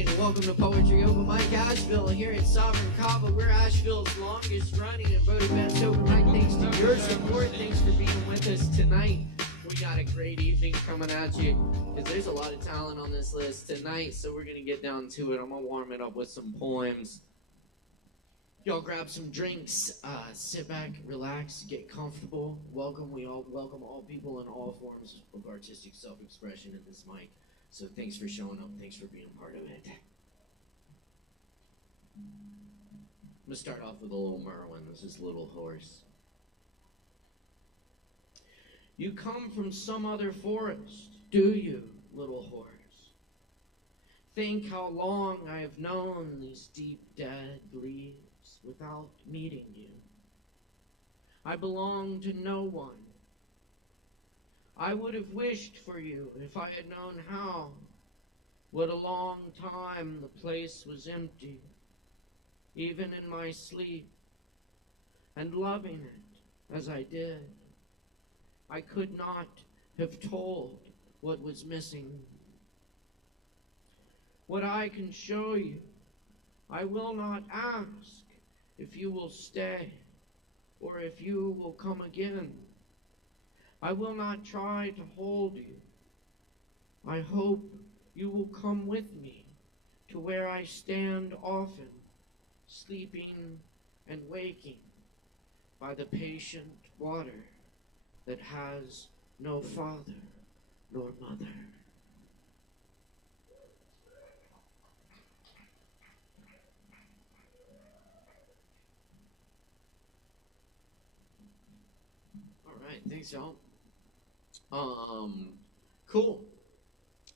evening and welcome to Poetry Open Mic ASHEViLLE here at Sovereign Kava. We're ASHEVILLE's longest running and voted best open mic. Thanks to your support. Thanks for being with us tonight. We got a great evening coming at you because there's a lot of talent on this list tonight, so we're going to get down to it. I'm going to warm it up with some poems. Y'all grab some drinks, sit back, relax, get comfortable. Welcome all people in all forms of artistic self-expression in this mic. So thanks for showing up. Thanks for being a part of it. I'm going to start off with a little Merwin. This is Little Horse. You come from some other forest, do you, little horse? Think how long I have known these deep dead leaves without meeting you. I belong to no one. I would have wished for you if I had known how. What a long time the place was empty, even in my sleep, and loving it as I did. I could not have told what was missing. What I can show you, I will not ask if you will stay or if you will come again. I will not try to hold you. I hope you will come with me to where I stand often, sleeping and waking by the patient water that has no father nor mother. All right, thanks, y'all. Cool.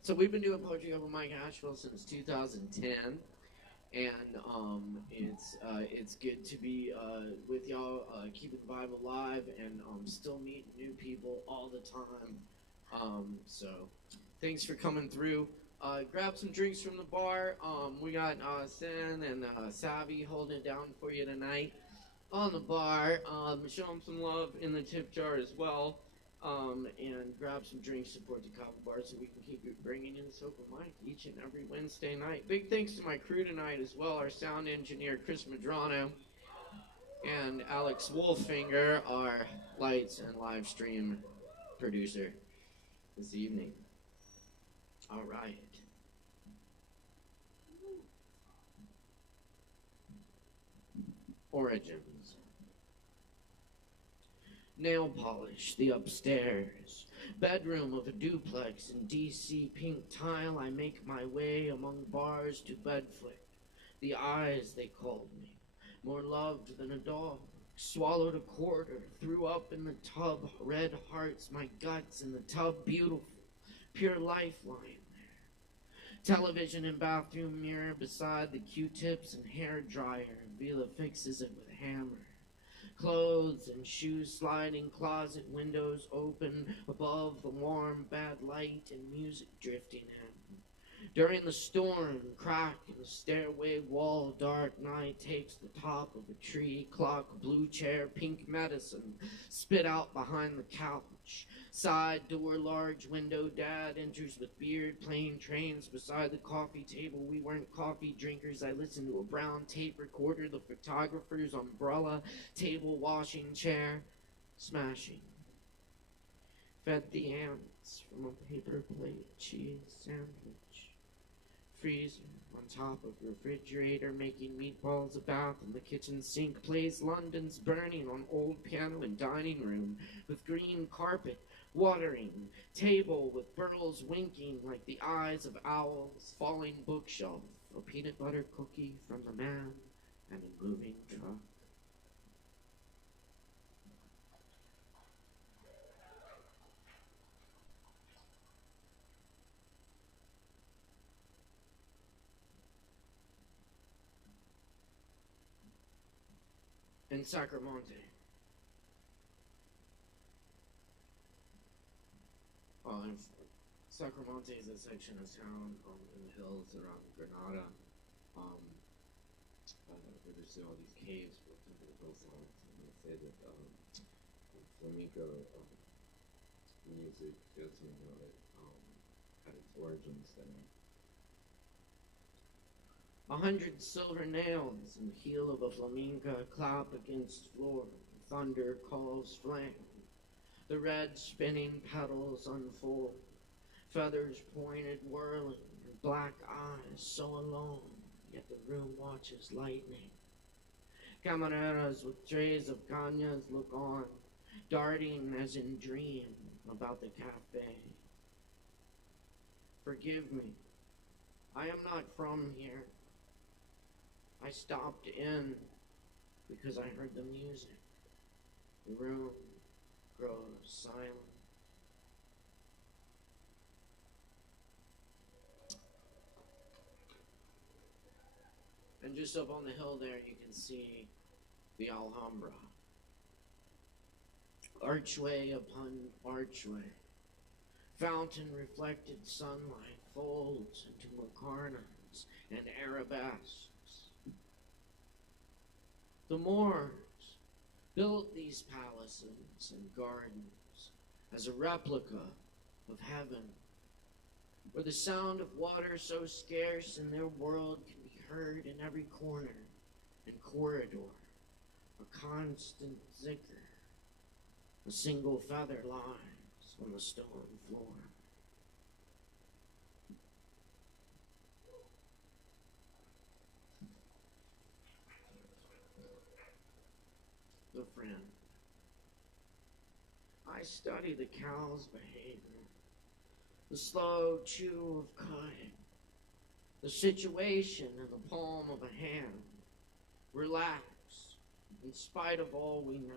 So we've been doing Poetry Open Mic ASHEViLLE since 2010, and it's good to be with y'all, keeping the vibe alive, and still meeting new people all the time. So thanks for coming through. Grab some drinks from the bar. We got Sen and Savvy holding it down for you tonight on the bar. Show them some love in the tip jar as well. And grab some drinks, support the Kava Bar so we can keep bringing in this open mic each and every Wednesday night. Big thanks to my crew tonight as well, our sound engineer, Chris Medrano, and Alex Wolfinger, our lights and live stream producer this evening. All right. Origins. Nail polish, the upstairs. Bedroom of a duplex in D.C. Pink tile. I make my way among bars to Bedford. The eyes, they called me. More loved than a dog. Swallowed a quarter. Threw up in the tub. Red hearts, my guts in the tub. Beautiful. Pure lifeline there. Television and bathroom mirror beside the Q-tips and hair dryer. Vila fixes it with a hammer. Clothes and shoes sliding, closet windows open, above the warm bad light and music drifting in. During the storm, crack in the stairway wall, dark night takes the top of a tree, clock, blue chair, pink medicine, spit out behind the couch. Side door, large window, dad enters with beard, playing trains beside the coffee table. We weren't coffee drinkers. I listened to a brown tape recorder, the photographer's umbrella, table, washing chair, smashing. Fed the ants from a paper plate, cheese sandwich. Freezer on top of refrigerator, making meatballs, a bath in the kitchen sink. Plays London's Burning on old piano in dining room with green carpet. Watering, table with pearls winking like the eyes of owls, falling bookshelf, a peanut butter cookie from the man, and a moving truck. In Sacramento. Sacramento is a section of town in the hills around Granada, where there's all these caves with hillsides, and they say that flamenco music, that's had its origins there. 100 silver nails in the heel of a flamenca clap against floor. Thunder calls flame. The red spinning petals unfold. Feathers pointed whirling, and black eyes so alone, yet the room watches lightning. Camareras with trays of cañas look on, darting as in dream about the cafe. Forgive me, I am not from here. I stopped in because I heard the music. The room grows silent. And just up on the hill there, you can see the Alhambra. Archway upon archway. Fountain reflected sunlight folds into macarons and arabesques. The Moors built these palaces and gardens as a replica of heaven, where the sound of water so scarce in their world can be heard in every corner and corridor, a constant zikr. A single feather lies on the stone floor. The friend. I study the cow's behavior, the slow chew of cutting, the situation in the palm of a hand. Relax, in spite of all we know.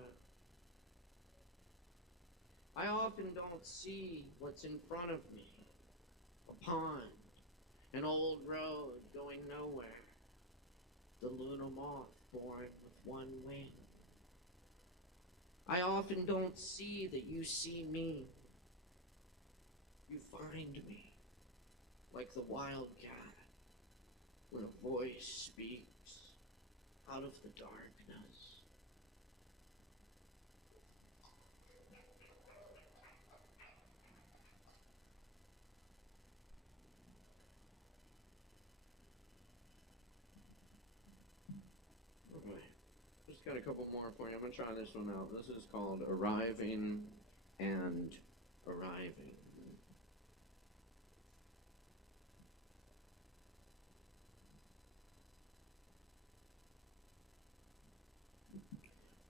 I often don't see what's in front of me. A pond, an old road going nowhere, the Luna moth born with one wing. I often don't see that you see me. You find me, like the wildcat, when a voice speaks out of the darkness. Just got a couple more for you. I'm going to try this one out. This is called Arriving and Arriving.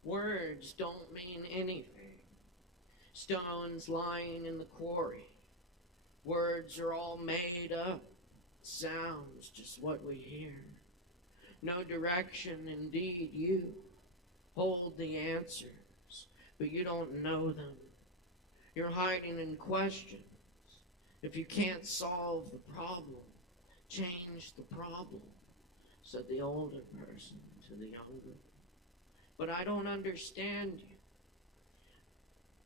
Words don't mean anything. Stones lying in the quarry. Words are all made up. Sounds just what we hear. No direction, indeed, you hold the answers, but you don't know them. You're hiding in questions. If you can't solve the problem, change the problem, said the older person to the younger. But I don't understand you.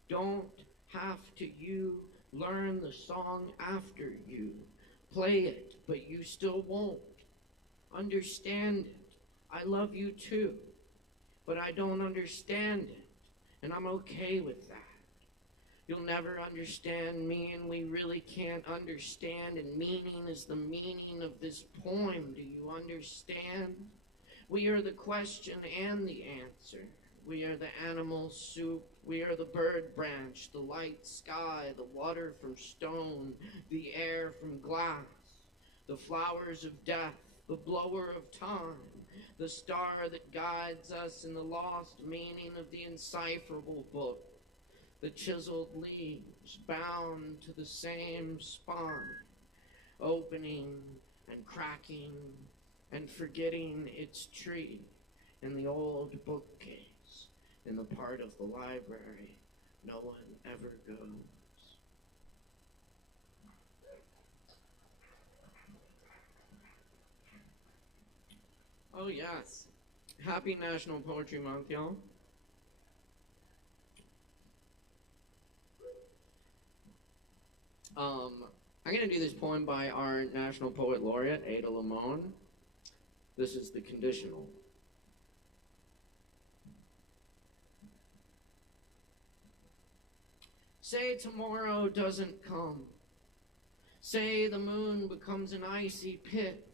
Don't have to you learn the song after you. Play it, but you still won't understand it. I love you too, but I don't understand it, and I'm okay with that. You'll never understand me, and we really can't understand, and meaning is the meaning of this poem. Do you understand? We are the question and the answer. We are the animal soup. We are the bird branch, the light sky, the water from stone, the air from glass, the flowers of death, the blower of time, the star that guides us in the lost meaning of the encipherable book, the chiseled leaves bound to the same spine, opening and cracking and forgetting its tree in the old bookcase in the part of the library no one ever goes. Oh yes, happy National Poetry Month, y'all. I'm gonna do this poem by our National Poet Laureate, Ada Limon. This is the conditional. Say tomorrow doesn't come. Say the moon becomes an icy pit.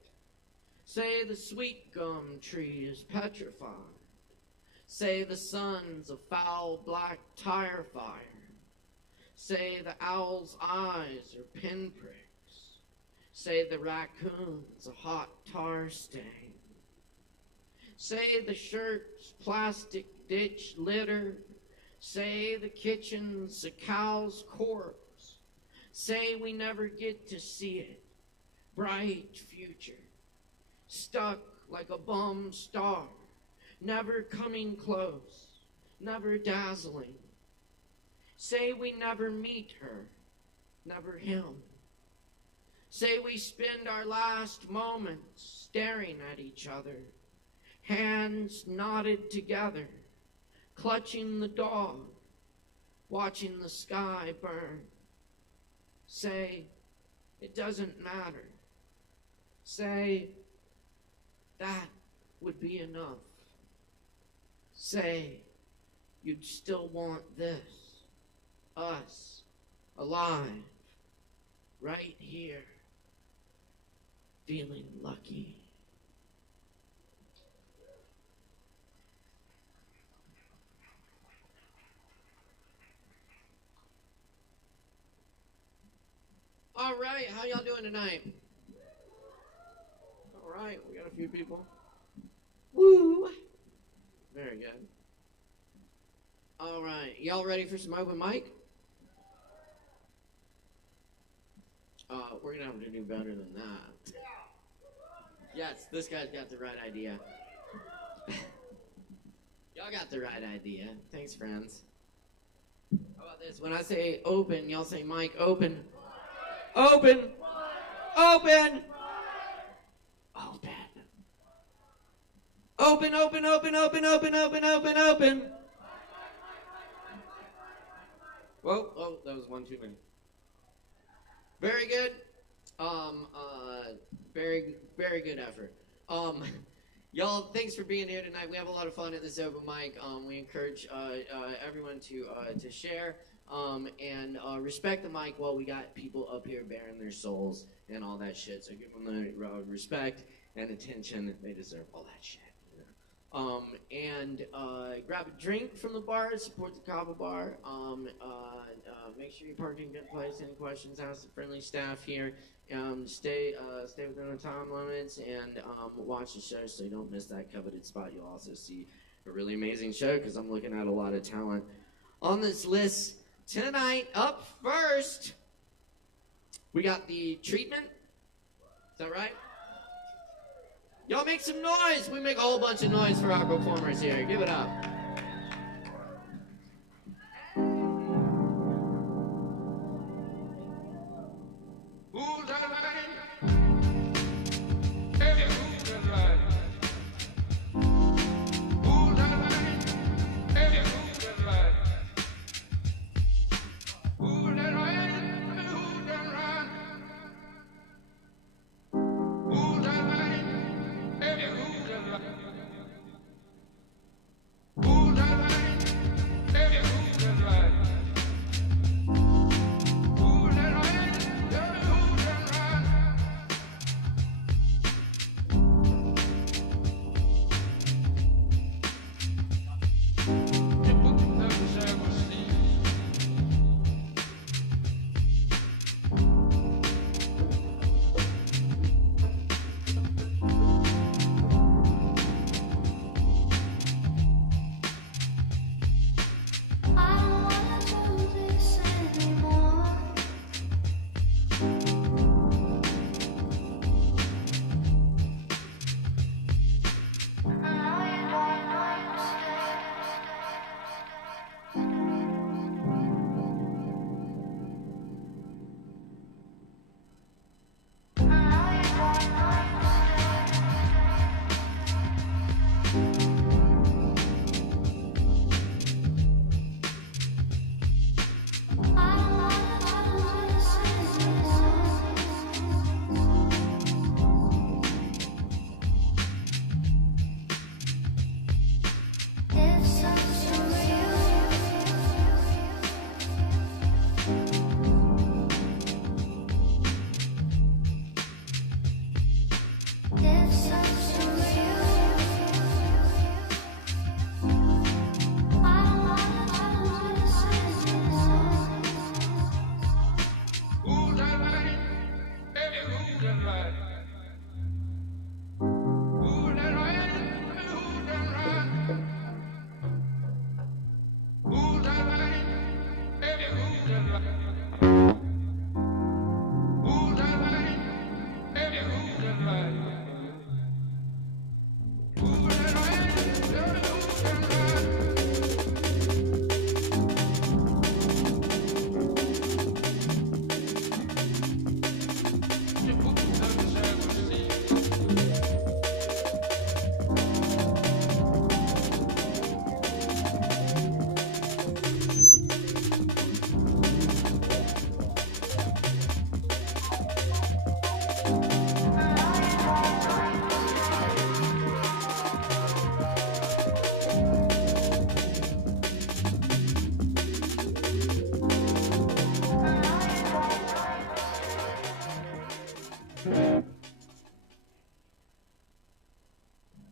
Say the sweet gum tree is petrified. Say the sun's a foul black tire fire. Say the owl's eyes are pinpricks. Say the raccoon's a hot tar stain. Say the shirt's plastic ditch litter. Say the kitchen's a cow's corpse. Say we never get to see it. Bright future. Stuck like a bum star. Never coming close. Never dazzling. Say we never meet her. Never him. Say we spend our last moments staring at each other. Hands knotted together. Clutching the dog. Watching the sky burn. Say it doesn't matter. Say that would be enough. Say you'd still want this. Us. Alive. Right here. Feeling lucky. All right, how y'all doing tonight? All right, we got a few people. Woo! Very good. All right, y'all ready for some open mic? We're gonna have to do better than that. Yes, this guy's got the right idea. Y'all got the right idea. Thanks, friends. How about this? When I say open, y'all say mic open. Open! Open! Open! Open, open, open, open, open, open, open, open! Whoa, oh, that was one too many. Very good. Very good effort. Y'all, thanks for being here tonight. We have a lot of fun at this open mic. We encourage everyone to share and respect the mic while we got people up here bearing their souls and all that shit. So give them the respect and attention. They deserve all that shit. And grab a drink from the bar, support the Kava bar. Make sure you park in a good place. Any questions, ask the friendly staff here. Stay within the time limits and watch the show so you don't miss that coveted spot. You'll also see a really amazing show because I'm looking at a lot of talent on this list tonight. Up first, we got the treatment. Is that right? Y'all make some noise. We make a whole bunch of noise for our performers here. Give it up. Who's that line? Hey, who's that line? Who's that line? Hey, who's that line? Who's that line? Who's that line? Who's that line? Hey, who's that line?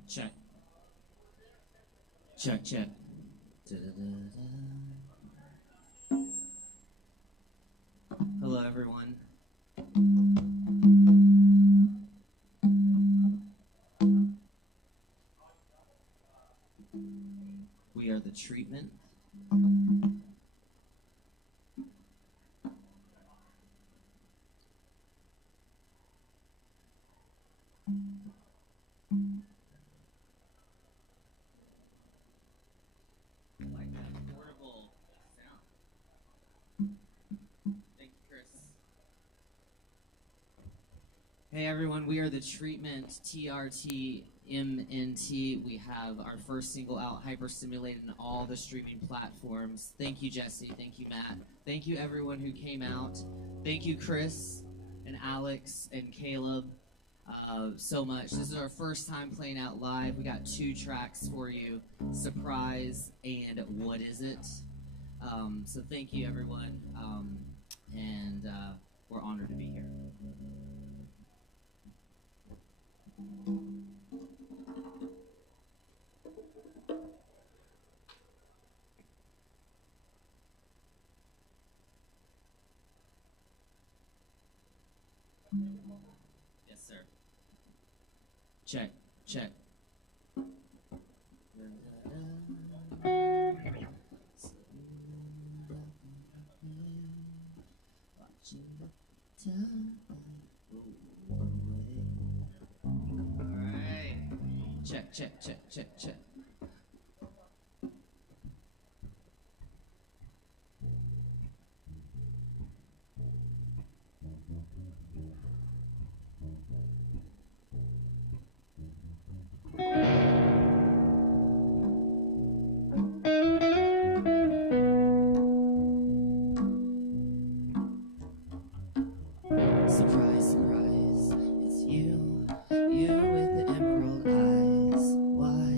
Check. Check, check. Da-da-da-da. Hello, everyone. We are the treatment. Like that portable sound. Thank you, Chris. Hey everyone, we are the treatment, TRTMNT. We have our first single out, Hyperstimulated, on all the streaming platforms. Thank you, Jesse. Thank you, Matt. Thank you, everyone who came out. Thank you, Chris and Alex and Caleb, so much. This is our first time playing out live. We got 2 tracks for you, Surprise and What Is It? So thank you, everyone, and we're honored to be here. Yes, sir. Check, check. Alright. Check, check, check, check, check. Surprise, surprise, it's you with the emerald eyes. Why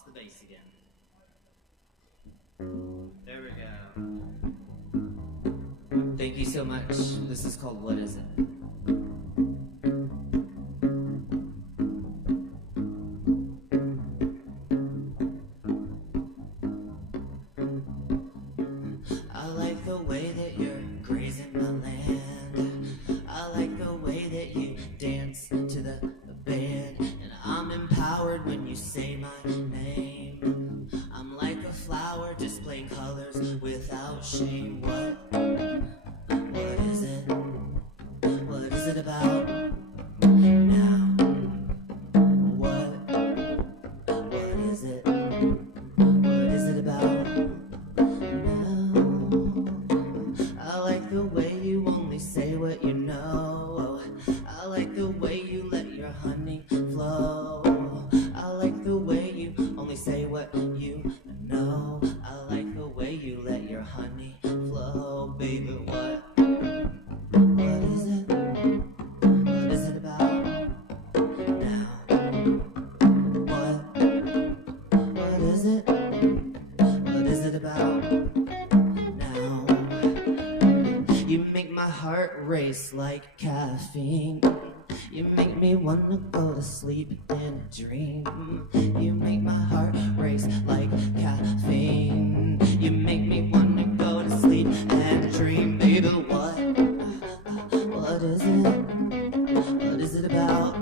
lost the bass again. There we go. Thank you so much. This is called What Is It? I like the way that you're grazing my land. I like the way that you dance to the band. And I'm empowered when you say my name. I'm like a flower displaying colors without shame. What is it? What is it about now? What is it? What is it about now? I like the way you only say what you know. I like the way you let your honey flow. I like the way you only say what you know. I like the way you let your honey flow, baby. What is it? What is it about now? What is it? What is it about now? You make my heart race like caffeine. You make me wanna go to sleep and dream. You make my heart race like caffeine. You make me wanna go to sleep and dream. Baby, what is it? What is it about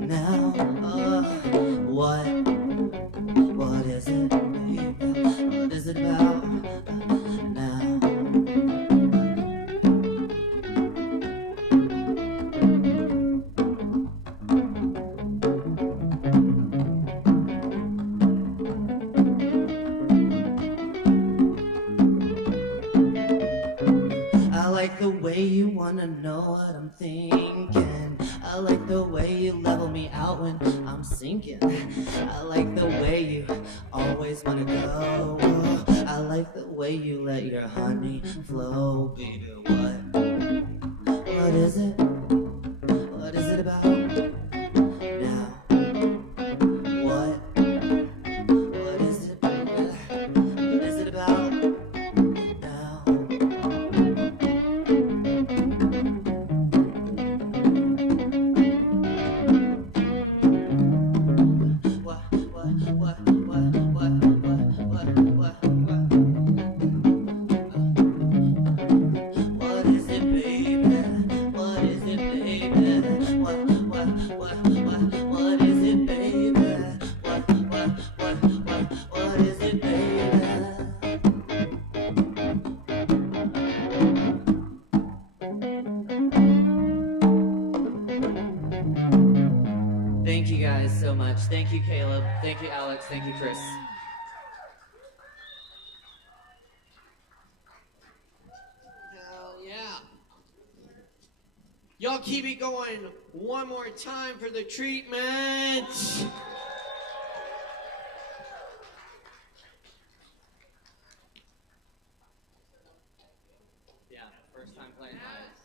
now? What is it, baby? What is it about now? I like the way you wanna know what I'm thinking. I like the way you level me out when I'm sinking. I like the way you always wanna go. I like the way you let your honey flow. Baby, what is it? What is it about now? What is it, baby? What is it about now? What is it, baby? What is it, baby? What is it, baby? What is it, baby? Thank you guys so much. Thank you, Caleb. Thank you, Alex. Thank you, Chris. Hell yeah. Y'all keep it going one more time for the treatment. Yeah, first time playing live.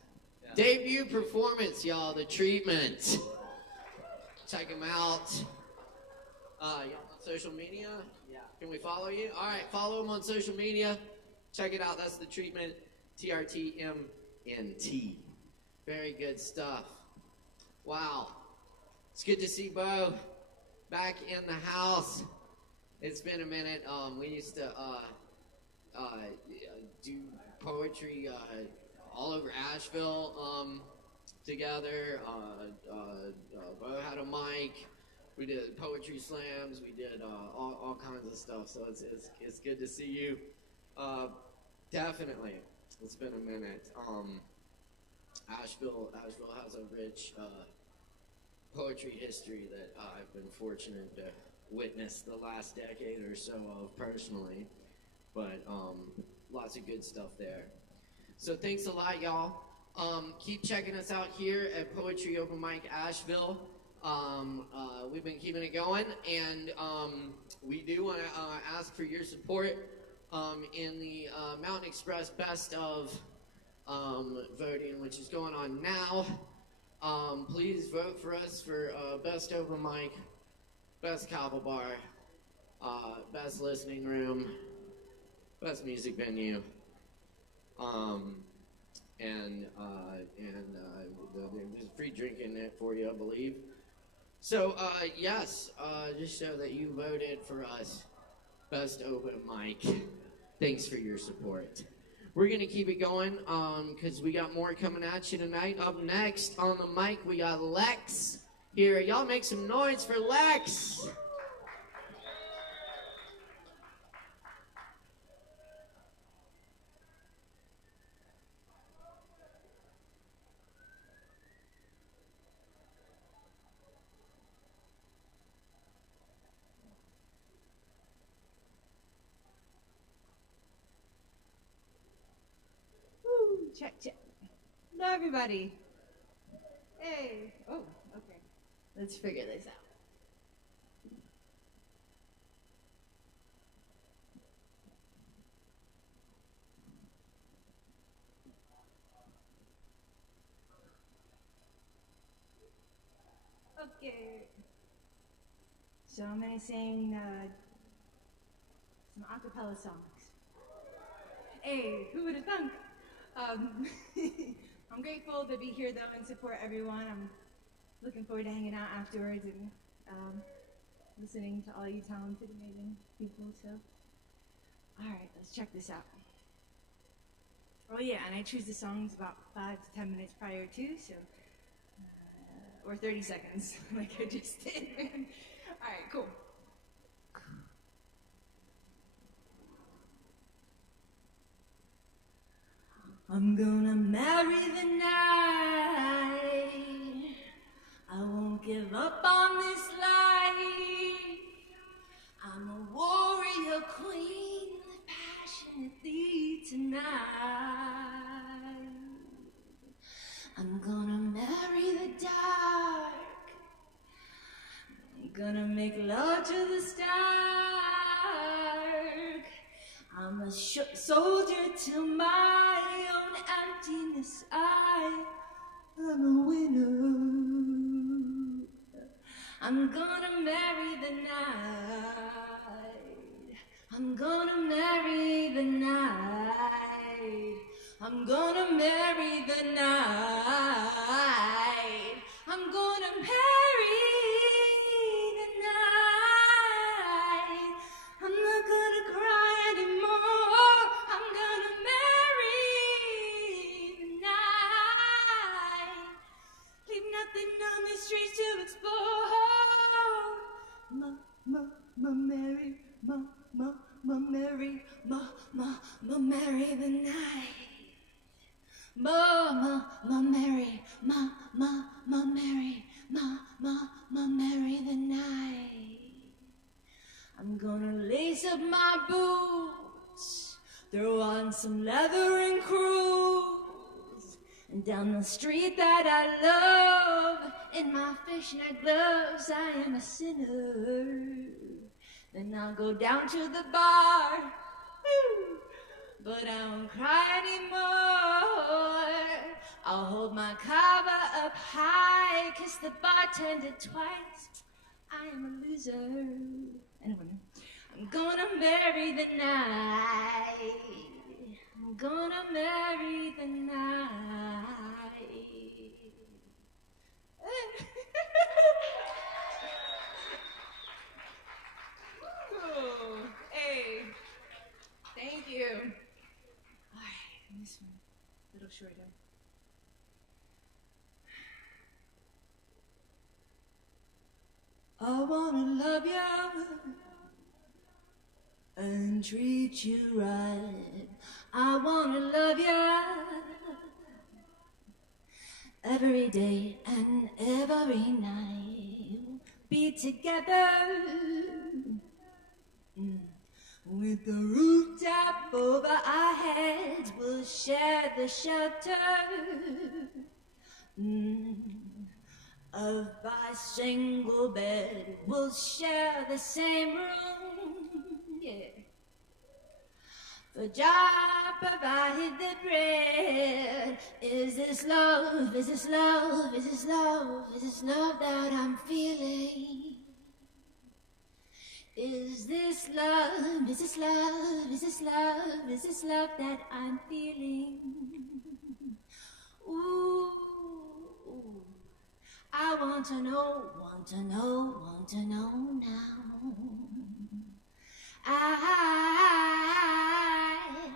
Yeah. Debut performance, y'all, the treatment. Check them out. Y'all on social media? Yeah. Can we follow you? All right, follow them on social media. Check it out. That's the treatment. TRTMNT. Very good stuff. Wow. It's good to see Bo back in the house. It's been a minute. We used to do poetry all over Asheville together. Bo had a mic. We did poetry slams. We did all kinds of stuff. So it's good to see you. Definitely. It's been a minute. Asheville has a rich poetry history that I've been fortunate to witness the last decade or so of personally. But lots of good stuff there. So thanks a lot, y'all. Keep checking us out here at Poetry Open Mic Asheville. We've been keeping it going, and we do want to ask for your support in the Mountain Express Best of voting, which is going on now. Please vote for us for Best Open Mic, Best Kava Bar, best listening room, best music venue, and there's free drink in it for you, I believe. So, yes, just so that you voted for us best open mic. Thanks for your support. We're gonna keep it going, cause we got more coming at you tonight. Up next on the mic, we got Lex here. Y'all make some noise for Lex. Check, check. Hello, everybody. Hey. Oh, okay. Let's figure this out. Okay. So I'm gonna sing some acapella songs. Hey, who would have thunk? I'm grateful to be here though and support everyone. I'm looking forward to hanging out afterwards and listening to all you talented, amazing people. So, all right, let's check this out. Oh yeah, and I choose the songs about 5 to 10 minutes prior to, so or 30 seconds, like I just did. All right, cool. I'm gonna marry the night. I won't give up on this life. I'm a warrior queen, live passionately tonight. I'm gonna marry the dark. I'm gonna make love to the stark. I'm a soldier to my own emptiness. I'm a winner. I'm gonna marry the night. I'm gonna marry the night. I'm gonna marry the night. I'm gonna marry the night. I'm not gonna cry anymore. I'm gonna marry the night. Leave nothing on the streets to explore. Mary, marry the night. Mary, marry the night. I'm gonna lace up my boots, throw on some leather and cruise, and down the street that I love, in my fishnet gloves, I am a sinner. Then I'll go down to the bar, but I won't cry anymore. I'll hold my kava up high, kiss the bartender twice. I am a loser. Anyway, I'm gonna marry the night. I'm gonna marry the night. Ooh, hey, thank you. All right, this one, a little shorter. I wanna love you and treat you right. I wanna love you every day and every night. Be together with the rooftop over our heads. We'll share the shelter of our single bed. We'll share the same room, yeah. For Jah provided the bread. Is this love? Is this love? Is this love? Is this love that I'm feeling? Is this love? Is this love? Is this love? Is this love that I'm feeling? Ooh, I want to know, want to know, want to know now.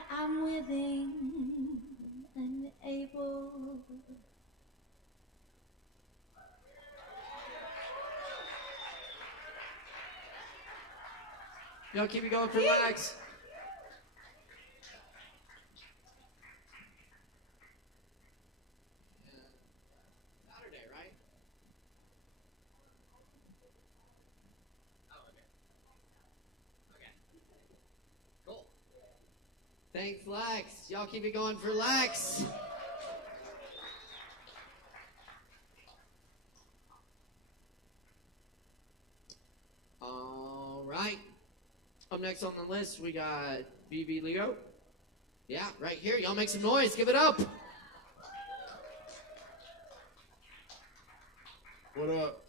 I'm willing and able. Y'all keep it going for Lex. Saturday, right? Oh, okay. Okay. Cool. Thanks, Lex. Y'all keep it going for Lex. All right. Up next on the list, we got BB Leo. Yeah, right here. Y'all make some noise. Give it up. What up?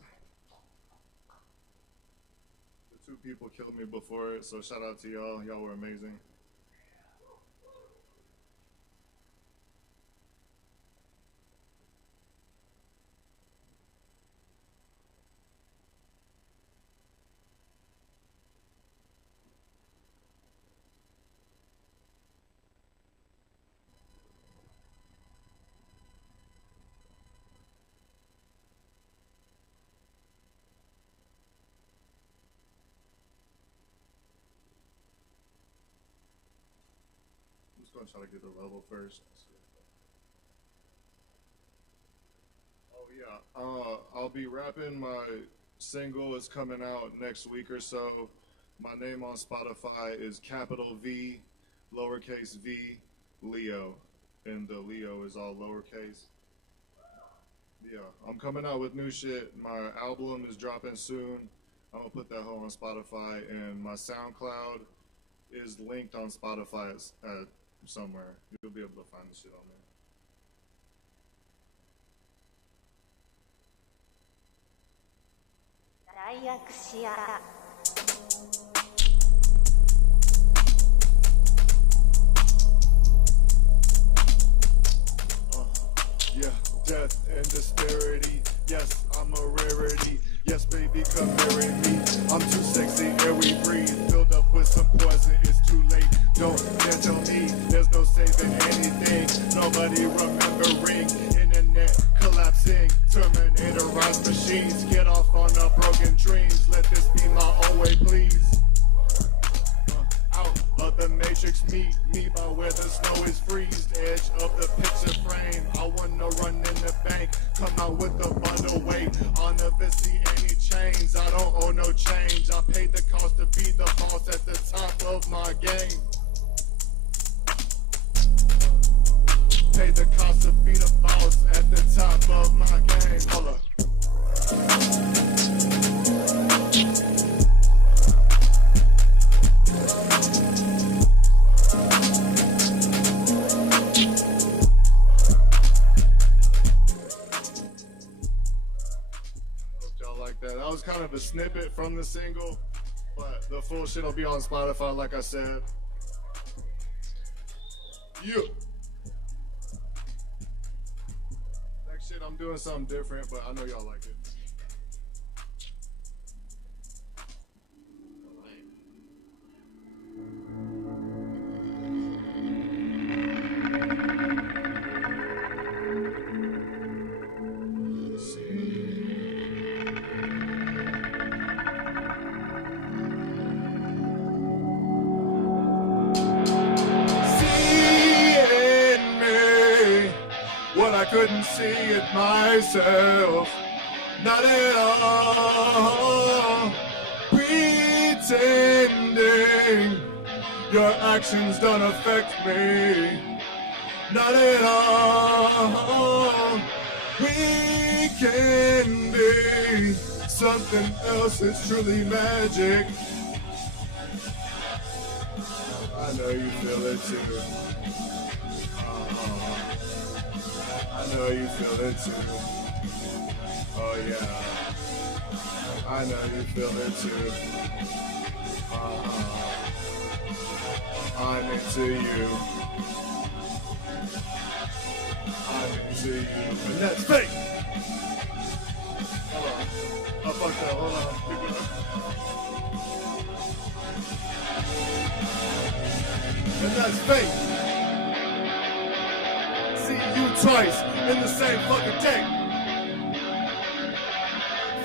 The two people killed me before it, so shout out to y'all. Y'all were amazing. I'm just gonna try to get the level first. Oh yeah, I'll be rapping. My single is coming out next week or so. My name on Spotify is capital V, lowercase v, Leo, and the Leo is all lowercase. Yeah, I'm coming out with new shit. My album is dropping soon. I'm gonna put that whole on Spotify, and my SoundCloud is linked on Spotify at somewhere. You'll be able to find the shit on there. Yeah, death and disparity. Yes, I'm a rarity. Yes, baby, come marry me. I'm too sexy, air we breathe. Filled up with some poison, it's too late. Don't dare tell me there's no saving anything. Nobody remembering. Internet collapsing. Terminator-ized machines. Get off on the broken dreams. Let this be my own way, please. Out of the matrix, meet me by where the snow is freezed. Edge of the picture frame. I wanna run in the bank. Come out with a bundle weight. I'll never see any chains. I don't owe no change. I paid the cost to be the boss at the top of my game. Paid the cost to be the boss at the top of my game. Hold up. That was kind of a snippet from the single, but the full shit will be on Spotify, like I said. Next shit, I'm doing something different, but I know y'all like it. Couldn't see it myself, not at all. Pretending your actions don't affect me, not at all. We can be something else, it's truly magic. I know you feel it too. I know you feel it too. Oh yeah. I know you feel it too. I'm into you. I'm into you. And that's fake. Hold on. Oh, fuck that. Hold on. Keep going. And that's fake. See you twice in the same fucking day.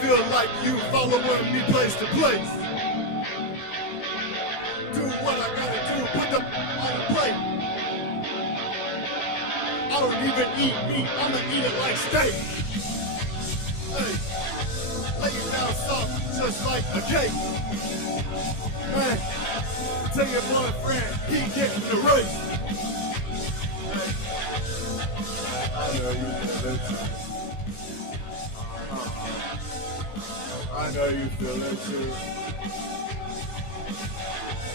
Feel like you following me place to place. Do what I gotta do, put them on the plate. I don't even eat meat, I'ma eat it like steak. Hey, lay it down soft, just like a cake. Hey, tell your boyfriend he getting the race. Hey, I know you feel it too. I know you feel it too.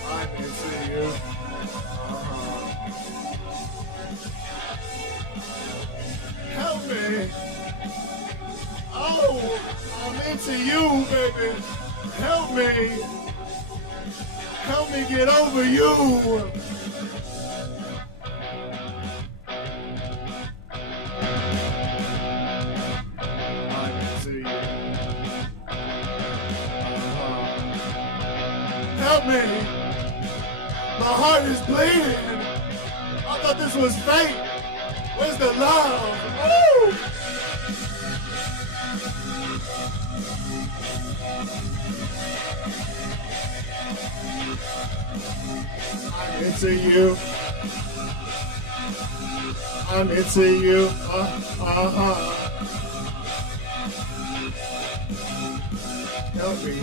I'm into you. Help me. Oh, I'm into you, baby. Help me. Help me get over you. I'm into you. Help me. My heart is bleeding. I thought this was fate. Where's the love? Woo! I'm into you. I'm into you. Help me.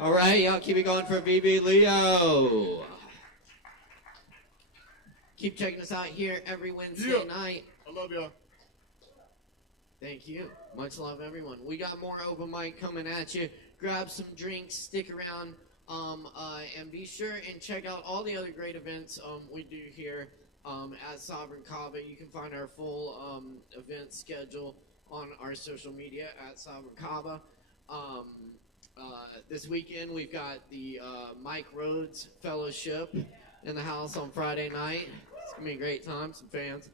All right, y'all keep it going for VB Leo. Keep checking us out here every Wednesday night. I love y'all. Thank you. Much love, everyone. We got more open mic coming at you. Grab some drinks, stick around, and be sure and check out all the other great events we do here at Sovereign Kava. You can find our full event schedule on our social media at Sovereign Kava. This weekend we've got the Mike Rhodes Fellowship in the house on Friday night. It's gonna be a great time, some fans.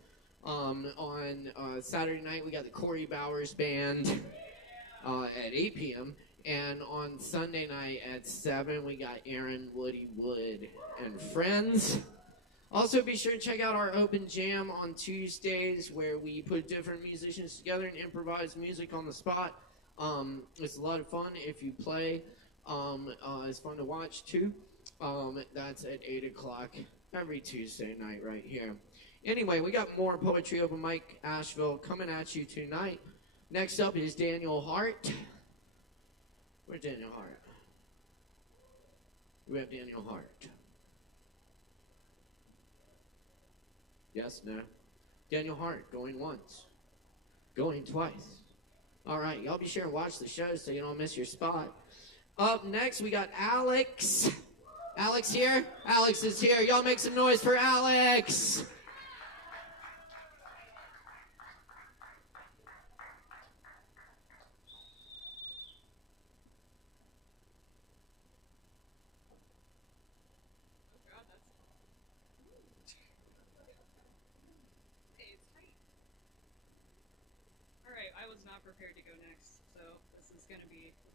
On Saturday night we got the Corey Bowers Band at 8 p.m. And on Sunday night at 7 we got Aaron Woody Wood and friends. Also be sure to check out our open jam on Tuesdays where we put different musicians together and improvise music on the spot. It's a lot of fun if you play. It's fun to watch too. That's at 8 o'clock every Tuesday night right here. Anyway, we got more Poetry Open Mic Asheville coming at you tonight. Next up is Daniel Hart. Where's Daniel Hart? We have Daniel Hart. Yes, no? Daniel Hart, going once. Going twice. All right, y'all be sure to watch the show so you don't miss your spot. Up next, we got Alex. Alex here? Alex is here. Y'all make some noise for Alex. I was not prepared to go next, so this is gonna be fun.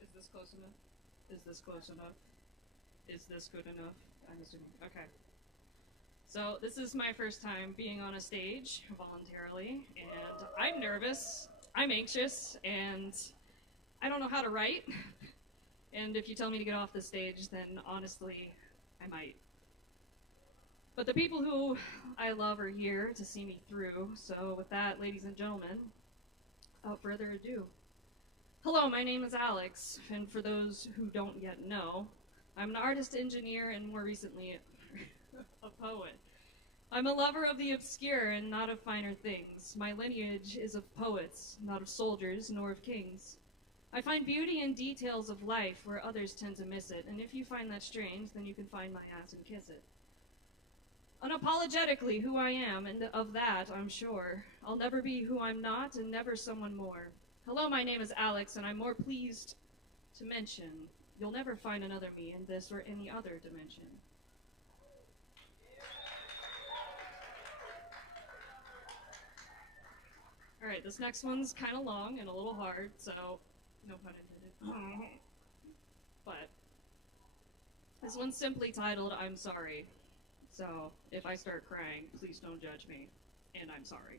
Is this close enough? Is this close enough? Is this good enough? I'm assuming. Okay. So this is my first time being on a stage voluntarily, and I'm nervous, I'm anxious, and I don't know how to write. And if you tell me to get off the stage, then honestly, I might. But the people who I love are here to see me through. So with that, ladies and gentlemen, without further ado. Hello, my name is Alex, and for those who don't yet know, I'm an artist, engineer, and more recently, a poet. I'm a lover of the obscure and not of finer things. My lineage is of poets, not of soldiers, nor of kings. I find beauty in details of life where others tend to miss it, and if you find that strange, then you can find my ass and kiss it. Unapologetically who I am, and of that I'm sure. I'll never be who I'm not, and never someone more. Hello, my name is Alex, and I'm more pleased to mention you'll never find another me in this or any other dimension. Alright, this next one's kind of long and a little hard, so no pun intended. But this one's simply titled, I'm Sorry. So if I start crying, please don't judge me, and I'm sorry.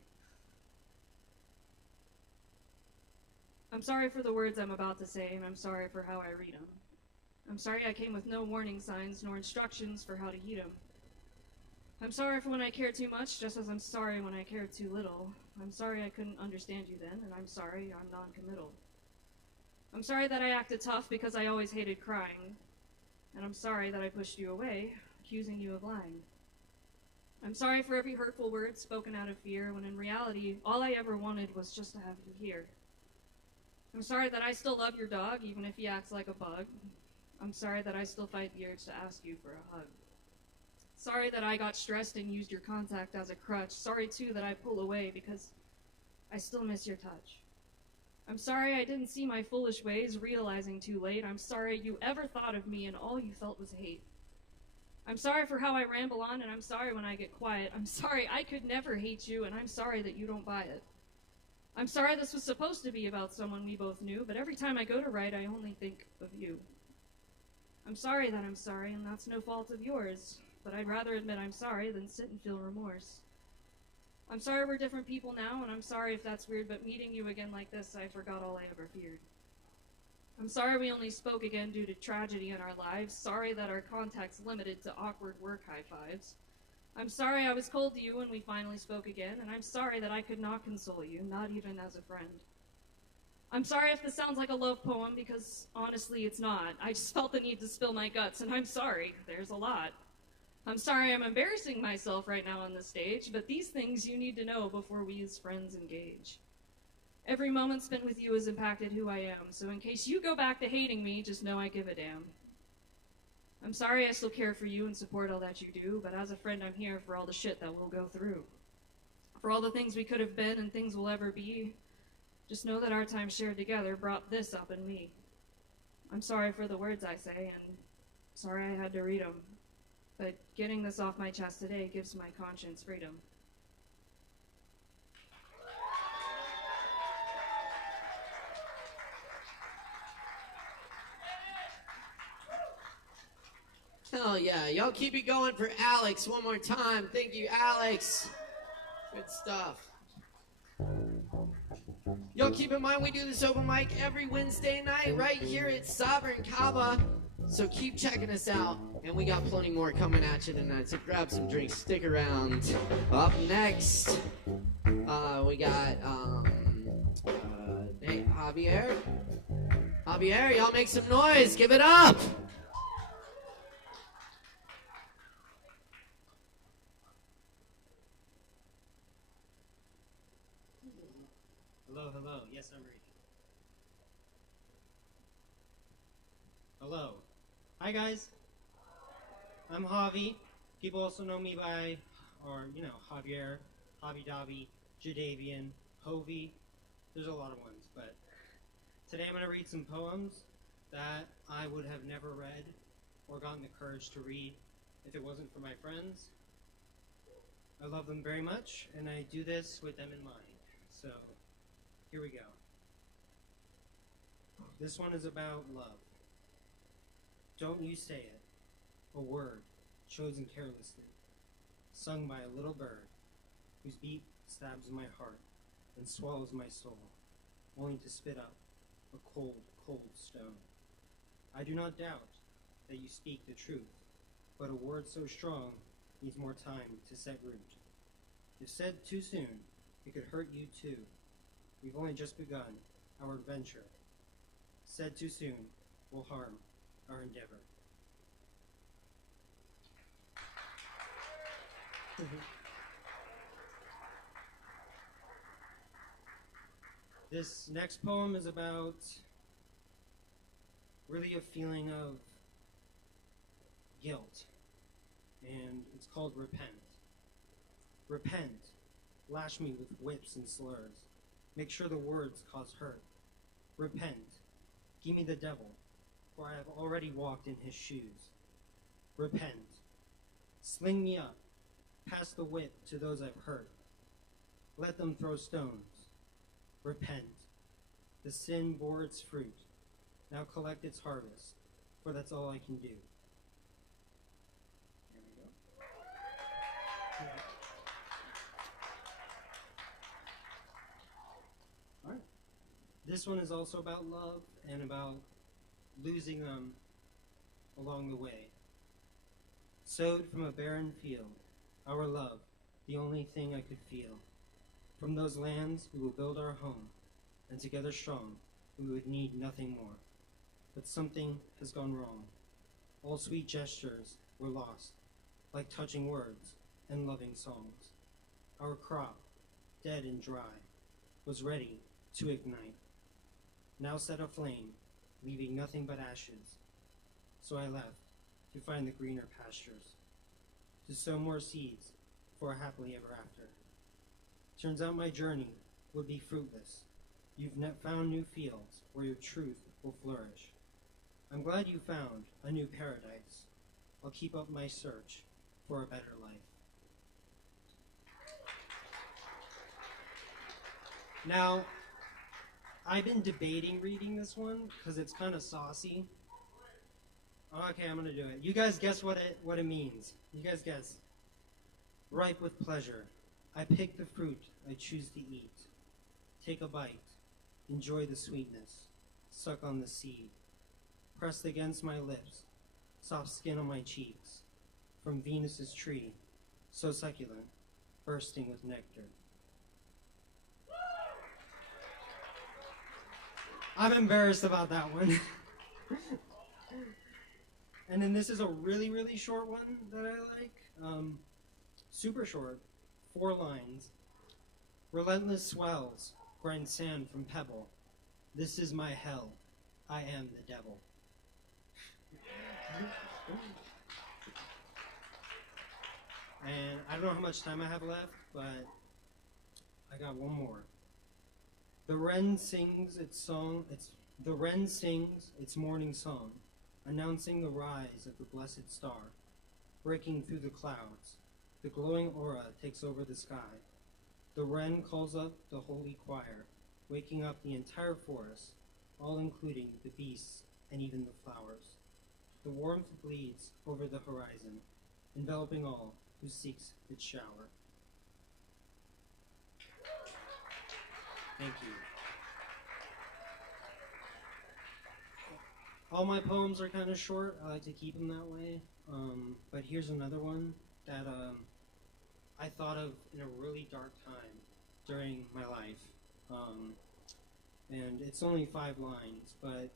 I'm sorry for the words I'm about to say, and I'm sorry for how I read them. I'm sorry I came with no warning signs nor instructions for how to heed them. I'm sorry for when I care too much, just as I'm sorry when I care too little. I'm sorry I couldn't understand you then, and I'm sorry I'm non-committal. I'm sorry that I acted tough because I always hated crying, and I'm sorry that I pushed you away, accusing you of lying. I'm sorry for every hurtful word spoken out of fear, when in reality, all I ever wanted was just to have you here. I'm sorry that I still love your dog, even if he acts like a bug. I'm sorry that I still fight the urge to ask you for a hug. Sorry that I got stressed and used your contact as a crutch. Sorry, too, that I pull away because I still miss your touch. I'm sorry I didn't see my foolish ways, realizing too late. I'm sorry you ever thought of me and all you felt was hate. I'm sorry for how I ramble on, and I'm sorry when I get quiet. I'm sorry I could never hate you, and I'm sorry that you don't buy it. I'm sorry this was supposed to be about someone we both knew, but every time I go to write, I only think of you. I'm sorry that I'm sorry, and that's no fault of yours, but I'd rather admit I'm sorry than sit and feel remorse. I'm sorry we're different people now, and I'm sorry if that's weird, but meeting you again like this, I forgot all I ever feared. I'm sorry we only spoke again due to tragedy in our lives. Sorry that our contact's limited to awkward work high fives. I'm sorry I was cold to you when we finally spoke again, and I'm sorry that I could not console you, not even as a friend. I'm sorry if this sounds like a love poem, because honestly it's not. I just felt the need to spill my guts, and I'm sorry. There's a lot. I'm sorry I'm embarrassing myself right now on the stage, but these things you need to know before we as friends engage. Every moment spent with you has impacted who I am, so in case you go back to hating me, just know I give a damn. I'm sorry I still care for you and support all that you do, but as a friend I'm here for all the shit that we'll go through. For all the things we could have been and things we'll ever be, just know that our time shared together brought this up in me. I'm sorry for the words I say, and sorry I had to read them, but getting this off my chest today gives my conscience freedom. Hell yeah. Y'all keep it going for Alex one more time. Thank you, Alex. Good stuff. Y'all keep in mind we do this open mic every Wednesday night right here at Sovereign Kava. So keep checking us out. And we got plenty more coming at you tonight. So grab some drinks. Stick around. Up next, we got, hey, Javier. Javier, y'all make some noise. Give it up. Hello. Yes, I'm reading. Hello. Hi, guys. I'm Javi. People also know me by, Javier, Javi Davi, Jadavian, Hovi. There's a lot of ones, but today I'm going to read some poems that I would have never read or gotten the courage to read if it wasn't for my friends. I love them very much, and I do this with them in mind. So, here we go. This one is about love. Don't you say it, a word chosen carelessly, sung by a little bird, whose beat stabs my heart and swallows my soul, only to spit up a cold, cold stone. I do not doubt that you speak the truth, but a word so strong needs more time to set root. If said too soon, it could hurt you too. We've only just begun our adventure. Said too soon will harm our endeavor. This next poem is about really a feeling of guilt, and it's called Repent. Repent. Lash me with whips and slurs. Make sure the words cause hurt. Repent. Give me the devil, for I have already walked in his shoes. Repent. Sling me up. Pass the whip to those I've hurt. Let them throw stones. Repent. The sin bore its fruit. Now collect its harvest, for that's all I can do. There we go. All right. This one is also about love and about losing them along the way. Sowed from a barren field, our love, the only thing I could feel. From those lands we will build our home, and together strong we would need nothing more. But something has gone wrong. All sweet gestures were lost, like touching words and loving songs. Our crop, dead and dry, was ready to ignite. Now set aflame, leaving nothing but ashes. So I left to find the greener pastures, to sow more seeds for a happily ever after. Turns out my journey would be fruitless. You've found new fields where your truth will flourish. I'm glad you found a new paradise. I'll keep up my search for a better life. Now, I've been debating reading this one because it's kind of saucy. Okay, I'm gonna do it. You guys guess what it means. You guys guess. Ripe with pleasure. I pick the fruit I choose to eat. Take a bite. Enjoy the sweetness. Suck on the seed. Pressed against my lips. Soft skin on my cheeks. From Venus's tree. So succulent. Bursting with nectar. I'm embarrassed about that one. And then this is a really, really short one that I like. Super short. 4 lines. Relentless swells grind sand from pebble. This is my hell. I am the devil. And I don't know how much time I have left, but I got one more. The wren sings its morning song, announcing the rise of the blessed star, breaking through the clouds. The glowing aura takes over the sky. The wren calls up the holy choir, waking up the entire forest, all including the beasts and even the flowers. The warmth bleeds over the horizon, enveloping all who seeks its shower. Thank you. All my poems are kind of short. I like to keep them that way. But here's another one that I thought of in a really dark time during my life. And it's only 5 lines, but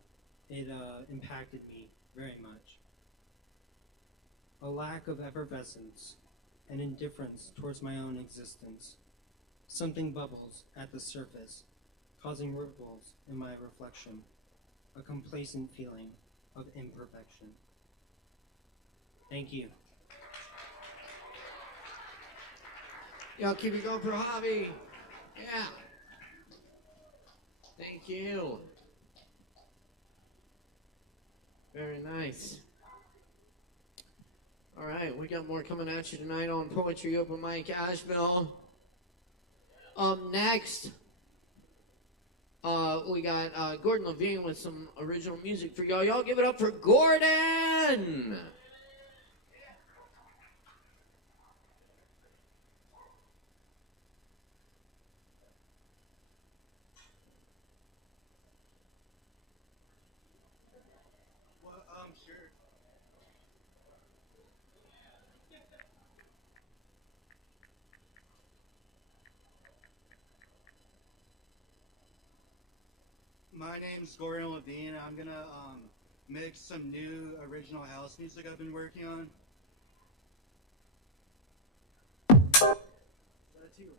it impacted me very much. A lack of effervescence and indifference towards my own existence. Something bubbles at the surface, causing ripples in my reflection. A complacent feeling of imperfection. Thank you. Yo, keep it going for Javi. Yeah. Thank you. Very nice. All right, we got more coming at you tonight on Poetry Open Mic Asheville. Next, we got Gordon Levine with some original music for y'all. Y'all give it up for Gordon! Sure. My name's Gordon Levine. I'm gonna mix some new original house music I've been working on. That's you.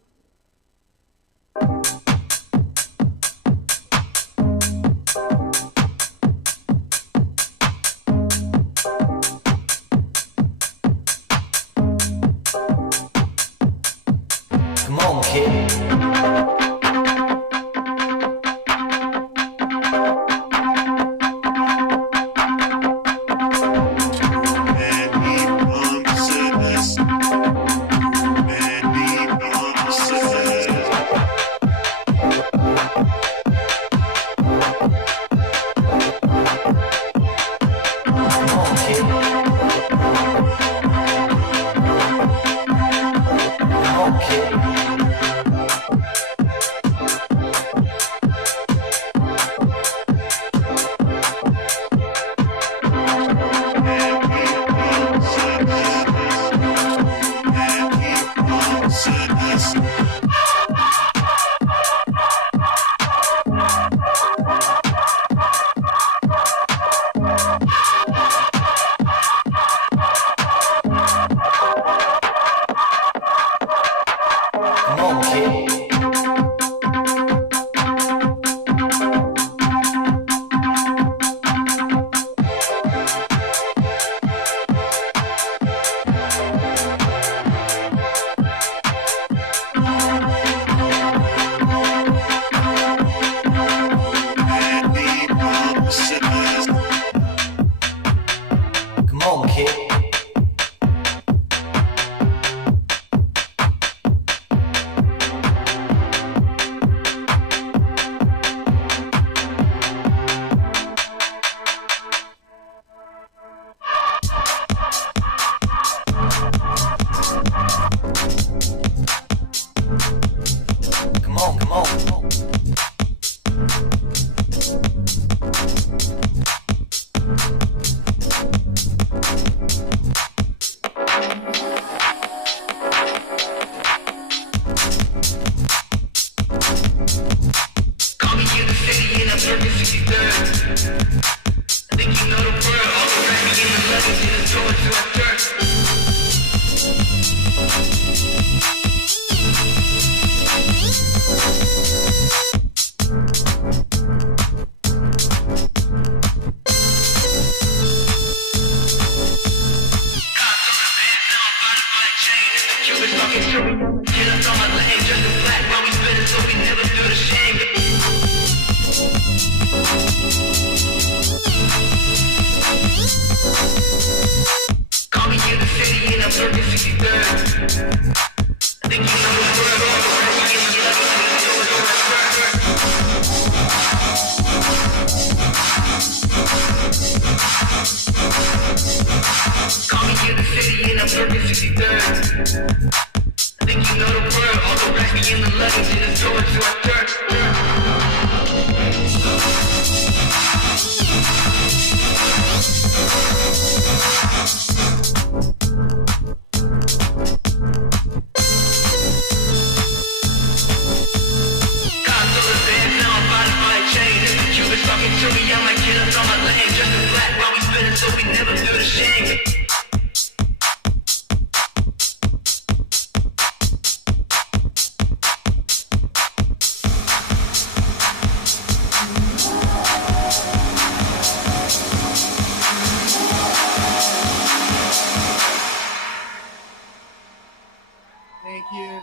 Thank you.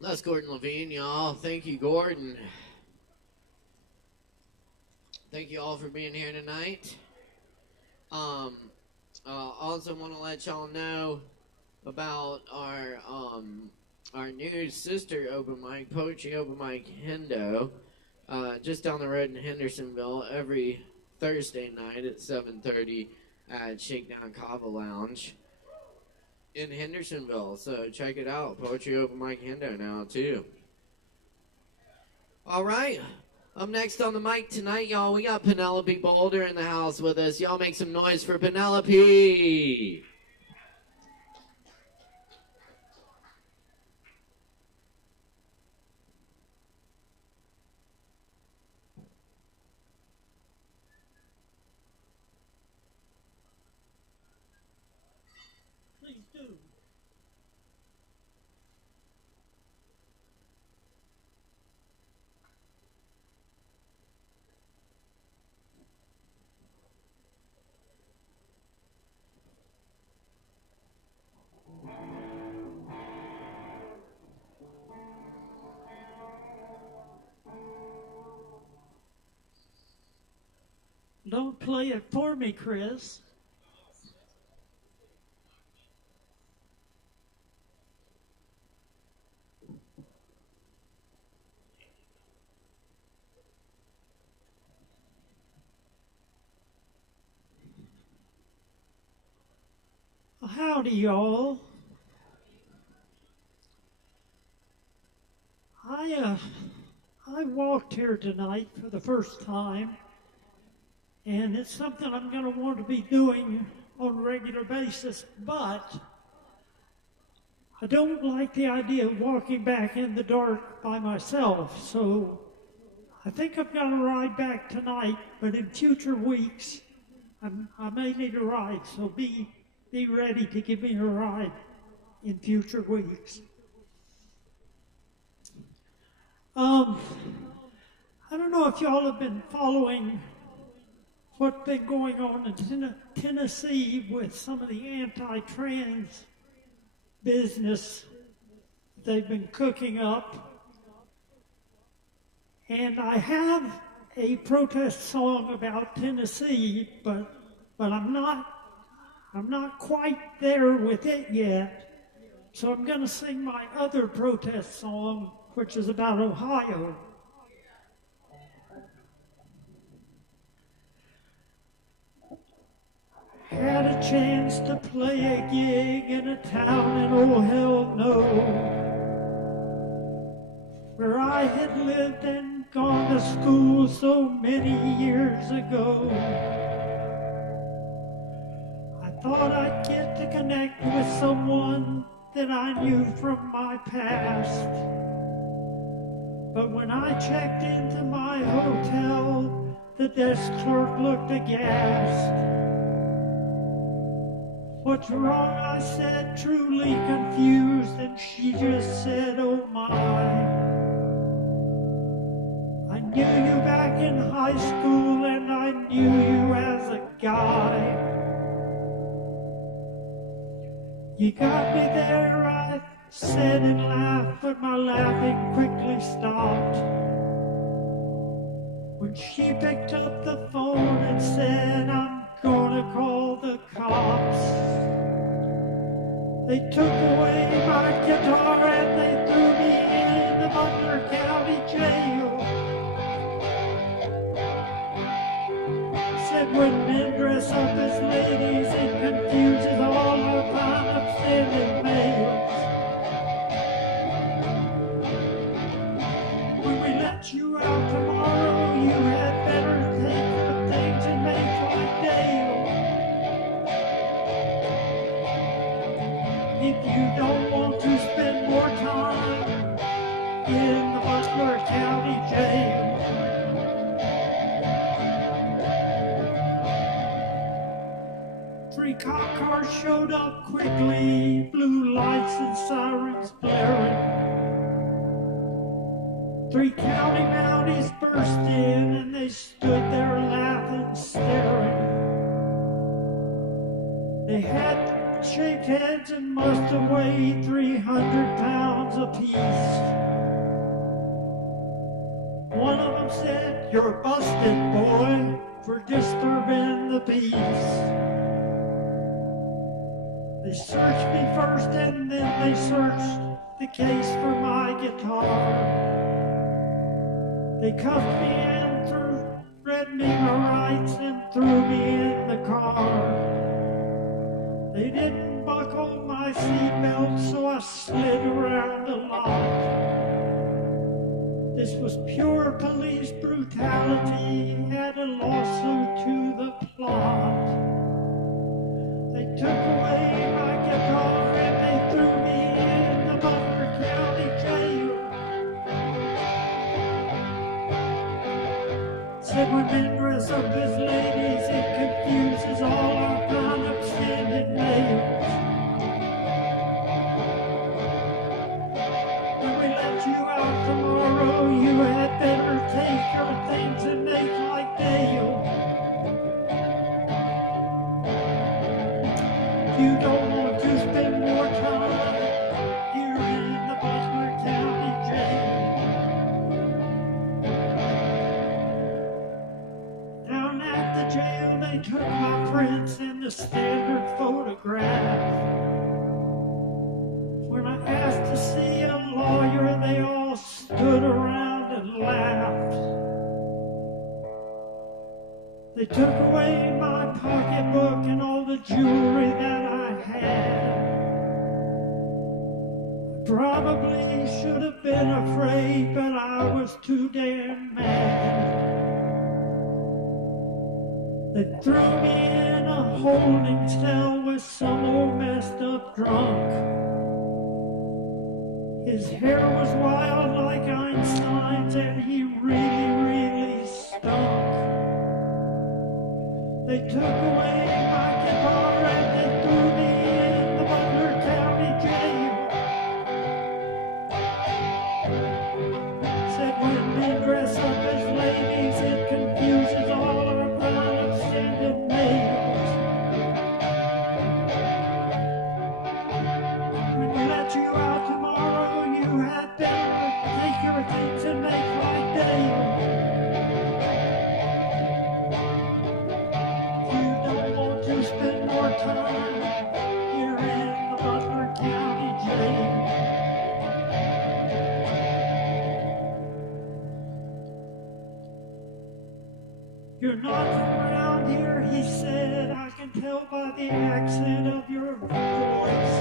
That's Gordon Levine, y'all. Thank you, Gordon. Thank you all for being here tonight. Also want to let y'all know about our new sister open mic, poetry open mic, Hendo, just down the road in Hendersonville every Thursday night at 7:30 at Shakedown Kava Lounge in Hendersonville. So check it out. Poetry open mic Hendo now too. All right. Up next on the mic tonight, y'all, we got Penelope Boulder in the house with us. Y'all make some noise for Penelope. Please do. Don't play it for me, Chris. Howdy, y'all. I walked here tonight for the first time, and it's something I'm going to want to be doing on a regular basis, but I don't like the idea of walking back in the dark by myself, so I think I'm going to ride back tonight, but in future weeks, I may need a ride, so be ready to give me a ride in future weeks. I don't know if y'all have been following what's been going on in Tennessee with some of the anti-trans business they've been cooking up. And I have a protest song about Tennessee, but I'm not quite there with it yet. So I'm going to sing my other protest song, which is about Ohio. Had a chance to play a gig in a town in oh hell no, where I had lived and gone to school so many years ago. I thought I'd get to connect with someone that I knew from my past. But when I checked into my hotel, the desk clerk looked aghast. "What's wrong?" I said, truly confused, and she just said, "Oh my. I knew you back in high school, and I knew you as a guy. You got me there," I said and laughed, but my laughing quickly stopped when she picked up the phone and said, "I'm gonna call the cops." They took away my guitar and they threw me in the Butler County Jail. Said when men dress up as ladies, it confuses all our fine upstanding males. When we let you out tomorrow, you had better take your things and make like Dale. If you don't want to spend more time in the Butler County Jail. Three cop cars showed up quickly, blue lights and sirens blaring. Three county mounties burst in and they stood there laughing, staring. They had shaved heads and must have weighed 300 pounds apiece. One of them said, "You're busted, boy, for disturbing the peace." They searched me first and then they searched the case for my guitar. They cuffed me and read me my rights and threw me in the car. They didn't buckle my seatbelt, so I slid around a lot. This was pure police brutality, had a lawsuit to the plot. They took away my guitar and they threw me in the Butler County Jail. Said when men dress up as ladies, it confuses all our fine upstanding males. When we let you out tomorrow, you had better take your things and make like Dale. You don't want to spend more time here in the Butler County Jail. Down at the jail, they took my prints and the standard photograph. When I asked to see a lawyer, they all stood around and laughed. They took away my pocketbook and all the jewelry that I had. I probably should have been afraid, but I was too damn mad. They threw me in a holding cell with some old messed up drunk. His hair was wild like Einstein's and he really, really stunk. They took away my guitar and they threw me in the Butler County Jail. Said when men dress up as ladies, it confuses all our fine upstanding males. When we let you out tomorrow, you had better take your things and make like Dale. Spend more time here in the Butler County Jail. You're not from around here, he said. I can tell by the accent of your voice.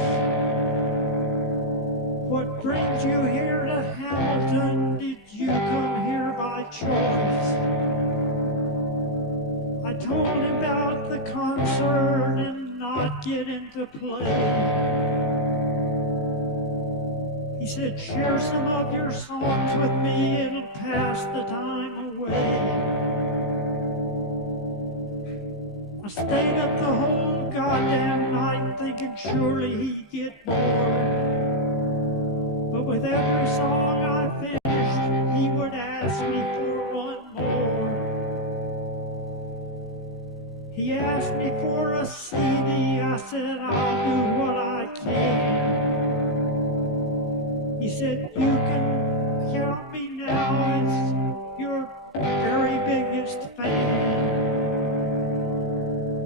What brings you here to Hamilton? Did you come here by choice? I told him about the concert and not get into play. He said, share some of your songs with me, it'll pass the time away. I stayed up the whole goddamn night thinking surely he'd get bored. But with every song I finished, he would ask me for one more. He asked me for a CD, I said I'll do what I can. He said, you can count me now as your very biggest fan.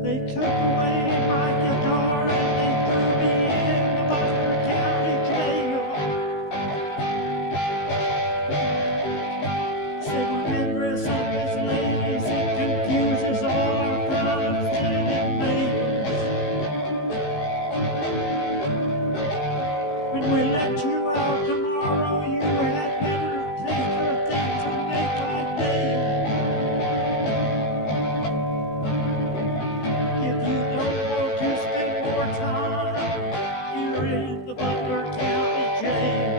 They took away my guitar and they threw me in the Butler County jail. Said when men dress up as ladies, it confuses all our fellow standing maidens. When we let you out tomorrow, you had better take your things and make like Dave. If you don't want to spend more time, you're in the Butler County jail.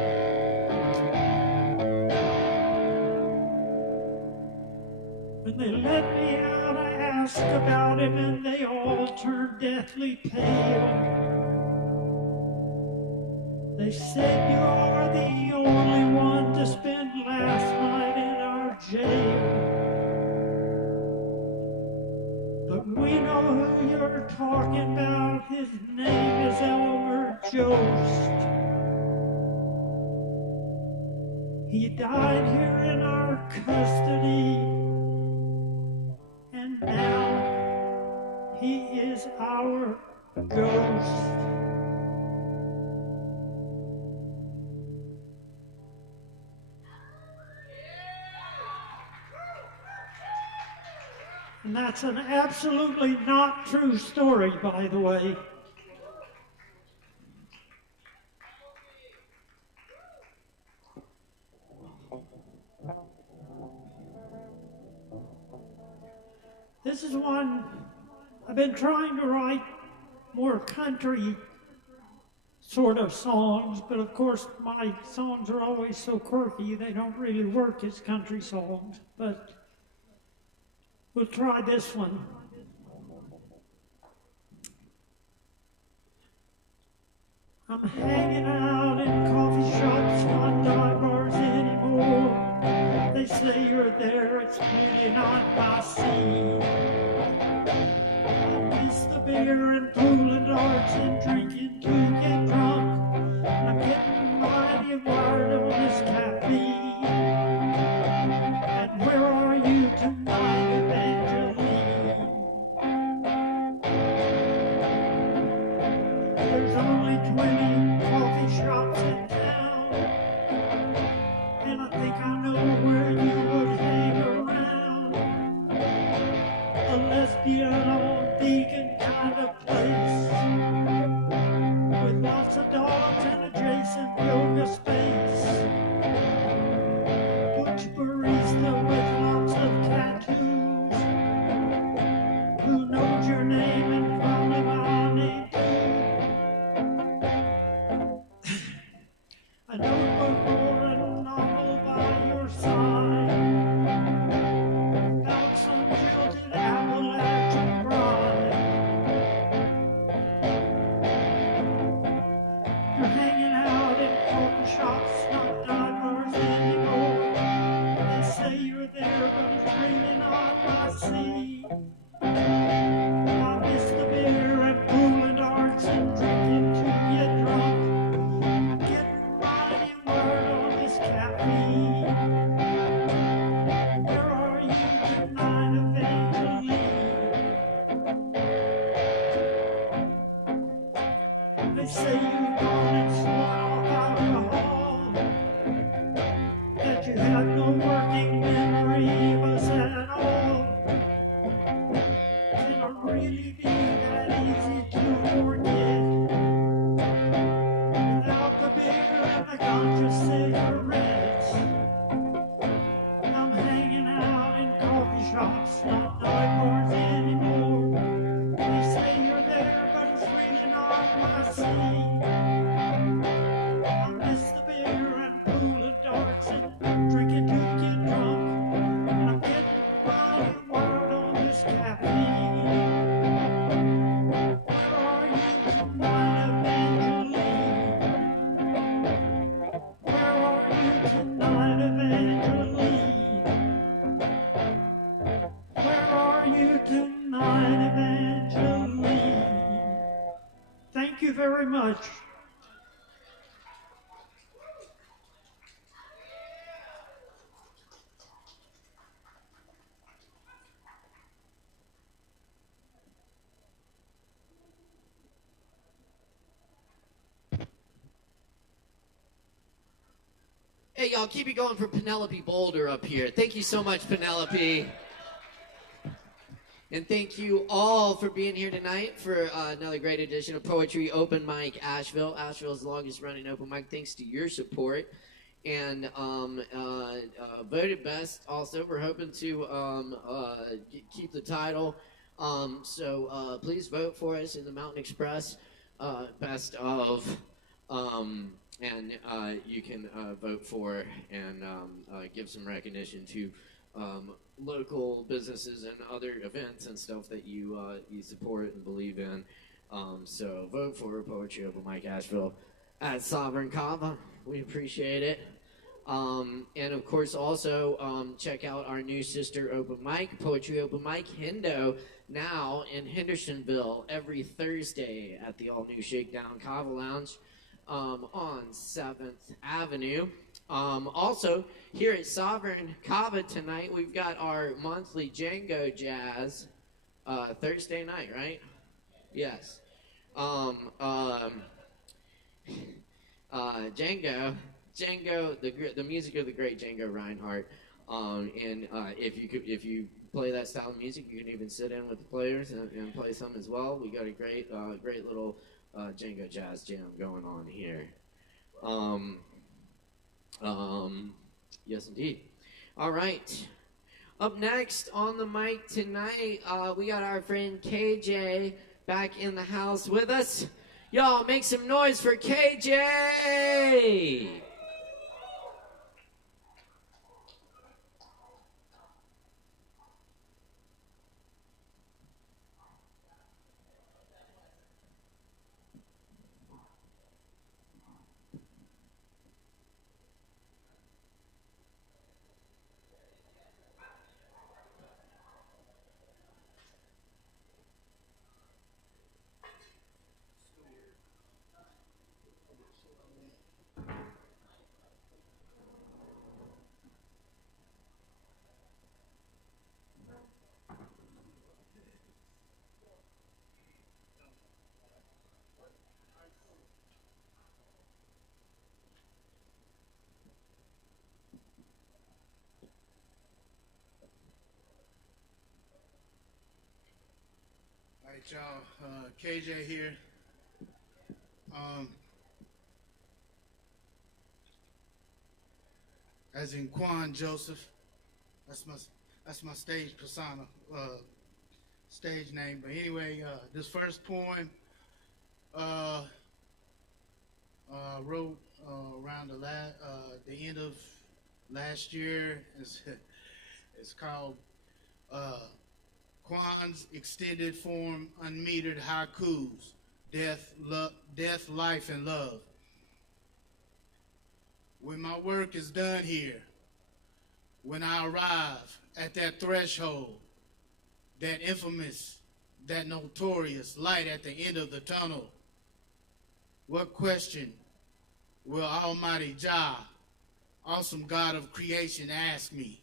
When they let me out, I asked about him, and they all turned deathly pale. They said, you are the only one to spend last night in our jail. But we know who you're talking about. His name is Elmer Jost. He died here in our custody, and now he is our ghost. And that's an absolutely not true story, by the way. This is one I've been trying to write more country sort of songs, but of course my songs are always so quirky, they don't really work as country songs, but we'll try this one. I'm hanging out in coffee shops, not dive bars anymore. They say you're there, it's really not my scene. I miss the beer and pool and darts and drinking to get drunk. I'm getting mighty wired on this caffeine. And where are you tonight, Evangeline? There's only 20 coffee shops in town, and I think I know where you would hang around. A lesbian on vegan kind of place, with lots of dogs and adjacent yoga space. Butch barista with lots of tattoos. Who knows your name and probably my name too? A notebook or a novel by your side, about some jilted Appalachian bride. You're hanging out in coffee shops, not dive bars anymore. They say you're there, but it's really not my scene. I miss the beer and pool and darts and drinking to get drunk. Getting mighty wired on this caffeine. Where are you tonight, Evangeline? They say you've gone and sworn off alcohol, that you have no working memory of us at all. Can it really be that easy to forget? Without the beer and the conscious cigarettes, I'm hanging out in coffee shops, not dive bars anymore. They say you're there, but it's really not my scene. I miss the beer much. Hey, y'all, keep it going for Penelope Boulder up here. Thank you so much, Penelope. And thank you all for being here tonight for another great edition of Poetry Open Mic Asheville. Asheville's longest running open mic, thanks to your support. And voted best also. We're hoping to keep the title. So please vote for us in the Mountain Express best of. And you can vote for and give some recognition to local businesses and other events and stuff that you support and believe in. So vote for Poetry Open Mic Asheville at Sovereign Kava. We appreciate it. And of course also check out our new sister open mic, Poetry Open Mic Hendo, now in Hendersonville every Thursday at the all-new Shakedown Kava Lounge. On 7th Avenue. Also, here at Sovereign Kava tonight, we've got our monthly Django Jazz Thursday night, right? Yes. Django, the music of the great Django Reinhardt. And if you play that style of music, you can even sit in with the players and play some as well. We got a great little Django Jazz Jam going on here. Yes, indeed. All right. Up next on the mic tonight, we got our friend KJ back in the house with us. Y'all make some noise for KJ! All right, y'all. KJ here. As in Quan Joseph. That's my stage persona, stage name. But anyway, this first poem wrote around the end of last year. It's called Quan's extended form, unmetered haikus, death, life, and love. When my work is done here, when I arrive at that threshold, that infamous, that notorious light at the end of the tunnel, what question will Almighty Jah, awesome God of creation, ask me?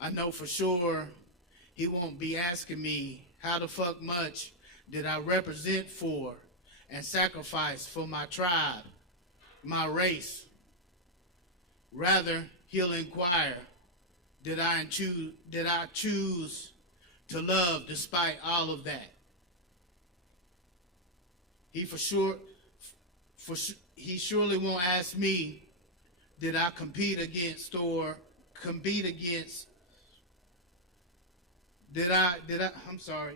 I know for sure he won't be asking me how the fuck much did I represent for and sacrifice for my tribe, my race. Rather, he'll inquire, did I choose to love despite all of that? He surely won't ask me, did I compete against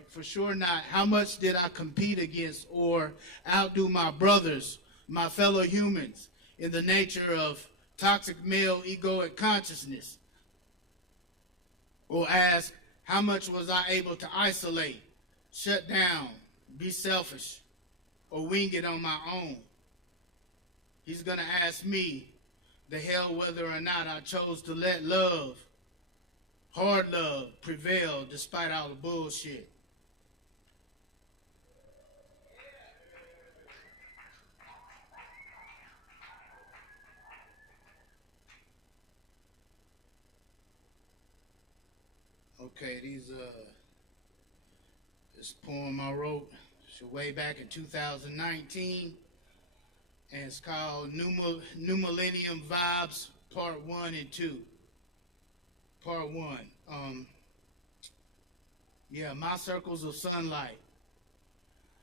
for sure not. How much did I compete against or outdo my brothers, my fellow humans, in the nature of toxic male egoic consciousness? Or ask, how much was I able to isolate, shut down, be selfish, or wing it on my own? He's gonna ask me, the hell whether or not I chose to let love, hard love, prevail despite all the bullshit. Okay, this poem I wrote way back in 2019, and it's called New Millennium Vibes Part 1 and 2. Part 1. Yeah, my circles of sunlight,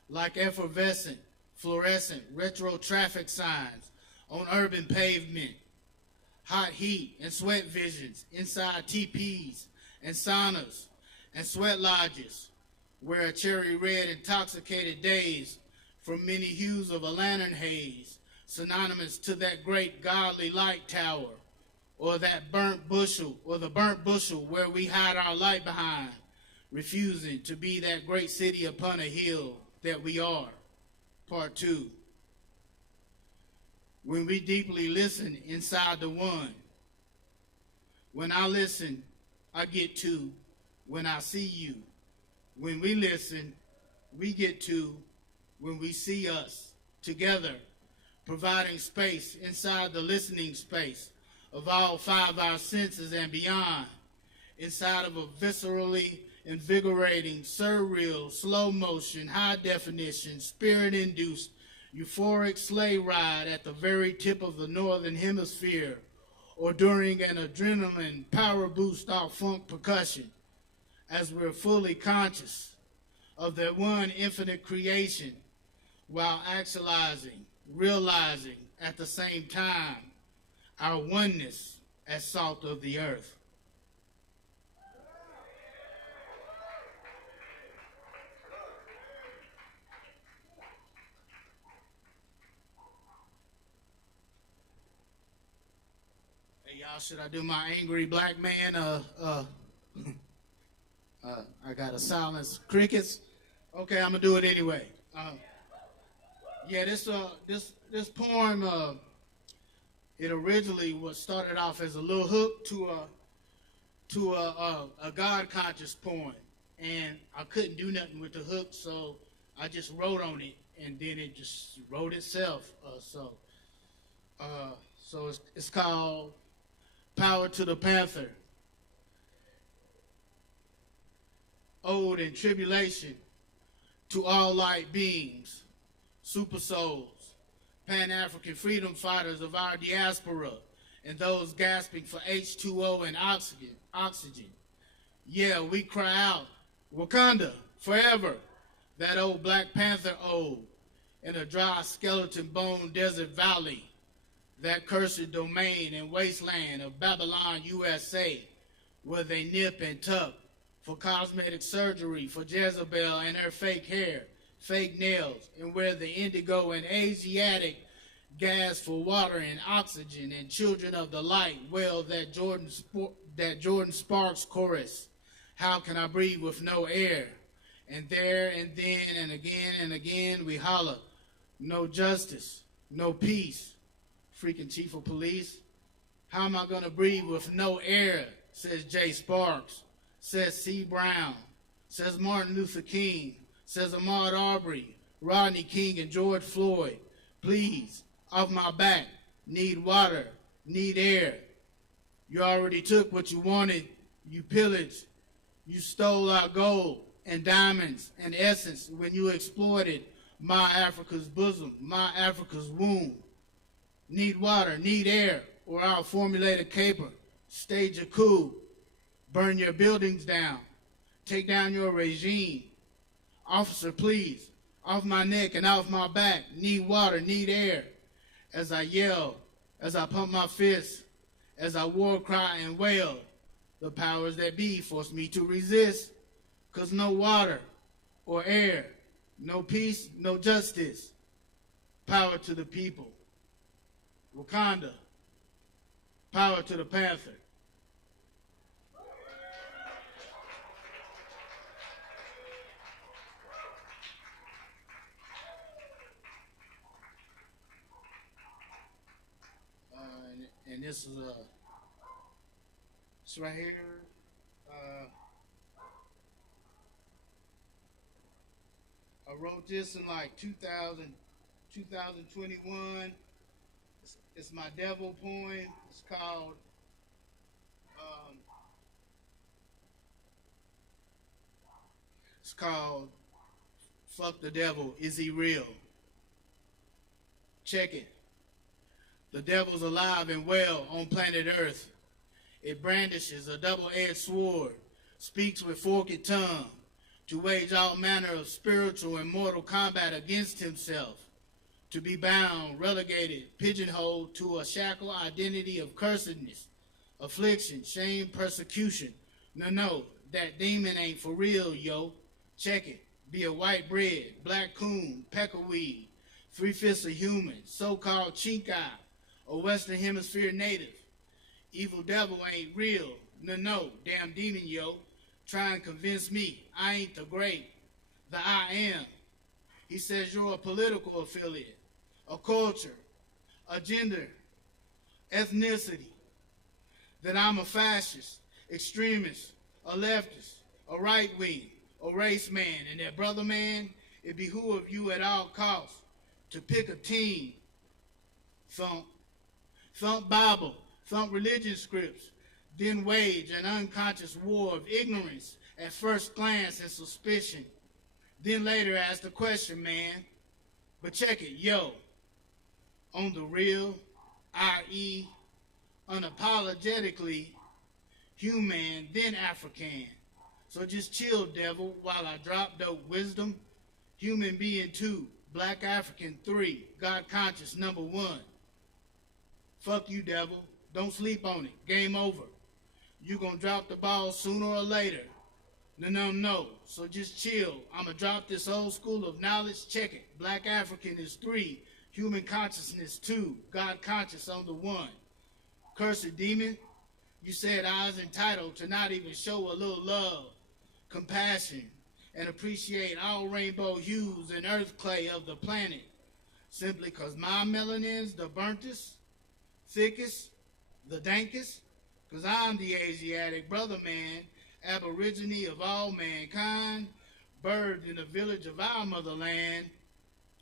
like effervescent, fluorescent, retro traffic signs on urban pavement, hot heat and sweat visions inside teepees and saunas and sweat lodges, where a cherry red intoxicated days from many hues of a lantern haze, synonymous to that great godly light tower, or that burnt bushel, or the burnt bushel where we hide our light behind, refusing to be that great city upon a hill that we are. Part 2. When we deeply listen inside the one. When I listen, I get to when I see you. When we listen, we get to when we see us together, providing space inside the listening space of all 5 of our senses and beyond, inside of a viscerally invigorating, surreal, slow motion, high definition, spirit-induced, euphoric sleigh ride at the very tip of the northern hemisphere, or during an adrenaline power boost off funk percussion, as we're fully conscious of that one infinite creation while actualizing, realizing at the same time our oneness as salt of the earth. Hey y'all, should I do my angry black man? I gotta silence crickets. Okay, I'm gonna do it anyway. Yeah, this poem, it originally was started off as a little hook to a God conscious poem, and I couldn't do nothing with the hook, so I just wrote on it, and then it just wrote itself. So it's called Power to the Panther. Ode and tribulation to all light beings, super souls, Pan-African freedom fighters of our diaspora, and those gasping for H2O and oxygen. Yeah, we cry out, Wakanda, forever, that old Black Panther ode, in a dry skeleton bone desert valley, that cursed domain and wasteland of Babylon, USA, where they nip and tuck for cosmetic surgery for Jezebel and her fake hair, fake nails, and where the indigo and Asiatic gas for water and oxygen and children of the light wail that Jordan Sparks chorus, how can I breathe with no air? And there and then and again we holler, no justice, no peace. Freaking chief of police, how am I gonna breathe with no air? Says Jay Sparks, says C. Brown, says Martin Luther King, says Ahmaud Arbery, Rodney King, and George Floyd. Please, off my back, need water, need air. You already took what you wanted, you pillaged, you stole our gold and diamonds and essence when you exploited my Africa's bosom, my Africa's womb. Need water, need air, or I'll formulate a caper, stage a coup, burn your buildings down, take down your regime. Officer, please, off my neck and off my back, need water, need air. As I yell, as I pump my fists, as I war cry and wail, the powers that be force me to resist, 'cause no water or air, no peace, no justice. Power to the people. Wakanda, power to the Panther. And this is it's right here. I wrote this in like 2021. It's my devil poem. It's called It's called Fuck the Devil, Is He Real? Check it. The devil's alive and well on planet Earth. It brandishes a double-edged sword, speaks with forked tongue, to wage all manner of spiritual and mortal combat against himself, to be bound, relegated, pigeonholed to a shackle identity of cursedness, affliction, shame, persecution. No, that demon ain't for real, yo. Check it. Be a white bread, black coon, peckerweed, 3/5 a human, so-called chink eye, a Western Hemisphere native. Evil devil ain't real. No, damn demon, yo. Try and convince me I ain't the great, the I am. He says you're a political affiliate, a culture, a gender, ethnicity, that I'm a fascist, extremist, a leftist, a right wing, a race man, and that brother man, it behoove you at all costs to pick a team. Thump Bible, thump religion scripts, then wage an unconscious war of ignorance at first glance and suspicion. Then later ask the question, man. But check it, yo. On the real, i.e., unapologetically human, then African. So just chill, devil, while I drop dope wisdom. Human being 2, black African 3, God conscious number 1. Fuck you, devil. Don't sleep on it. Game over. You gonna drop the ball sooner or later. No. So just chill. I'ma drop this old school of knowledge. Check it. Black African is 3. Human consciousness 2. God conscious on the 1. Cursed demon, you said I was entitled to not even show a little love, compassion, and appreciate all rainbow hues and earth clay of the planet, simply because my melanin's the burntest, thickest, the dankest, because I'm the Asiatic brother man, aborigine of all mankind, birthed in the village of our motherland.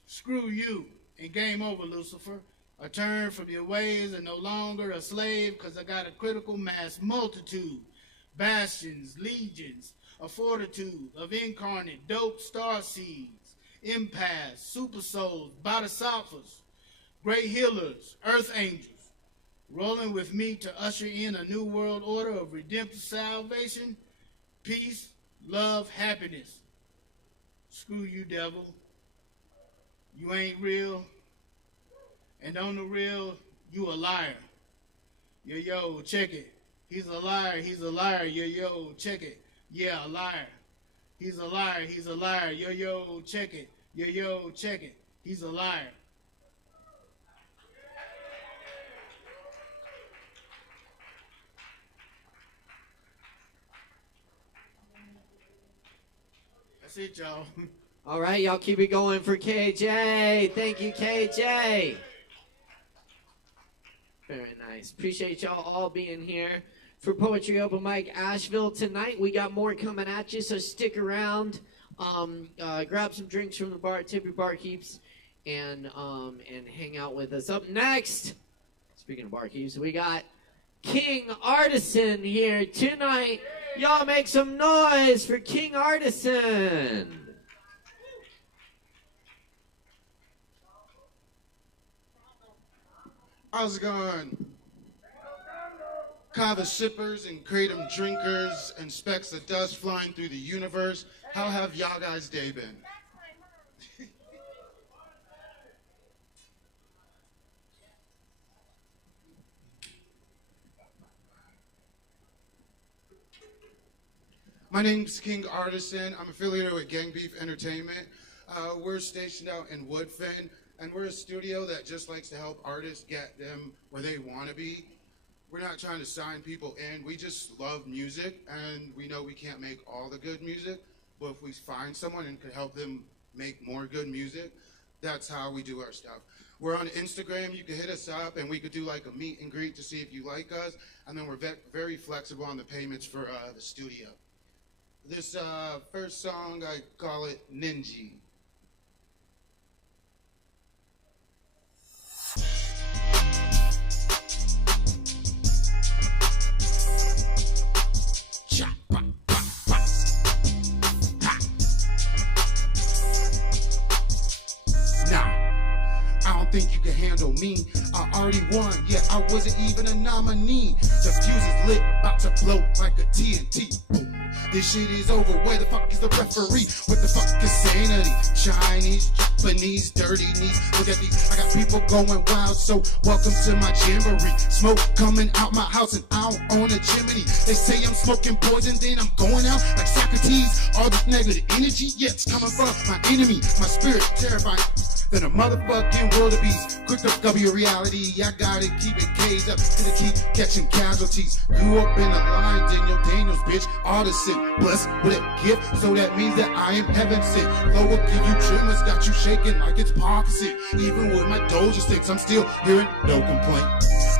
Screw you, and game over, Lucifer. I turn from your ways and no longer a slave, because I got a critical mass multitude, bastions, legions, a fortitude of incarnate dope star seeds, empaths, super souls, bodhisattvas, great healers, earth angels, rolling with me to usher in a new world order of redemptive salvation, peace, love, happiness. Screw you, devil. You ain't real. And on the real, you a liar. Yo, check it. He's a liar, yo, check it. Yeah, a liar. He's a liar, yo, check it. Yo, check it. He's a liar. That's it, y'all. All right, y'all keep it going for KJ. Thank you, KJ. Very nice. Appreciate y'all all being here for Poetry Open Mic Asheville tonight. We got more coming at you, so stick around. Grab some drinks from the bar, tip your barkeeps, and hang out with us. Up next, speaking of barkeeps, we got King Artisan here tonight. Y'all make some noise for King Artisan. How's it going? Kava sippers and kratom drinkers and specks of dust flying through the universe. How have y'all guys' day been? My name's King Artisan. I'm affiliated with Gang Beef Entertainment. We're stationed out in Woodfin, and we're a studio that just likes to help artists get them where they want to be. We're not trying to sign people in. We just love music, and we know we can't make all the good music, but if we find someone and could help them make more good music, that's how we do our stuff. We're on Instagram. You can hit us up, and we could do like a meet and greet to see if you like us, and then we're very flexible on the payments for the studio. This first song, I call it Ninja. I wasn't even a nominee. The fuse is lit, about to blow like a TNT. Boom. This shit is over, where the fuck is the referee? What the fuck is sanity? Chinese, Japanese, dirty knees. Look at these, I got people going wild, so welcome to my jamboree. Smoke coming out my house and I don't own a chimney. They say I'm smoking poison, then I'm going out like Socrates. All this negative energy, yeah, it's coming from my enemy. My spirit terrifying than a motherfucking wildebeest. Quick to discover your reality. I gotta keep it caged up to keep catching casualties. Grew up in the line, Daniels, bitch. Artisan, blessed with a gift, so that means that I am heaven sent. Flow will give you tremors, got you shaking like it's Parkinson. Even with my doja sticks, I'm still hearing no complaint.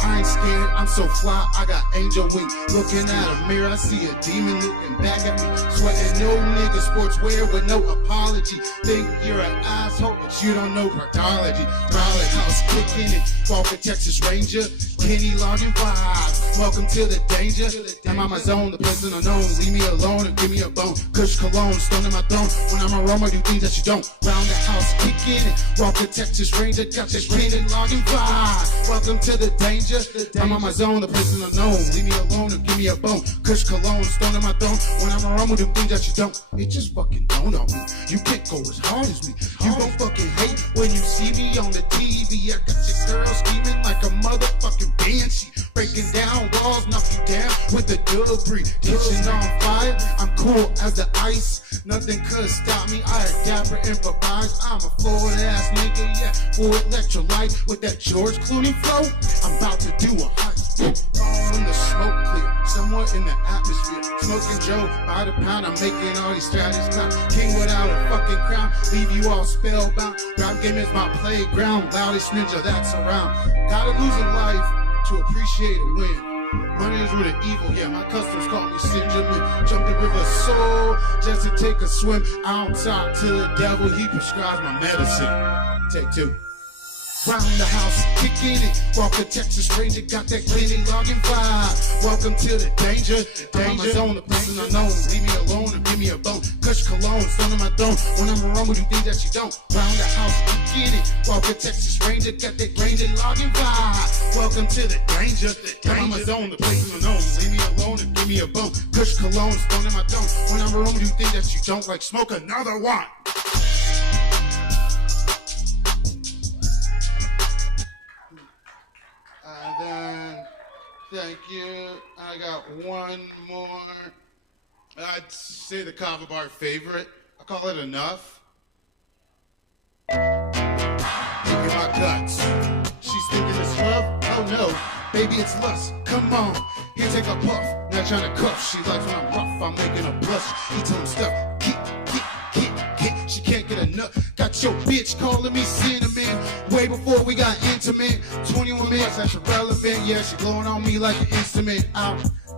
I ain't scared, I'm so fly, I got angel wings. Looking at a mirror, I see a demon looking back at me. Sweating no nigga sportswear with no apology. Think you're an asshole, but you don't know cardiology. Knowledge house kicking it, Walker Texas Ranger. Kenny logging vibes, welcome to the danger. I'm on my zone, the person unknown. Leave me alone and give me a bone. Kush cologne, stone in my throne. When I'm aroma, do things that you don't. Round the house kicking it, Walker Texas Ranger. Got this Kenny logging vibes, welcome to the danger. I'm on my zone, the person unknown. Leave me alone and give me a bone. Kush cologne, stone in my throne. When I'm around with them things that you don't, it just fucking don't on me. You can't go as hard as me. You gon' fucking hate when you see me on the TV. I got your girl scheming like a motherfucking banshee. Breaking down walls, knock you down with the debris. Kitchen on fire, I'm cool as the ice. Nothing could stop me, I adapt or improvise. I'm a Florida ass nigga, yeah. Full electrolyte with that George Clooney flow. I'm about to do a hot when the smoke clear, somewhere in the atmosphere. Smoking Joe by the pound, I'm making all these strategies clap. King without a fucking crown, leave you all spellbound. Rap game is my playground, loudest ninja that's around. Gotta lose in life to appreciate a win. Money is root of evil, yeah, my customers call me Sinjamin. Jump the river soul just to take a swim. I don't talk to the devil, he prescribes my medicine. Take two. Round the house, kicking it. Walker Texas Ranger, got that cleaning logging vibe. Welcome to the danger. I'm on my zone, the person unknown. Leave me alone and give me a bone. Kush cologne, stone in my throne. When I'm around with you things that you don't. Round the house, kicking it. Walker Texas Ranger, got that cleaning logging vibe. Welcome to the danger. I'm on my zone, the person unknown. Leave me alone and give me a bone. Kush cologne, stone in my throne. When I'm around with you things that you don't, like smoke another one. Then, thank you. I got one more. I'd say the Kava Bar favorite. I call it Enough. Look at my guts. She's thinking it's love? Oh no, baby, it's lust. Come on, here, take a puff. Not trying to cuff. She likes when I'm rough. I'm making her blush. He told him stuff. Kick. She can't get enough. Got your bitch calling me cinnamon. Way before we got intimate. 21 minutes, that's irrelevant. Yeah, she blowing on me like an instrument. I'll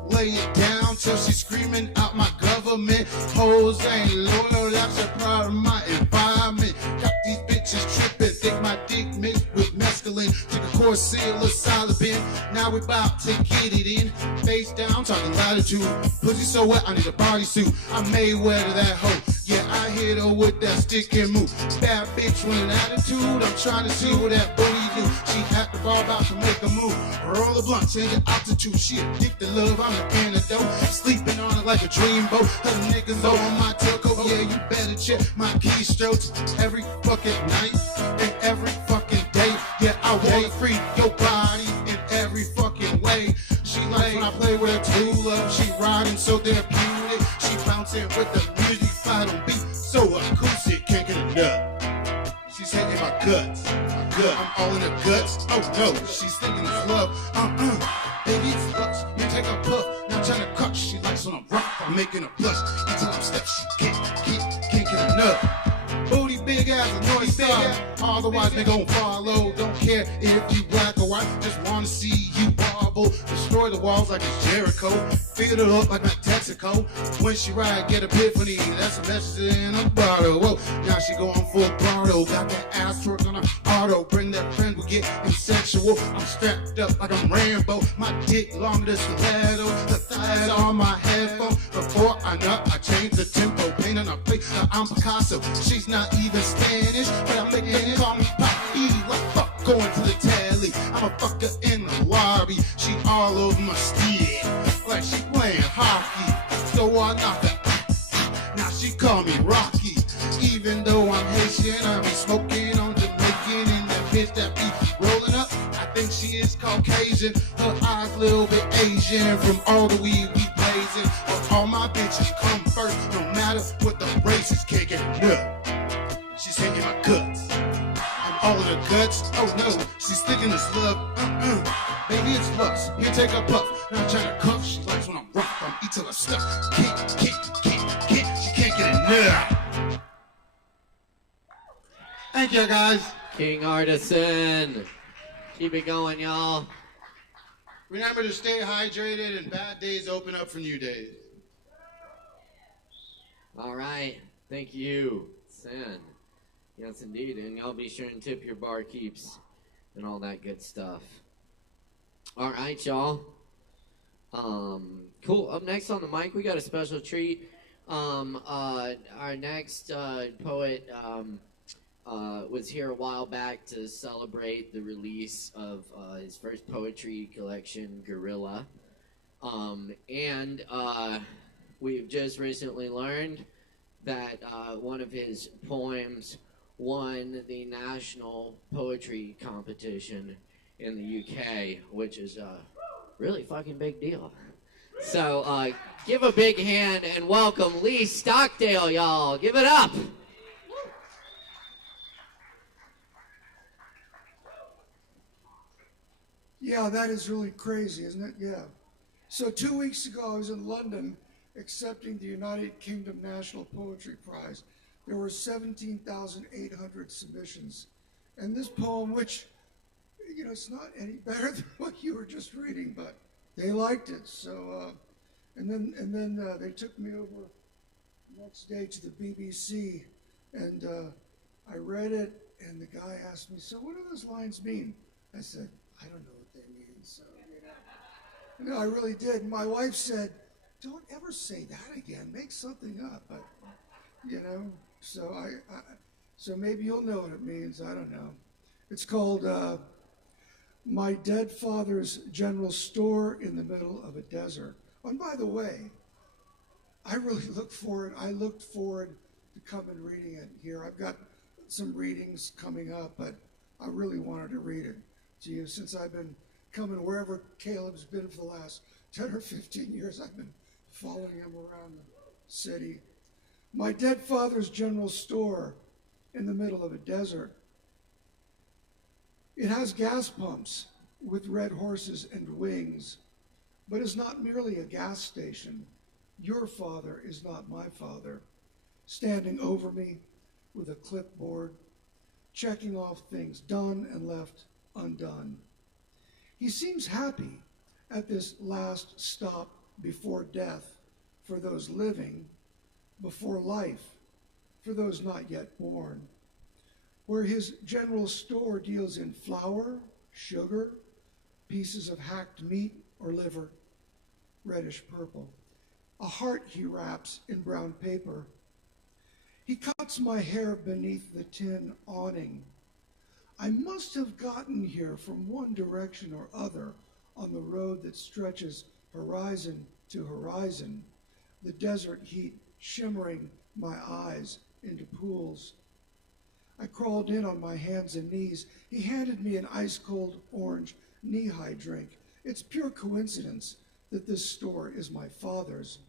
lay it down till she's screaming out my government. Hoes ain't loyal, that's a part of my environment. Got these bitches tripping, think my dick mixed with mescaline. Took a course, seal a solid bin. Now we about to get it in. Face down, talking latitude. Pussy so wet, I need a bodysuit. I Mayweather that hoe. Yeah, I hit her with that stick and move. Bad bitch with an attitude. I'm trying to see what that booty do. She at the bar about to make a move. Roll the blunt, change the altitude. She addicted love, I'm the antidote. Sleeping on it like a dreamboat. Her niggas on my tailcoat. Yeah, you better check my keystrokes every fucking night and every fucking day. Yeah, I wanna free your body in every fucking way. She likes when I play with her true love. She riding so therapeutic. She bouncing with the music. I don't beat so acoustic, can't get enough. She's hitting my guts, I'm all in her guts. Oh no, she's thinking it's love. Baby, it's lust. You take a puff, now trying to cut. She likes when I'm rough, I'm making her blush. Until I'm stuck, she can't get enough. Booty big as a noise star. Otherwise they gon' follow. Don't care if you black or white. Just wanna see you wobble. Destroy the walls like it's Jericho. Fill it up like my Texaco. When she ride, get epiphany. That's a message in a bottle. Whoa, now she going full throttle. Got that ass twerk on her auto. Bring that friend, we get sexual. I'm strapped up like I'm Rambo. My dick long as stiletto. The thighs on my headphone. Before I nut, I change the tempo. Paint on her face, now I'm Picasso. She's not even Spanish, but I'm making it call me Poppy. Like fuck going to the telly. I'm a fucker in the wild. so I knock her. Now she call me Rocky. Even though I'm Haitian, I be smoking on Jamaican, and that bitch that be rolling up, I think she is Caucasian. Her eyes a little bit Asian from all the weed we blazing. But all my bitches come first, no matter what the race is kicking. Nut. She's hitting my guts. I'm all in her guts. Oh no, she's sticking this love. Baby, it's lust. Here, take a puff. Now I'm trying to cuff. She likes when I'm rough. I'm eat till I'm stuck. Kick. She can't get enough. Thank you, guys. King Artisan. Keep it going, y'all. Remember to stay hydrated, and bad days open up for new days. All right. Thank you, Sen. Yes, indeed. And y'all be sure and tip your barkeeps and all that good stuff. All right, y'all. Cool. Up next on the mic, we got a special treat. Our next poet was here a while back to celebrate the release of his first poetry collection, Gorilla. And we've just recently learned that one of his poems won the national poetry competition in the UK, which is a really fucking big deal. So give a big hand and welcome Lee Stockdale, y'all. Give it up. Yeah, that is really crazy, isn't it? Yeah. So 2 weeks ago, I was in London accepting the United Kingdom National Poetry Prize. There were 17,800 submissions. And this poem, which, you know, it's not any better than what you were just reading, but they liked it. So, and then they took me over the next day to the BBC, and I read it, and the guy asked me, so what do those lines mean? I said, I don't know what they mean, so, you know. No, I really did. My wife said, don't ever say that again. Make something up. But, you know, so so maybe you'll know what it means. I don't know. It's called My Dead Father's General Store in the Middle of a Desert. Oh, and by the way, I looked forward to coming and reading it here. I've got some readings coming up, but I really wanted to read it to you since I've been coming wherever Caleb's been for the last 10 or 15 years. I've been following him around the city. My dead father's general store in the middle of a desert. It has gas pumps with red horses and wings, but is not merely a gas station. Your father is not my father, standing over me with a clipboard, checking off things done and left undone. He seems happy at this last stop before death for those living, before life for those not yet born, where his general store deals in flour, sugar, pieces of hacked meat or liver, reddish purple. A heart he wraps in brown paper. He cuts my hair beneath the tin awning. I must have gotten here from one direction or other on the road that stretches horizon to horizon, the desert heat shimmering my eyes into pools. I crawled in on my hands and knees. He handed me an ice-cold orange knee-high drink. It's pure coincidence that this store is my father's.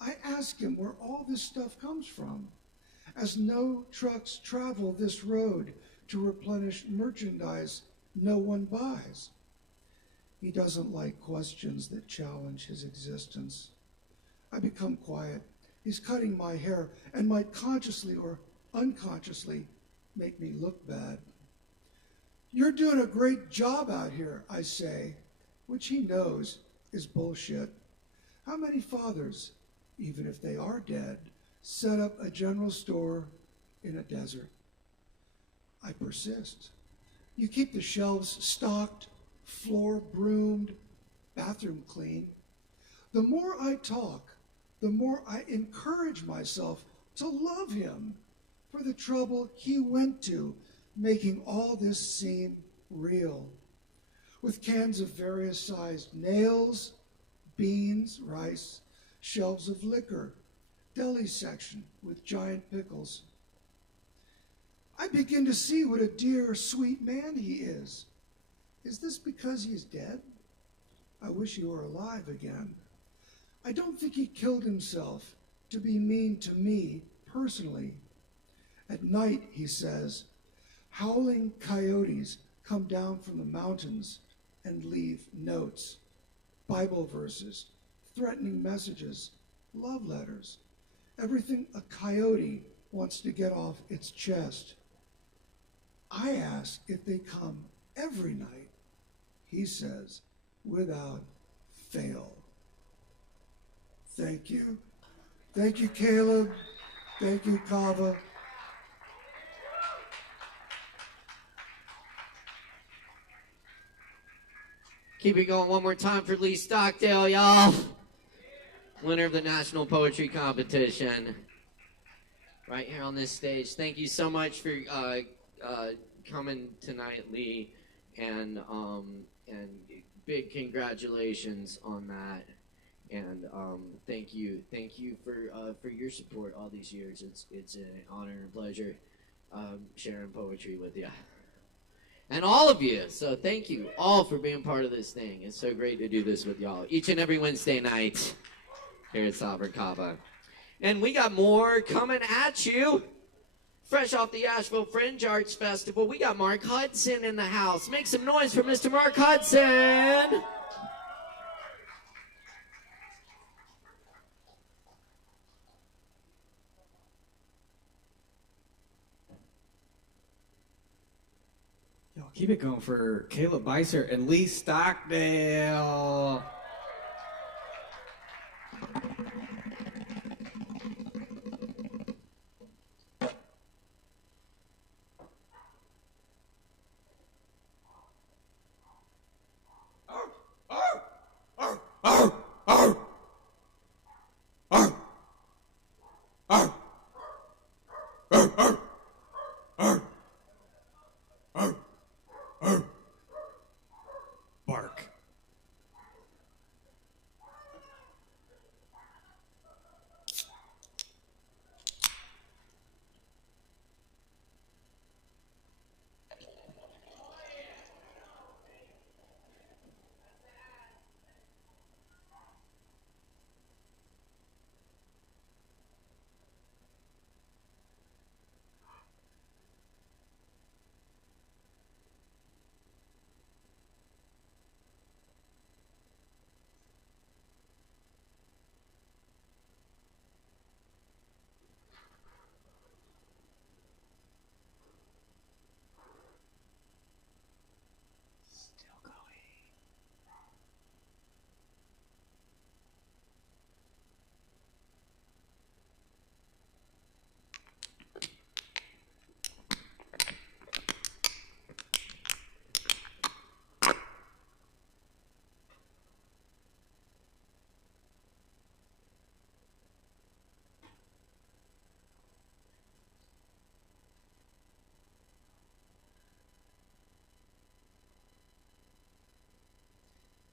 I ask him where all this stuff comes from, as no trucks travel this road to replenish merchandise no one buys. He doesn't like questions that challenge his existence. I become quiet. He's cutting my hair and might consciously or unconsciously make me look bad. You're doing a great job out here, I say, which he knows is bullshit. How many fathers, even if they are dead, set up a general store in a desert? I persist. You keep the shelves stocked, floor broomed, bathroom clean. The more I talk, the more I encourage myself to love him for the trouble he went to making all this seem real. With cans of various sized nails, beans, rice, shelves of liquor, deli section with giant pickles. I begin to see what a dear, sweet man he is. Is this because he is dead? I wish he were alive again. I don't think he killed himself to be mean to me personally. At night, he says, howling coyotes come down from the mountains and leave notes, Bible verses, threatening messages, love letters, everything a coyote wants to get off its chest. I ask if they come every night. He says, without fail. Thank you. Thank you, Caleb. Thank you, Kava. Keep it going one more time for Lee Stockdale, y'all. Winner of the National Poetry Competition. Right here on this stage. Thank you so much for coming tonight, Lee. And big congratulations on that. And thank you for your support all these years. It's an honor and pleasure sharing poetry with you. And all of you, so thank you all for being part of this thing. It's so great to do this with y'all each and every Wednesday night here at Sovereign Kava. And we got more coming at you. Fresh off the Asheville Fringe Arts Festival, we got Mark Hudson in the house. Make some noise for Mr. Mark Hudson. Y'all keep it going for Caleb Beissert and Lee Stockdale. Bark.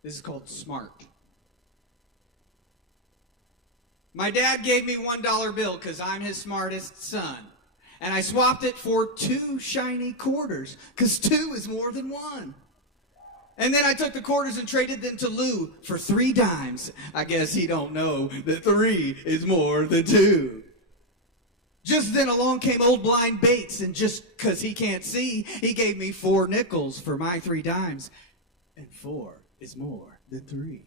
This is called Smart. My dad gave me $1 bill because I'm his smartest son. And I swapped it for 2 shiny quarters because 2 is more than 1. And then I took the quarters and traded them to Lou for 3 dimes. I guess he don't know that 3 is more than 2. Just then along came old blind Bates, and just because he can't see, he gave me 4 nickels for my 3 dimes. And 4 is more than 3.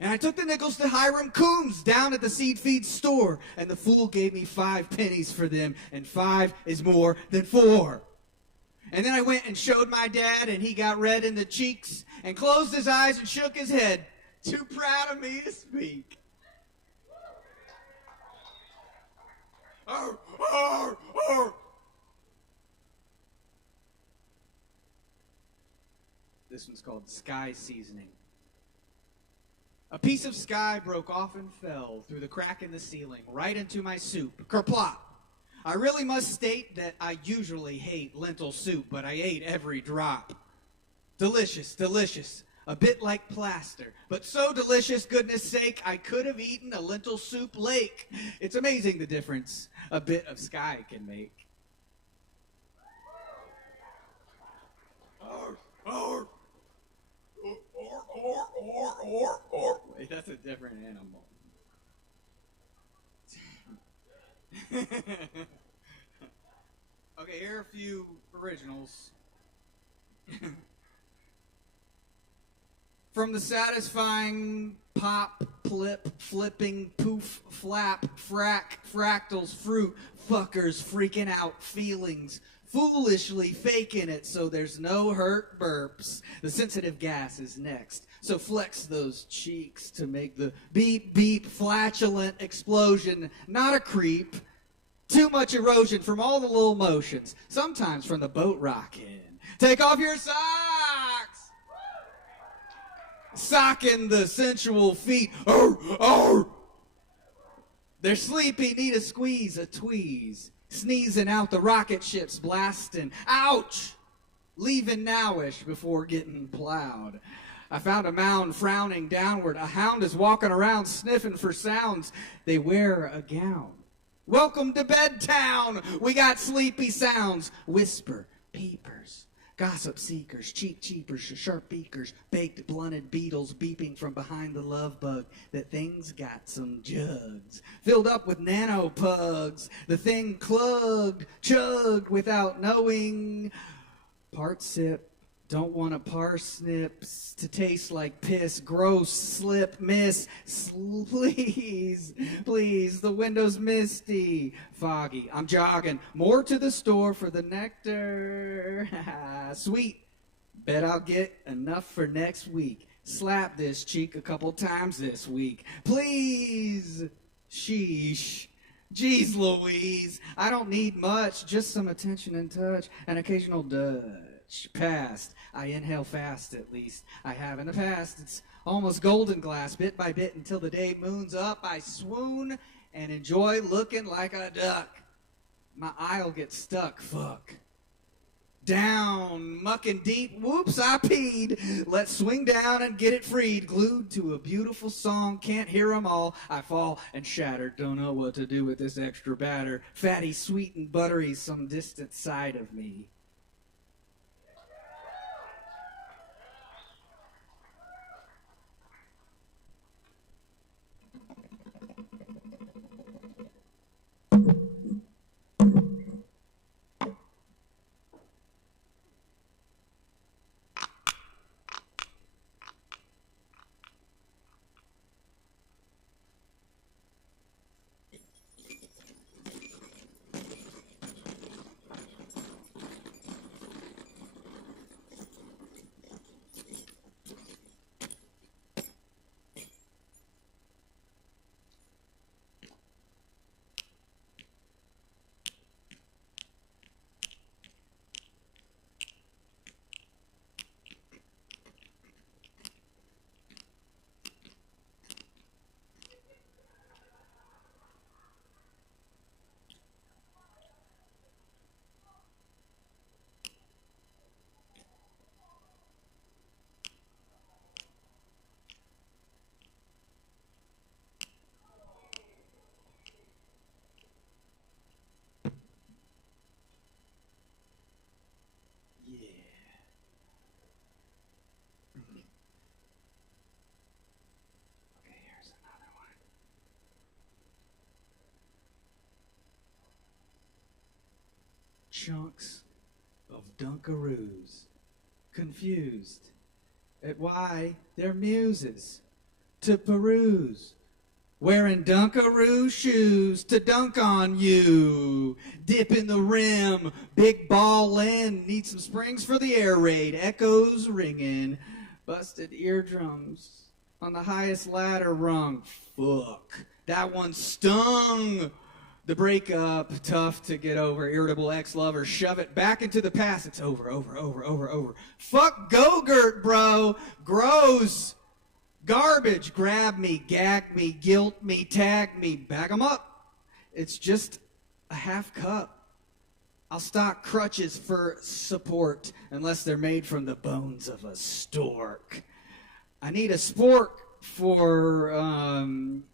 And I took the nickels to Hiram Coombs down at the seed feed store, and the fool gave me 5 pennies for them, and 5 is more than 4. And then I went and showed my dad, and he got red in the cheeks and closed his eyes and shook his head, too proud of me to speak. Arr, arr, arr. This one's called Sky Seasoning. A piece of sky broke off and fell through the crack in the ceiling, right into my soup. Kerplop! I really must state that I usually hate lentil soup, but I ate every drop. Delicious, delicious. a bit like plaster, but so delicious, goodness sake, I could have eaten a lentil soup lake. It's amazing the difference a bit of sky can make. Wait, that's a different animal. Okay, here are a few originals. From the satisfying pop, plip, flipping, poof, flap, frack, fractals, fruit, fuckers, freaking out, feelings, foolishly faking it so there's no hurt burps. The sensitive gas is next. So flex those cheeks to make the beep, beep, flatulent explosion not a creep. Too much erosion from all the little motions, sometimes from the boat rocking. Take off your socks! Socking the sensual feet. Arr, arr. They're sleepy, need a squeeze, a tweeze. Sneezing out the rocket ships blasting. Ouch! Leaving nowish before getting plowed. I found a mound frowning downward. A hound is walking around sniffing for sounds. They wear a gown. Welcome to Bedtown. We got sleepy sounds. Whisper, peepers, gossip seekers, cheek cheepers, sharp beakers, baked blunted beetles beeping from behind the love bug. That thing's got some jugs filled up with nano pugs. The thing clugged, chugged without knowing. Part sip. Don't want a parsnips to taste like piss. Gross, slip, miss. Please, please, the window's misty. Foggy, I'm jogging. More to the store for the nectar. Sweet, bet I'll get enough for next week. Slap this cheek a couple times this week. Please, sheesh. Geez Louise, I don't need much, just some attention and touch, an occasional Dutch. Past, I inhale fast at least. I have in the past. It's almost golden glass, bit by bit, until the day moons up. I swoon and enjoy looking like a duck. My eye'll get stuck, fuck. Down, mucking deep, whoops, I peed. Let's swing down and get it freed. Glued to a beautiful song, can't hear 'em all. I fall and shatter, don't know what to do with this extra batter. Fatty, sweet, and buttery, some distant side of me. Chunks of Dunkaroos, confused at why their muses to peruse, wearing Dunkaroo shoes to dunk on you, dip in the rim, big ball in, need some springs for the air raid, echoes ringing, busted eardrums on the highest ladder rung. Fuck, that one stung. The breakup, tough to get over, irritable ex-lover, shove it back into the past. It's over. Fuck Go-Gurt, bro. Gross. Garbage. Grab me, gag me, guilt me, tag me, bag 'em up. It's just a half cup. I'll stock crutches for support unless they're made from the bones of a stork. I need a spork for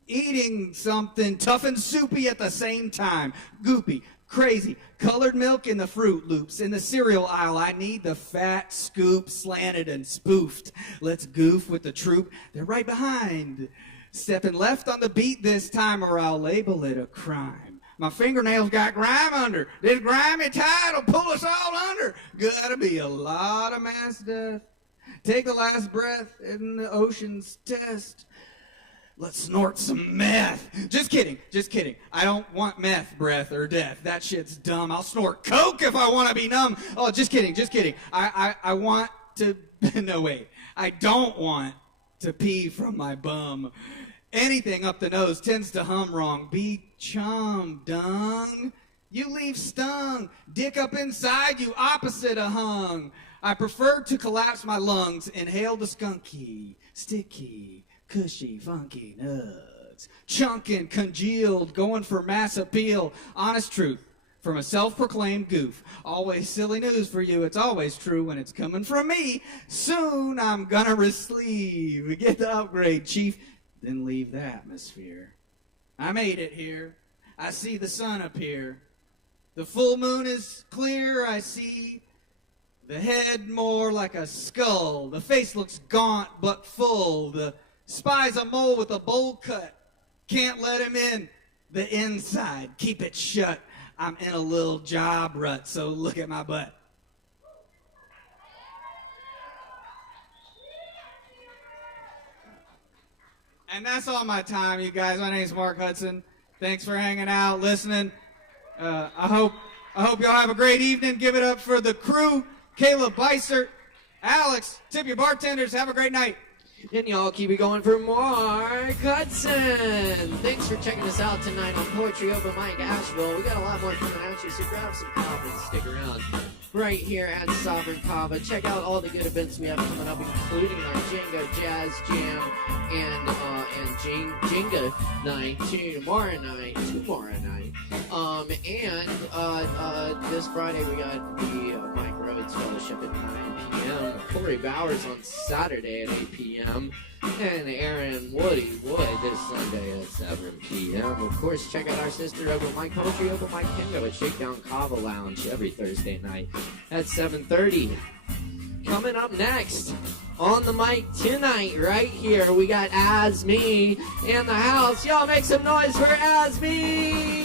eating something tough and soupy at the same time. Goopy, crazy, colored milk in the Fruit Loops. In the cereal aisle, I need the fat scoop slanted and spoofed. Let's goof with the troop. They're right behind. Stepping left on the beat this time, or I'll label it a crime. My fingernails got grime under. This grimy tide will pull us all under. Gotta be a lot of mass death. Take the last breath in the ocean's test. Let's snort some meth. Just kidding, just kidding. I don't want meth breath or death. That shit's dumb. I'll snort coke if I want to be numb. Oh, just kidding, just kidding. I want to, no wait. I don't want to pee from my bum. Anything up the nose tends to hum wrong. Be chum, dung. You leave stung. Dick up inside you, opposite of hung. I prefer to collapse my lungs. Inhale the skunky, sticky, cushy, funky nugs. Chunkin', congealed, going for mass appeal. Honest truth from a self-proclaimed goof. Always silly news for you. It's always true when it's coming from me. Soon I'm gonna receive. Get the upgrade, chief. Then leave the atmosphere. I made it here. I see the sun appear. The full moon is clear. I see the head more like a skull. The face looks gaunt but full. The spy's a mole with a bowl cut. Can't let him in. The inside, keep it shut. I'm in a little job rut, so look at my butt. And that's all my time, you guys. My name's Mark Hudson. Thanks for hanging out, listening. I hope y'all have a great evening. Give it up for the crew. Caleb Beissert, Alex, tip your bartenders. Have a great night. And y'all keep it going for Mark Hudson. Thanks for checking us out tonight on Poetry Open Mic Asheville. We got a lot more coming at you, so grab some coffee and stick around. Right here at Sovereign Kava. Check out all the good events we have coming up, including our Jenga Jazz Jam and Jenga night tomorrow night. This Friday we got the Mike Rhodes Fellowship at 9 p.m. Corey Bowers on Saturday at 8 p.m. And Aaron Woody Wood this Sunday at 7 p.m. Of course, check out our sister Open Mic Poetry Open Mic Kingo at Shakedown Kava Lounge every Thursday night at 7:30. Coming up next on the mic tonight, right here, we got As Me in the house. Y'all make some noise for As Me!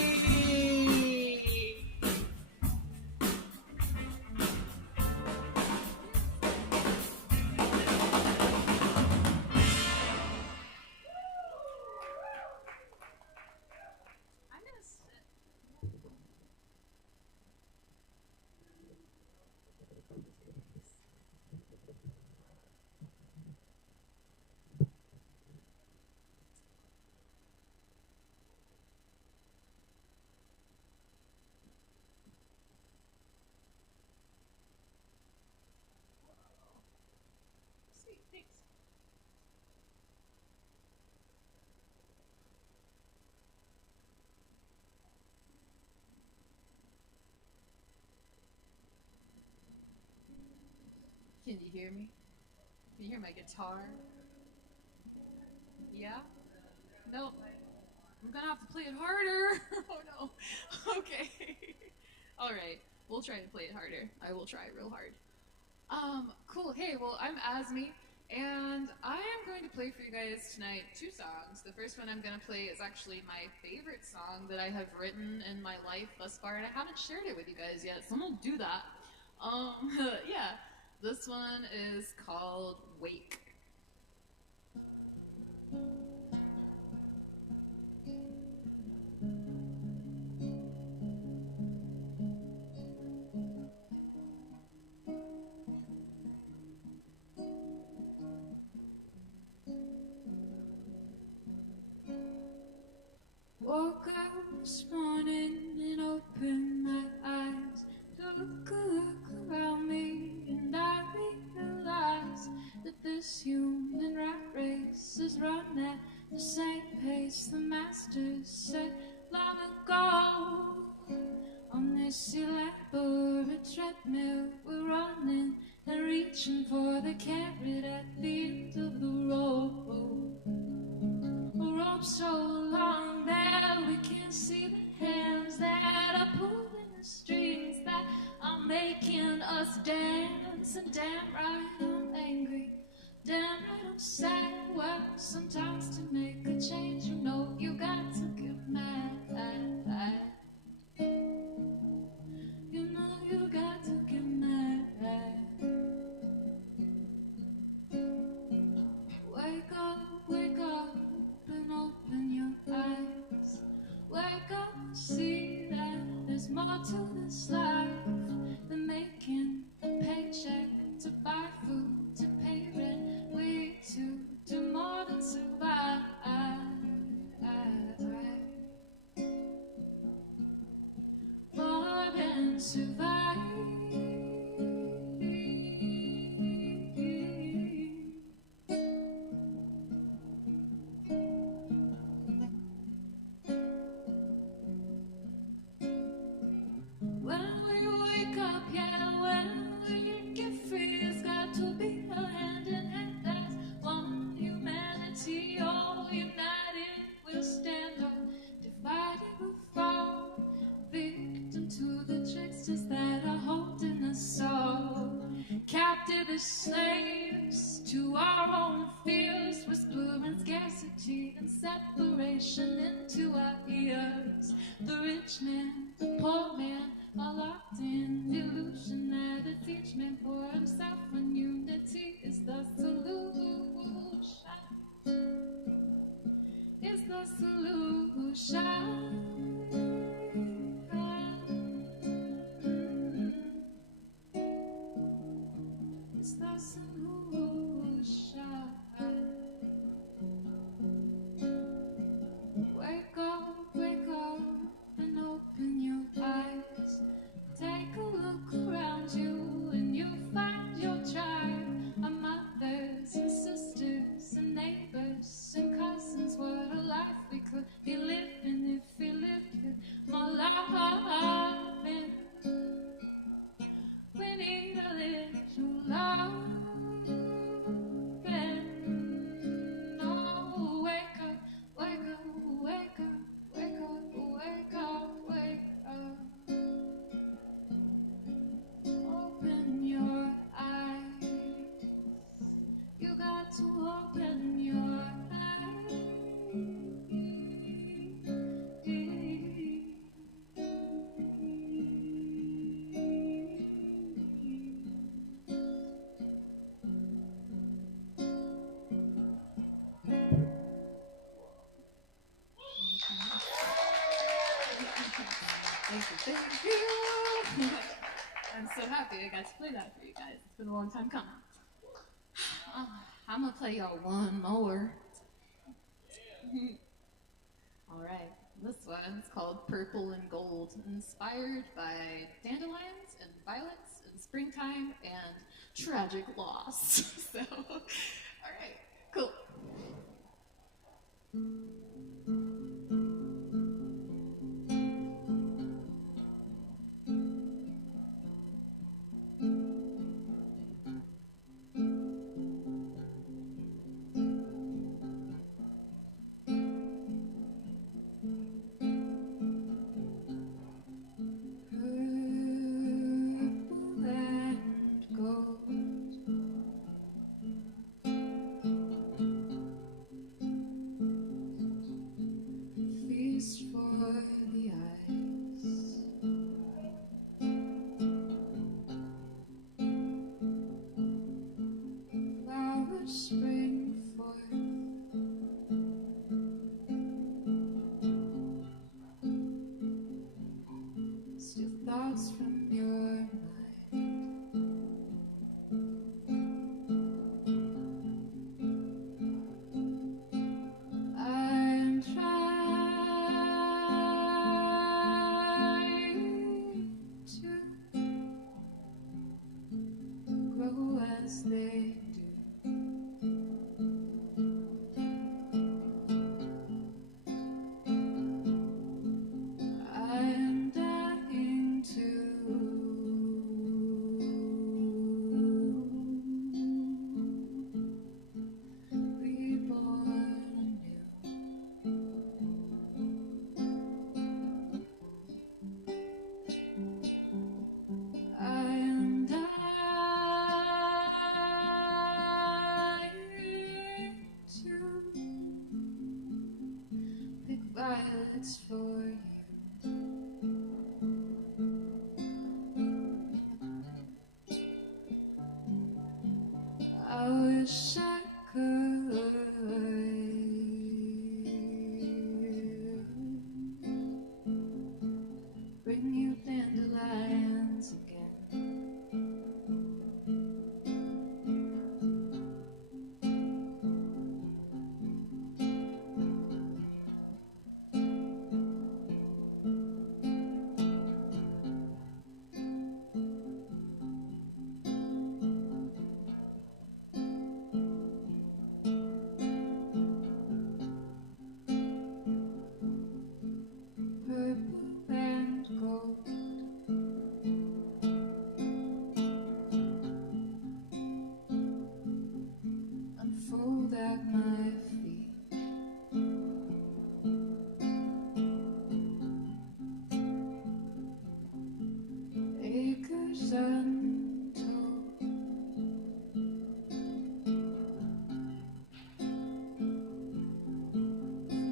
Can you hear me? Can you hear my guitar? Yeah? No. I'm gonna have to play it harder. Oh no. Okay. Alright. We'll try to play it harder. I will try real hard. Cool. Hey, well, I'm Asmi, and I am going to play for you guys tonight 2 songs. The first one I'm gonna play is actually my favorite song that I have written in my life thus far, and I haven't shared it with you guys yet, so I'm gonna do that. Yeah. This one is called Wake. Woke up this morning and opened my eyes. Took a look around me and I realized that this human rat race is run at the same pace the masters said long ago. On this elaborate treadmill we're running and reaching for the carrot at the end of the rope. A rope so long that we can't see the hands that are pulling the strings that are making us dance. And damn right I'm angry, damn right I'm sad. Well, sometimes to make a change, you know you got to get mad. You know you got to get mad. Wake up and open your eyes. Wake up and see that there's more to this life than making a paycheck to buy food, to pay rent. We need to do more than survive. More than survive. When we wake up, yeah, when we get free, it's got to be a hand in hand. That's one humanity, all united we'll stand up. Divided we'll fall, victim to the tricksters that are holding us all. Captive as slaves to our own fears, whispering scarcity and separation into our ears. The rich man, the poor man, are locked in illusion that it's each man for himself, when unity is the solution. Is the solution. It's the solution. Wake up and open your eyes. Take a look around you and you'll find your tribe of mothers and sisters and neighbors and cousins. What a life we could be living if we lived with more love. We need a little love. Oh, wake up, wake up, wake up, wake up, wake up, wake up. Open your eyes. You got to open your eyes. Thank you. I'm so happy I got to play that for you guys. It's been a long time coming. I'm gonna play y'all one more. All right, this one's called Purple and Gold, inspired by dandelions and violets and springtime and tragic loss. So, all right, cool. violets for you. I wish I could bring you dandelions again. Purple and gold, unfold at my feet. Acres untold,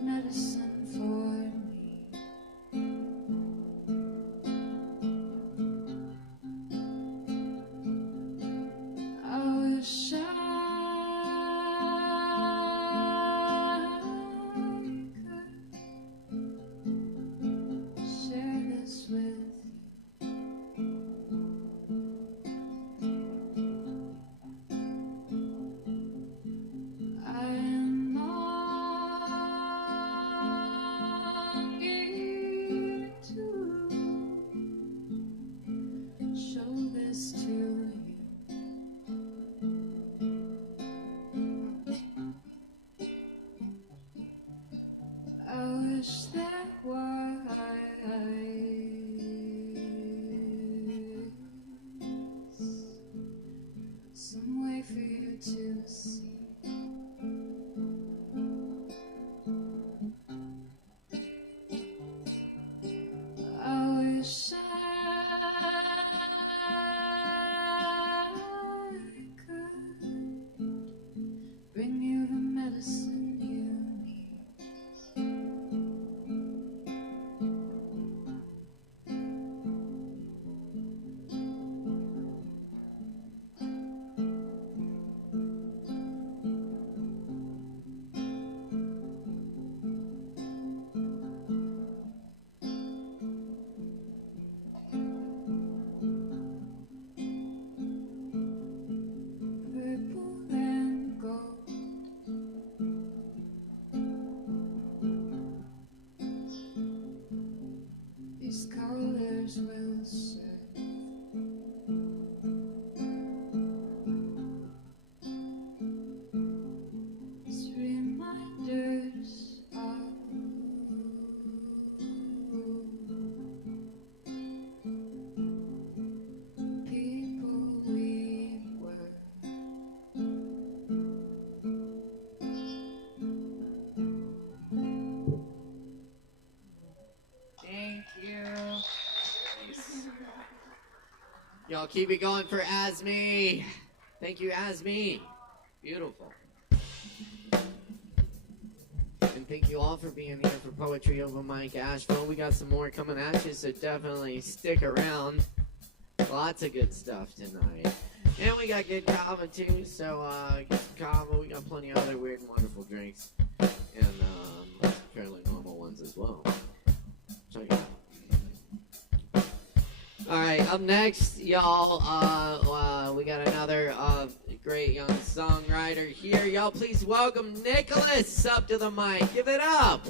medicine for me. I wish I could share this with you. I am longing to show this to you. I wish there was some way for you to see. I wish I could bring you the medicine you need. Purple and gold, these colors will serve as reminders of people we were. Thank you. Y'all keep it going for Asmi. Thank you, Asmi. Beautiful. And thank you all for being here for Poetry Over Mike Asheville. We got some more coming at you, so definitely stick around. Lots of good stuff tonight. And we got good kava too, so get some kava. We got plenty of other weird and wonderful drinks. And fairly normal ones as well. Check it out. Alright, up next, y'all, we got another great young songwriter here. Y'all please welcome Nicholas up to the mic. Give it up!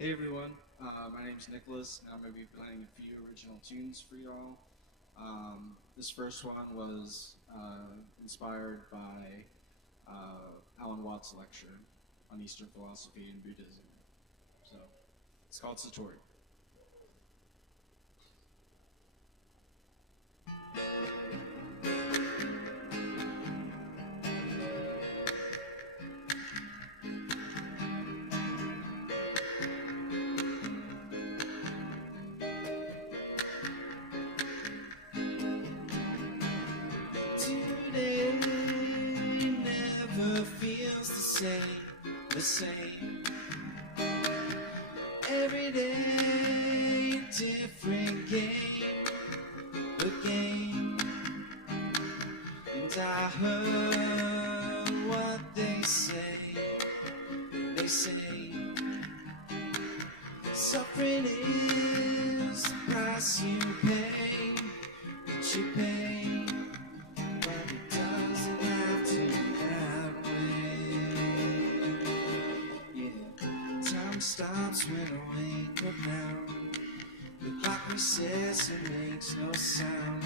Hey everyone, my name's Nicholas, and I'm going to be playing a few original tunes for y'all. This first one was inspired by Alan Watts' lecture on Eastern philosophy and Buddhism. So, it's called Satori. Today never feels the same. Every day a different game, a game. And I heard what they say. Suffering is the price you pay, but it doesn't have to be that way. Yeah, time stops when I wake up now. The clock resets and makes no sound.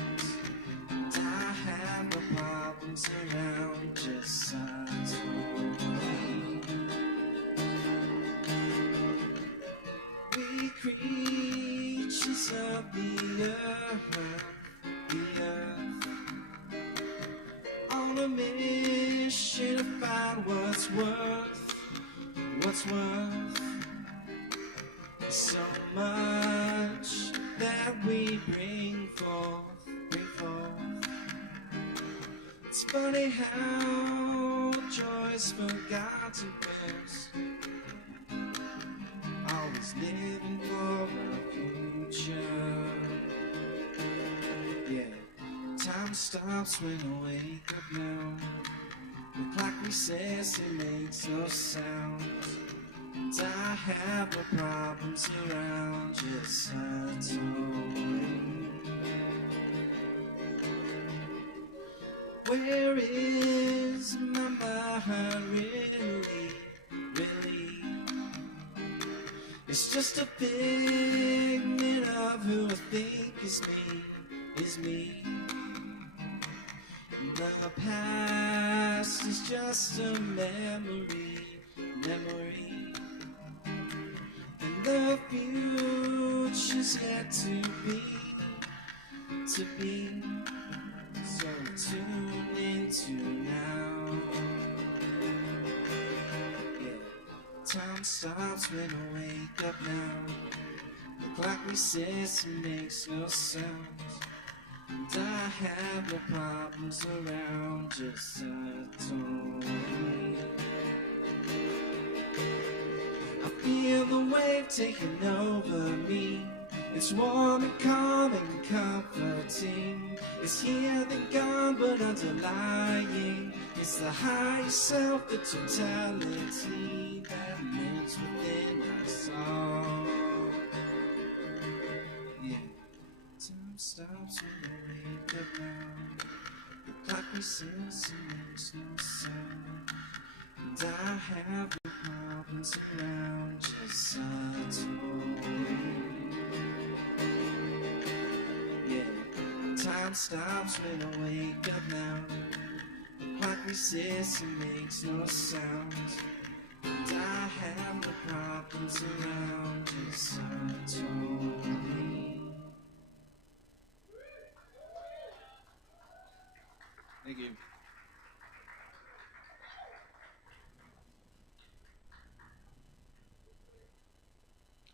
And I have no problems around, just signs for me. We creatures of the earth, on a mission to find what's worth so much that we bring forth. It's funny how joy's forgotten first, always living for a future. Yeah, time stops when I wake up now. The clock resets, it makes no sound. And I have no problems around, just a toy. Where is my mind really? It's just a figment of who I think is me. The past is just a memory. And the future's yet to be. So tune into now. Yeah. Time stops when I wake up now. The clock resets and makes no sound. And I have no problems around, just a toy. I feel the wave taking over me. It's warm and calm and comforting. It's here then gone but underlying. It's the higher self, the totality that lives within us all. Yeah, time stops when I wake up now. The clock resets and makes no sound. And I have no problems around, just a toy. Yeah, time stops when I wake up now. The clock resets and makes no sound. And I have no problems around, just a toy. Thank you.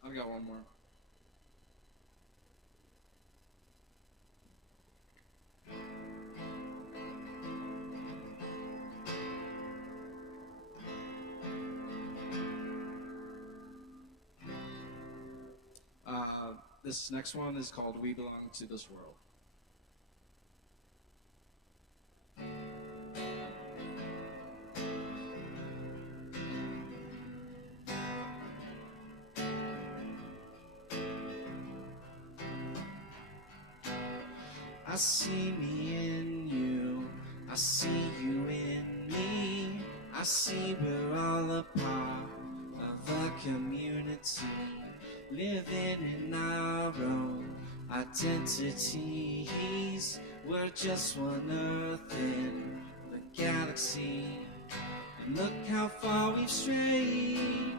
I've got one more. This next one is called We Belong to This World. I see me in you, I see you in me. I see we're all a part of a community, living in our own identities. We're just one Earth in the galaxy. And look how far we've strayed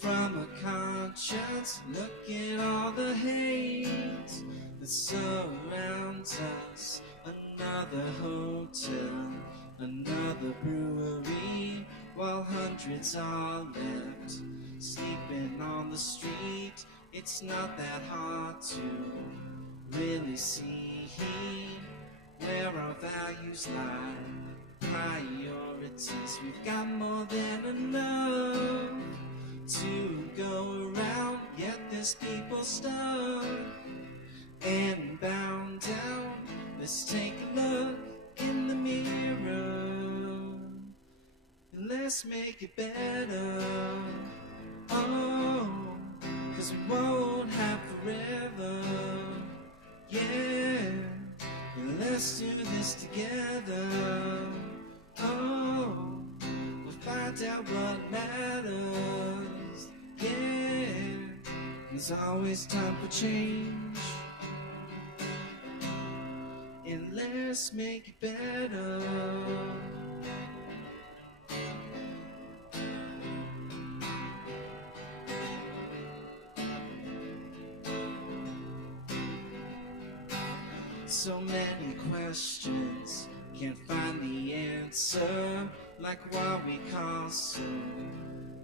from a conscience. Look at all the hate that surrounds us. Another hotel, another brewery, while hundreds are left sleeping on the street. It's not that hard to really see where our values lie, priorities. We've got more than enough to go around, yet there's people stuck and bound down. Let's take a look in the mirror and let's make it better. Oh, 'cause we won't have forever. Yeah, and let's do this together. Oh, we'll find out what matters. Yeah, there's always time for change. And let's make it better. So many questions, can't find the answer. Like why we cause so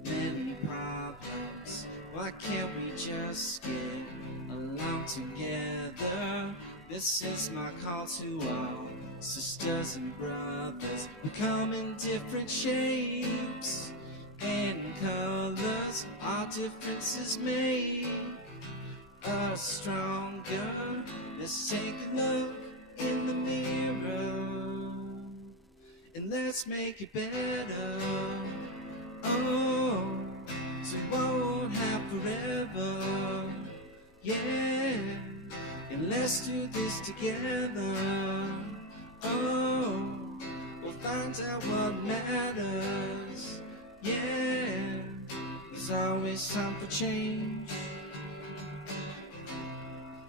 many problems. Why can't we just get along together? This is my call to all sisters and brothers. We come in different shapes and colors. Our differences make us stronger. Let's take a look in the mirror and let's make it better. Oh, so we won't have forever. Yeah, and let's do this together. Oh, we'll find out what matters. Yeah, there's always time for change.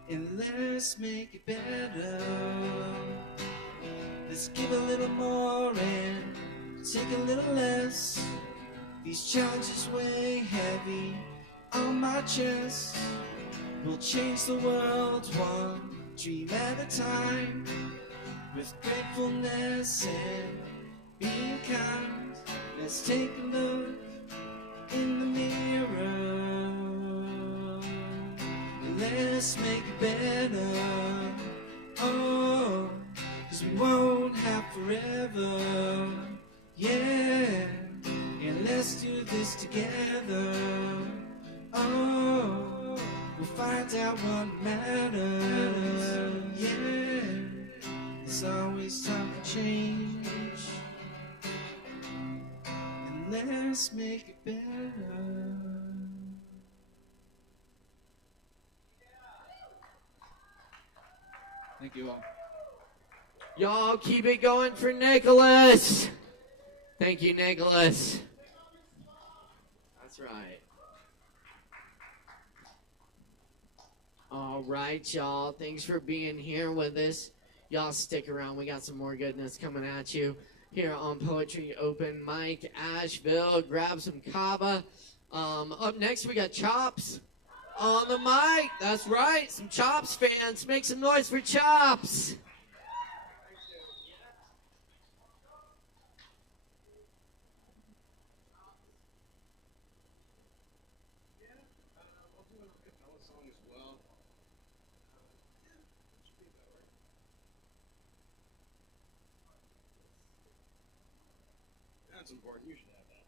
And let's make it better. Let's give a little more and take a little less. These challenges weigh heavy on my chest. We'll change the world one dream at a time, with gratefulness and being kind. Let's take a look in the mirror. Let's make it better. Oh, 'cause we won't have forever. Yeah, and let's do this together. Oh, we'll find out what matters. Yeah, there's always time for change. And let's make it better. Thank you all. Y'all keep it going for Nicholas. Thank you, Nicholas. That's right. All right, y'all. Thanks for being here with us. Y'all stick around. We got some more goodness coming at you here on Poetry Open Mic Asheville. Grab some kava. Up next, we got Chops on the mic. That's right. Some Chops fans. Make some noise for Chops. That's important. You should have that.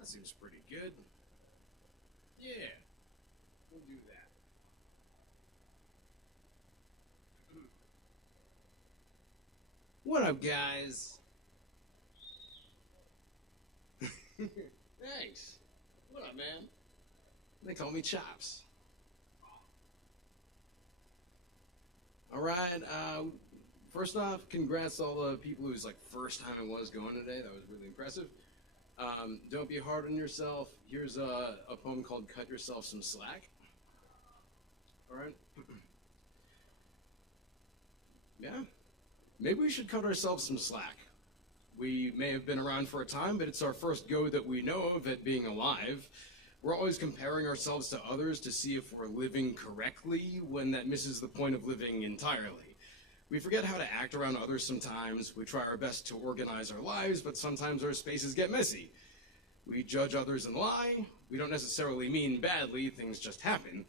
That seems pretty good. Yeah, we'll do that. What up, guys? Thanks. What up, man? They call me Chops. All right, First off, congrats to all the people whose like first time it was going today. That was really impressive. Don't be hard on yourself. Here's a poem called "Cut Yourself Some Slack." All right. Yeah. Maybe we should cut ourselves some slack. We may have been around for a time, but it's our first go that we know of at being alive. We're always comparing ourselves to others to see if we're living correctly when that misses the point of living entirely. We forget how to act around others sometimes. We try our best to organize our lives, but sometimes our spaces get messy. We judge others and lie. We don't necessarily mean badly, things just happen.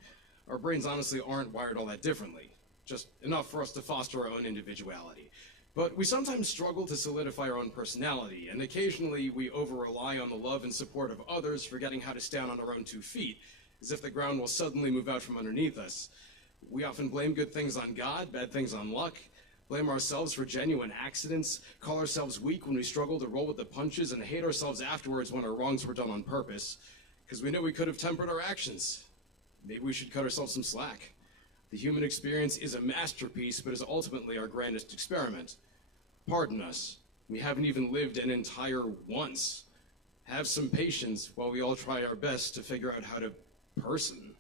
Our brains honestly aren't wired all that differently, just enough for us to foster our own individuality. But we sometimes struggle to solidify our own personality, and occasionally we over-rely on the love and support of others, forgetting how to stand on our own 2 feet, as if the ground will suddenly move out from underneath us. We often blame good things on God, bad things on luck, blame ourselves for genuine accidents, call ourselves weak when we struggle to roll with the punches, and hate ourselves afterwards when our wrongs were done on purpose, because we know we could have tempered our actions. Maybe we should cut ourselves some slack. The human experience is a masterpiece, but is ultimately our grandest experiment. Pardon us, we haven't even lived an entire once. Have some patience while we all try our best to figure out how to person.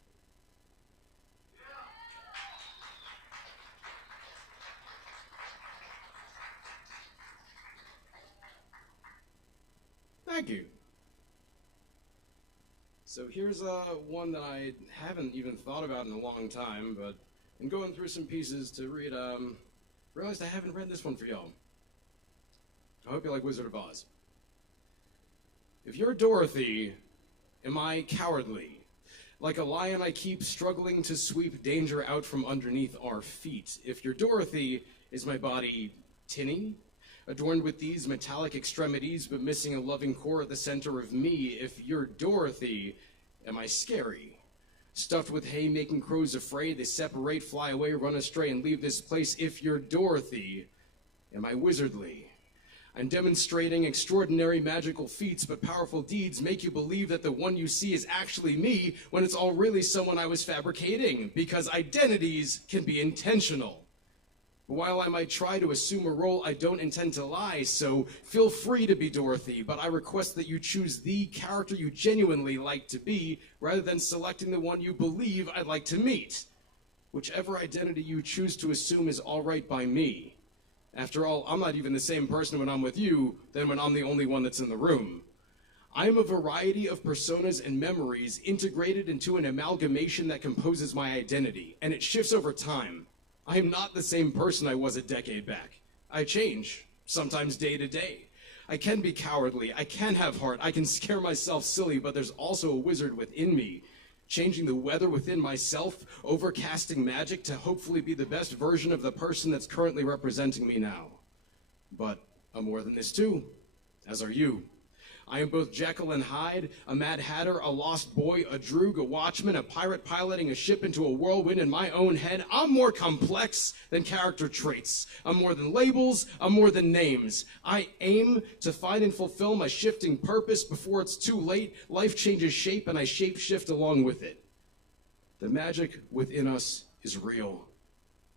Thank you. So here's one that I haven't even thought about in a long time, but in going through some pieces to read, realized I haven't read this one for y'all. I hope you like Wizard of Oz. If you're Dorothy, am I cowardly? Like a lion, I keep struggling to sweep danger out from underneath our feet. If you're Dorothy, is my body tinny? Adorned with these metallic extremities, but missing a loving core at the center of me. If you're Dorothy, am I scary? Stuffed with hay, making crows afraid, they separate, fly away, run astray, and leave this place. If you're Dorothy, am I wizardly? I'm demonstrating extraordinary magical feats, but powerful deeds make you believe that the one you see is actually me, when it's all really someone I was fabricating, because identities can be intentional. While I might try to assume a role, I don't intend to lie, so feel free to be Dorothy, but I request that you choose the character you genuinely like to be, rather than selecting the one you believe I'd like to meet. Whichever identity you choose to assume is all right by me. After all, I'm not even the same person when I'm with you than when I'm the only one that's in the room. I am a variety of personas and memories integrated into an amalgamation that composes my identity, and it shifts over time. I am not the same person I was a decade back. I change, sometimes day to day. I can be cowardly, I can have heart, I can scare myself silly, but there's also a wizard within me, changing the weather within myself, overcasting magic to hopefully be the best version of the person that's currently representing me now. But I'm more than this too, as are you. I am both Jekyll and Hyde, a Mad Hatter, a lost boy, a droog, a watchman, a pirate piloting a ship into a whirlwind in my own head. I'm more complex than character traits. I'm more than labels, I'm more than names. I aim to find and fulfill my shifting purpose before it's too late. Life changes shape and I shape shift along with it. The magic within us is real.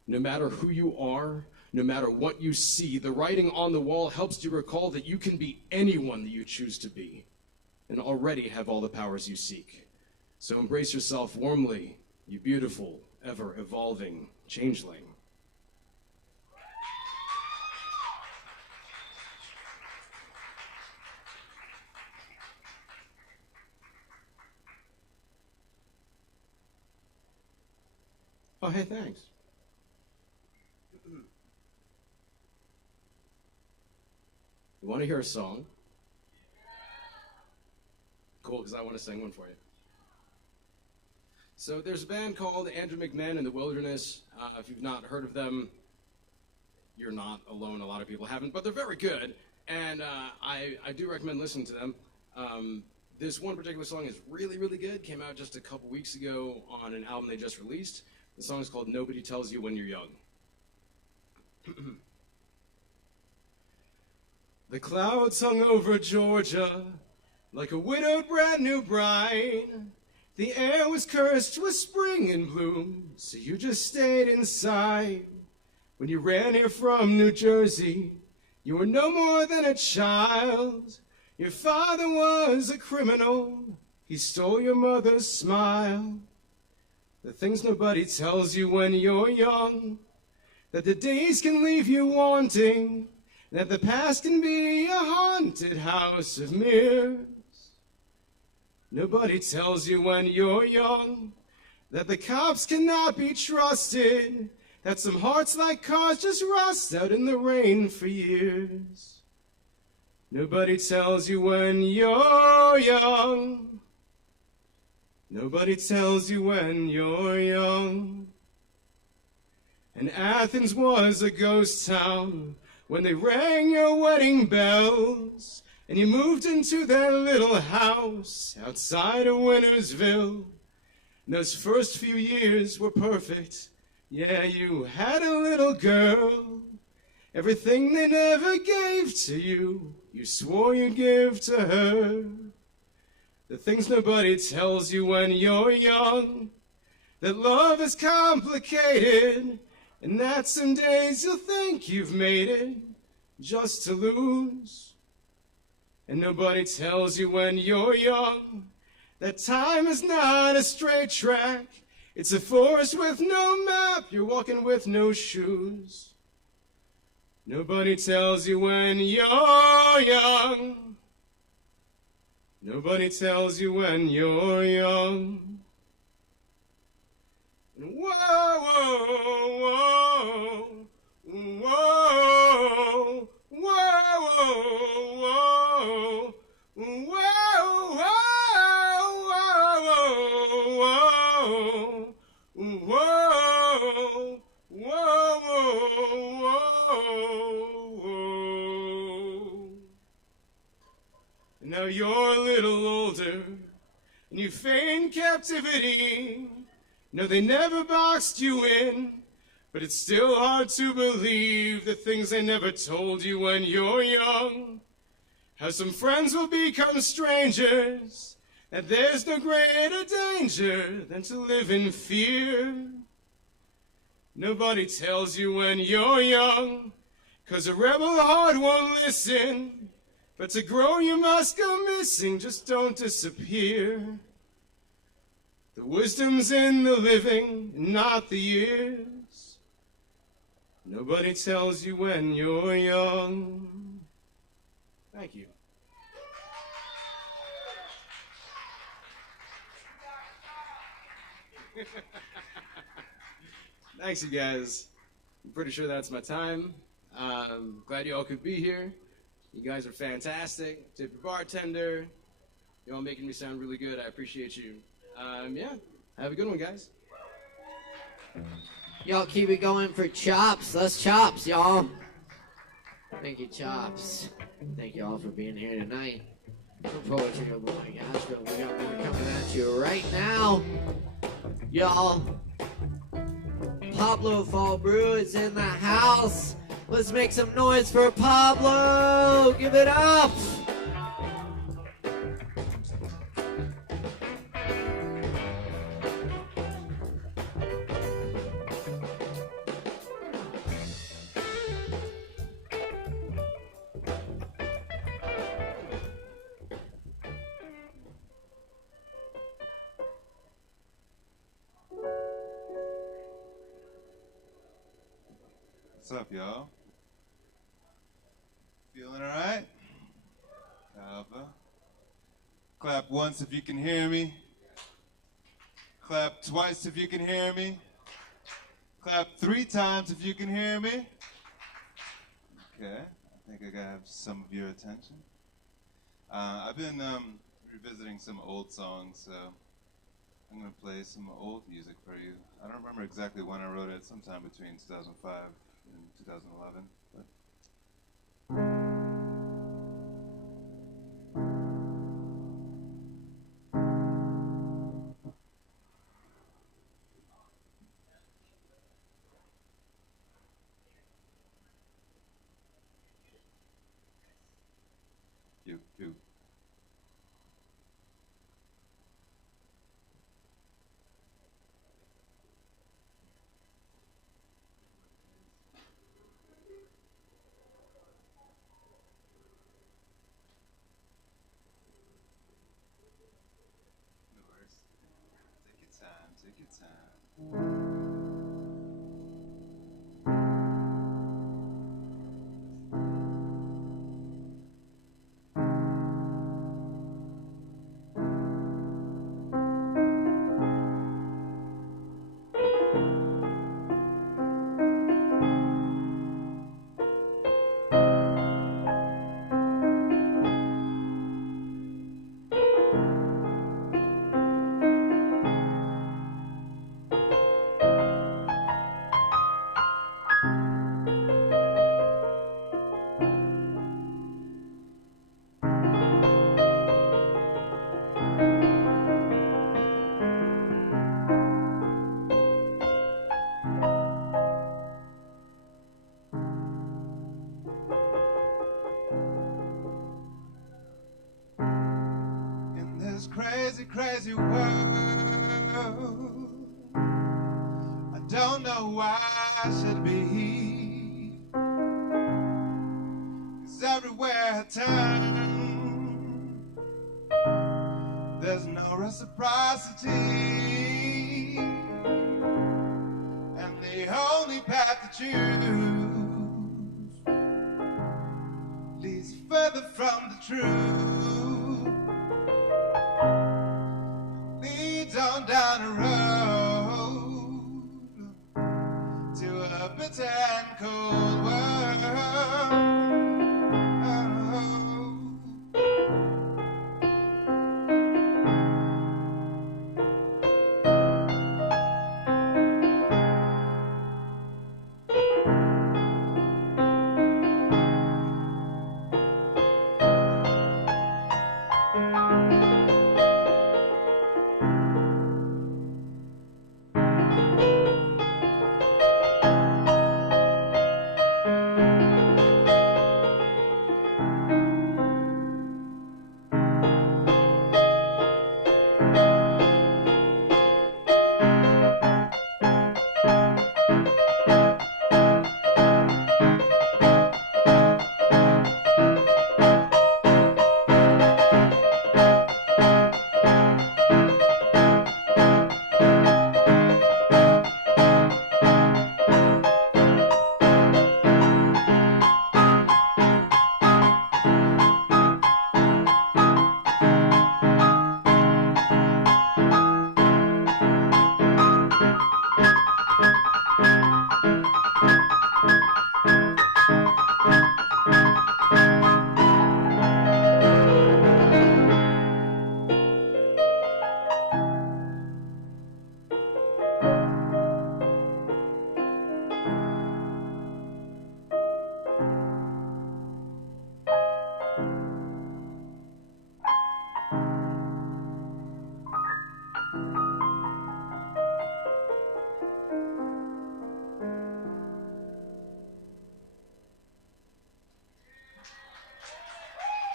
No matter who you are, no matter what you see, the writing on the wall helps you recall that you can be anyone that you choose to be and already have all the powers you seek. So embrace yourself warmly, you beautiful, ever-evolving changeling. Oh, hey, thanks. You want to hear a song? Cool, because I want to sing one for you. So there's a band called Andrew McMahon in the Wilderness. If you've not heard of them, you're not alone. A lot of people haven't, but they're very good. And I do recommend listening to them. This one particular song is really, really good. Came out just a couple weeks ago on an album they just released. The song is called Nobody Tells You When You're Young. The clouds hung over Georgia like a widowed brand new bride. The air was cursed with spring in bloom, so you just stayed inside. When you ran here from New Jersey, you were no more than a child. Your father was a criminal. He stole your mother's smile. The things nobody tells you when you're young, that the days can leave you wanting, that the past can be a haunted house of mirrors. Nobody tells you when you're young that the cops cannot be trusted, that some hearts like cars just rust out in the rain for years. Nobody tells you when you're young. Nobody tells you when you're young. And Athens was a ghost town when they rang your wedding bells, and you moved into that little house outside of Wintersville. And those first few years were perfect. Yeah, you had a little girl. Everything they never gave to you, you swore you'd give to her. The things nobody tells you when you're young, that love is complicated, and that some days you'll think you've made it just to lose. And nobody tells you when you're young that time is not a straight track. It's a forest with no map, you're walking with no shoes. Nobody tells you when you're young. Nobody tells you when you're young. And whoa, whoa, whoa, whoa, whoa, whoa, whoa, whoa, whoa, whoa. And now you're a little older, and you feign captivity. No, they never boxed you in, but it's still hard to believe the things they never told you when you're young. How some friends will become strangers, that there's no greater danger than to live in fear. Nobody tells you when you're young, 'cause a rebel heart won't listen. But to grow you must go missing, just don't disappear. The wisdom's in the living, not the years. Nobody tells you when you're young. Thank you. Thanks, you guys. I'm pretty sure that's my time. Glad you all could be here. You guys are fantastic. Tip your bartender. You're all making me sound really good. I appreciate you. Yeah, have a good one, guys. Y'all keep it going for Chops. Let's Chops, y'all. Thank you, Chops. Thank you all for being here tonight. For Poetry of Blowing Asheville, we got more coming at you right now. Y'all, Pablo Fall Brew is in the house. Let's make some noise for Pablo. Give it up. What's up, y'all? Feeling all right? Kava. Clap once if you can hear me. Clap twice if you can hear me. Clap 3 times if you can hear me. Okay, I think I have some of your attention. I've been revisiting some old songs, so I'm going to play some old music for you. I don't remember exactly when I wrote it, sometime between 2005 and 2011. But you. crazy world. I don't know why I should be, 'cause everywhere I turn, there's no reciprocity, and the only path to choose leads further from the truth, leads on down the road to a bitter and cold world.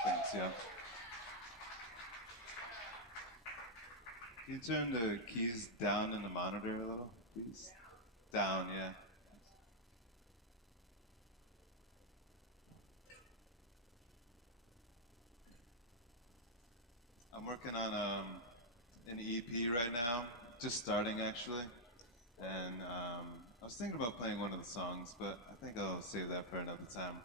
Thanks, yeah. Can you turn the keys down in the monitor a little, please? Down, yeah. I'm working on an EP right now, just starting actually, and I was thinking about playing one of the songs, but I think I'll save that for another time.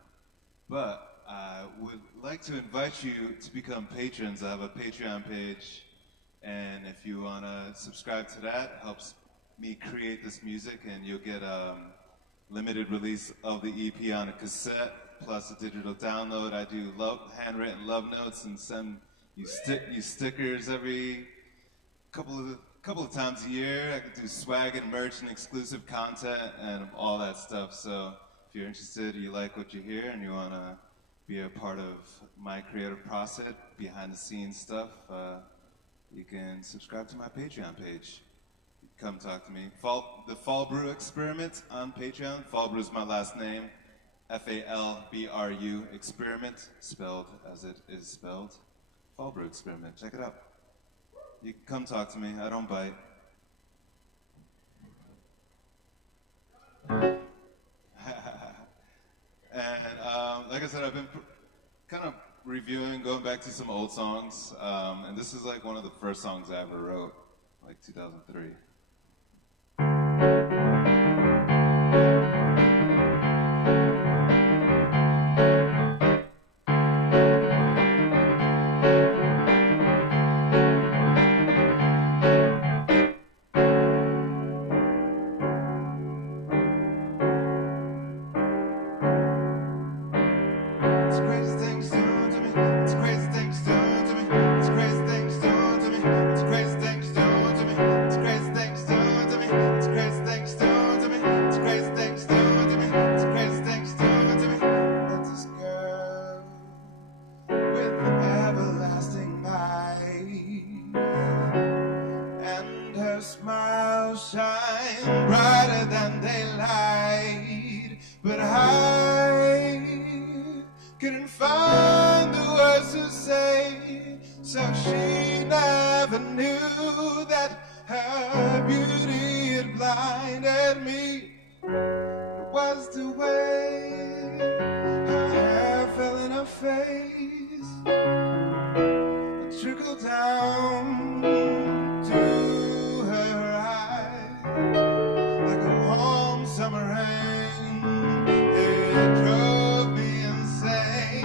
But I would like to invite you to become patrons. I have a Patreon page, and if you want to subscribe to that, it helps me create this music, and you'll get a limited release of the EP on a cassette, plus a digital download. I do handwritten love notes and send you stickers every couple of times a year. I can do swag and merch and exclusive content and all that stuff. So if you're interested, you like what you hear, and you want to be a part of my creative process, behind the scenes stuff, you can subscribe to my Patreon page. Come talk to me. The Fall Brew Experiment on Patreon. Fall Brew is my last name. Falbru Experiment, spelled as it is spelled. Fall Brew Experiment. Check it out. You can come talk to me. I don't bite. And like I said, I've been kind of reviewing, going back to some old songs, and this is like one of the first songs I ever wrote, like 2003. Couldn't find the words to say, so she never knew Her beauty, it blinded me. It was the way her hair fell in her face. It trickled down to her eyes like a warm summer rain. It drove me insane.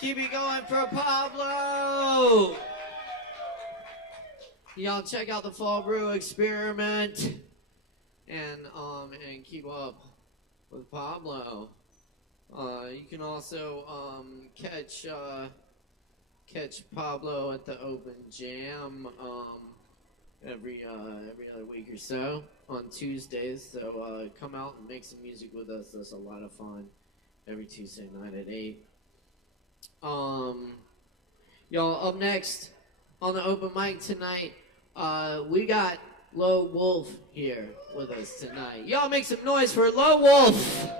Keep it going for Pablo. Y'all check out the Fall Brew Experiment. and keep up with Pablo. You can also catch Pablo at the Open Jam every other week or so on Tuesdays. So come out and make some music with us. That's a lot of fun every Tuesday night at 8. Y'all, up next on the open mic tonight, we got Low Wolf here with us tonight. Y'all make some noise for Low Wolf.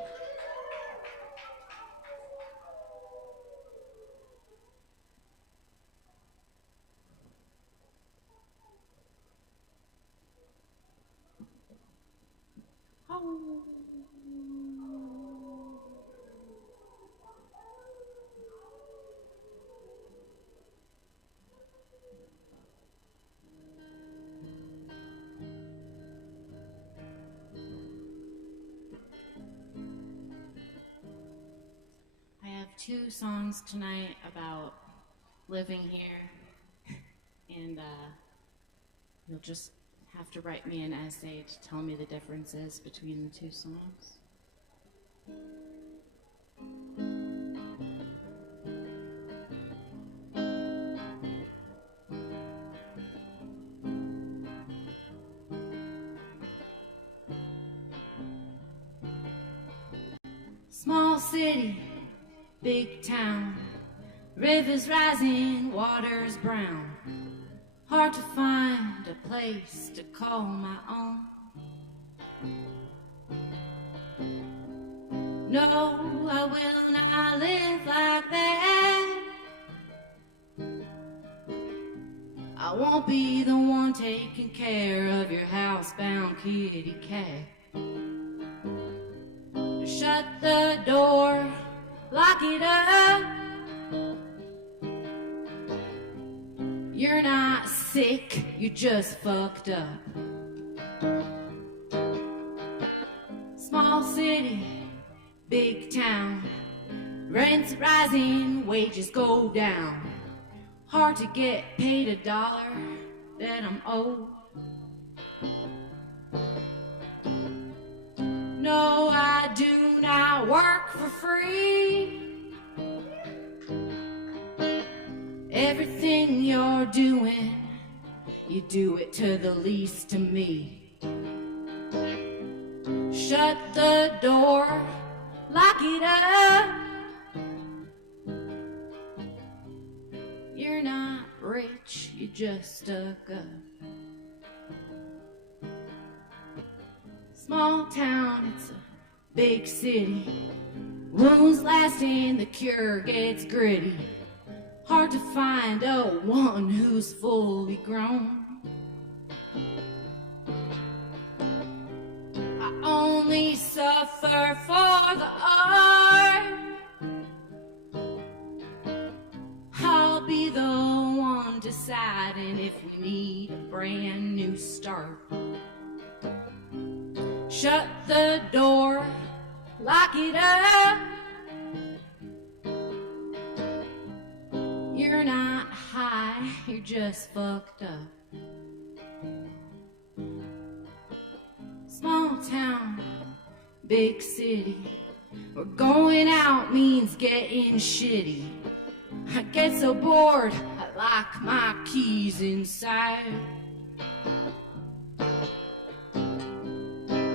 I have 2 songs tonight about living here, and you'll just have to write me an essay to tell me the differences between the 2 songs. Small city, big town, rivers rising, waters brown. Hard to find a place to call my own. No, I will not live like that. I won't be the one taking care of your housebound kitty cat. Shut the door, lock it up. You're not sick, you just fucked up. Small city, big town, rents rising, wages go down. Hard to get paid $1 that I'm owed. No, I do not work for free. Everything you're doing, you do it to the least of me. Shut the door, lock it up. You're not rich, you just stuck up. Small town, it's a big city. Wounds lasting, the cure gets gritty. Hard to find a one who's fully grown. I only suffer for the art. I'll be the one deciding if we need a brand new start. Shut the door, lock it up. You're not high, you're just fucked up. Small town, big city, where going out means getting shitty. I get so bored, I lock my keys inside.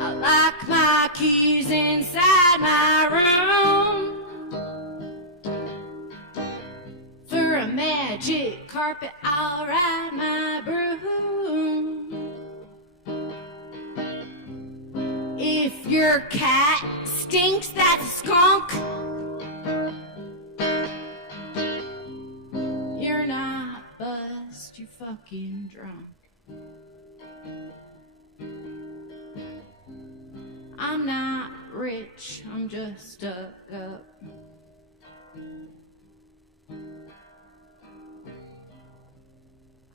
I lock my keys inside my room. For a magic carpet, I'll ride my broom. If your cat stinks, that's a skunk. You're not buzzed, you're fucking drunk. I'm not rich, I'm just stuck up.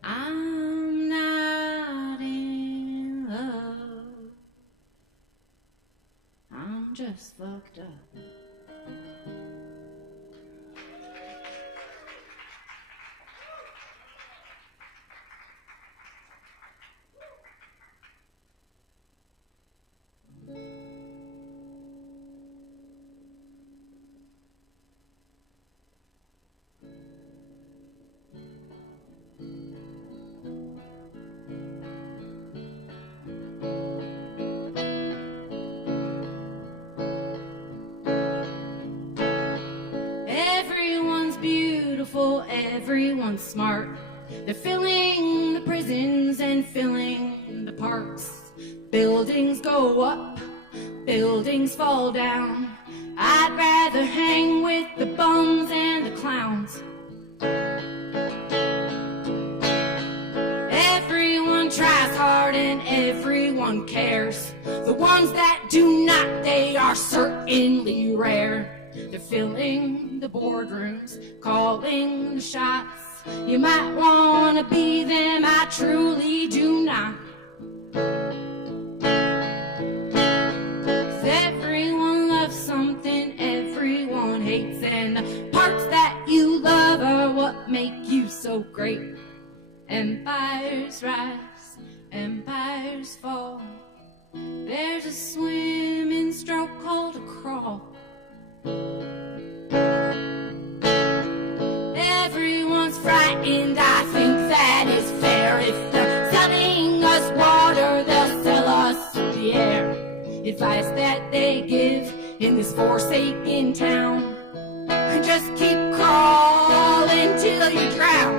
I'm not in love. I'm just fucked up. beautiful, everyone's smart. They're filling the prisons and filling the parks. Buildings go up, buildings fall down. I'd rather hang with the bums and the clowns. Everyone tries hard and everyone cares. The ones that do not, they are certainly rare. They're filling the boardrooms, calling the shots. You might want to be them, I truly do not. 'Cause everyone loves something, everyone hates, and the parts that you love are what make you so great. Empires rise, empires fall. There's a swimming stroke called a crawl. Everyone's frightened, I think that is fair. If they're selling us water, they'll sell us the air. Advice that they give in this forsaken town: just keep crawling till you drown.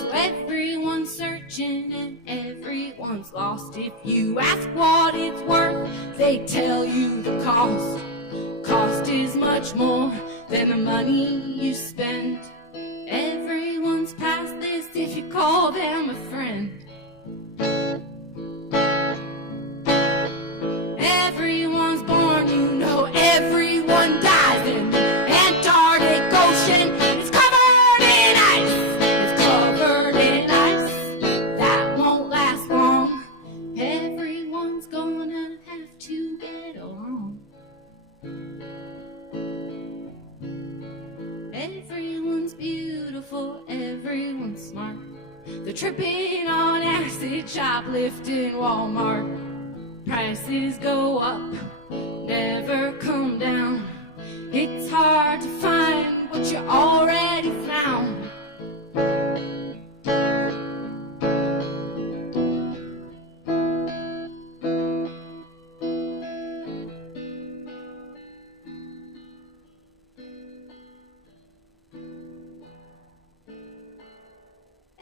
So everyone's searching and everyone's lost. If you ask what it's worth, they tell you the cost. Cost is much more than the money you spend. Everyone's past this if you call them a friend. Everyone's born, you know, everyone dies. In the Antarctic Ocean, it's covered in ice. It's covered in ice. That won't last long. Everyone's gonna have to get along. Everyone's beautiful, everyone's smart. They're tripping on acid, shoplifting Walmart. Prices go up, never come down. It's hard to find what you already found.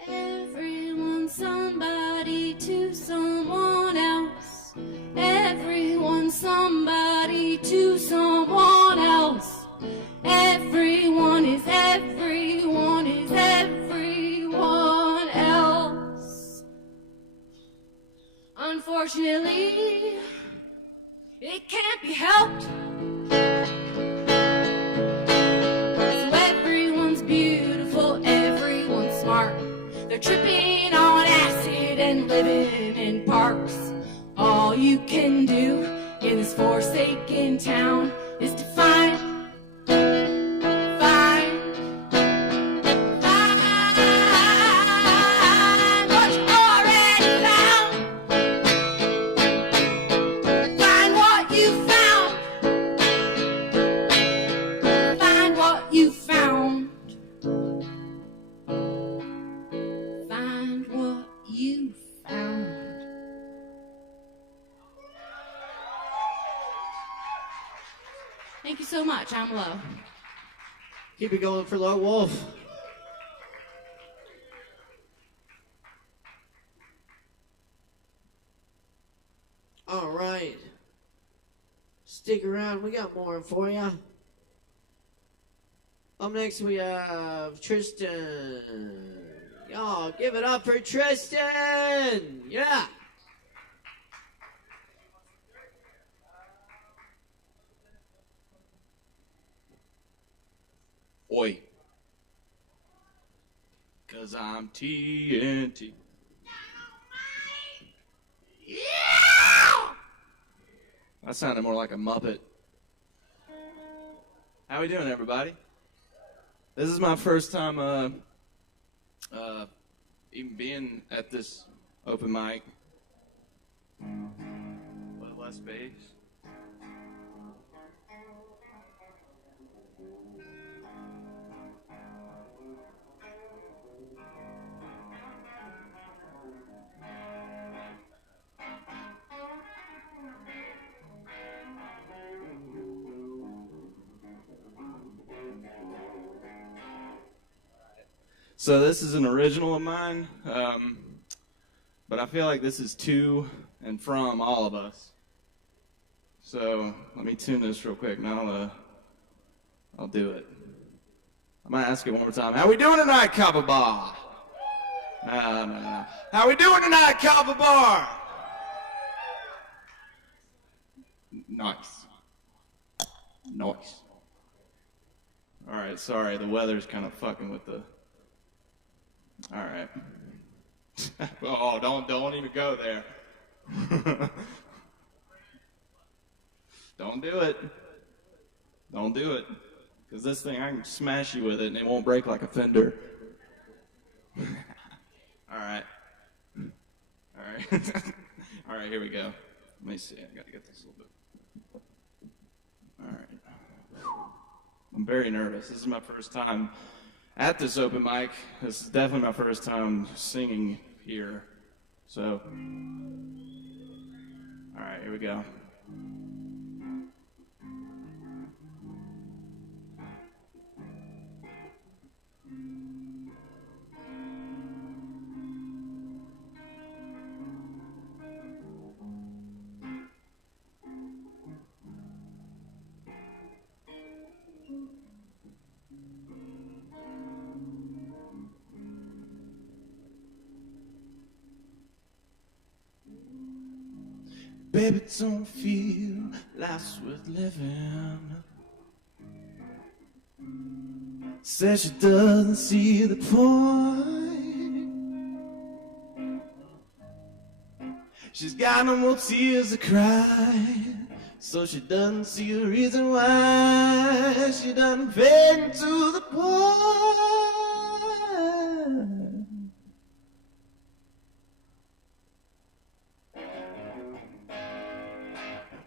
Everyone's somebody to someone else. Everyone's somebody to someone else. Everyone is everyone is everyone else. Unfortunately, it can't be helped. So everyone's beautiful, everyone's smart. They're tripping on acid and living in parks. All you can do in this forsaken town is to find what you already found. Find what you found. Find what you found. Find what you found. Thank you so much. I'm Low. Keep it going for Low Wolf. All right. Stick around. We got more for you. Up next, we have Tristan. Y'all, give it up for Tristan. Yeah. Oi. Cause I'm TNT. Yeah! That sounded more like a Muppet. How we doing, everybody? This is my first time even being at this open mic. With less bass. So this is an original of mine, but I feel like this is to and from all of us. So let me tune this real quick, and I'll do it. I'm gonna ask it one more time. How we doing tonight, Kava Bar? No. How we doing tonight, Kava Bar? Nice. All right, sorry, the weather's kind of fucking with the. All right. Oh, don't even go there. Don't do it. Don't do it. Because this thing, I can smash you with it and it won't break like a fender. All right. All right, here we go. Let me see. I got to get this a little bit. All right. I'm very nervous. This is my first time at this open mic. This is definitely my first time singing here. So, all right, here we go. Baby, don't feel life's worth living. Says she doesn't see the point. She's got no more tears to cry, so she doesn't see the reason why she doesn't fade into the point.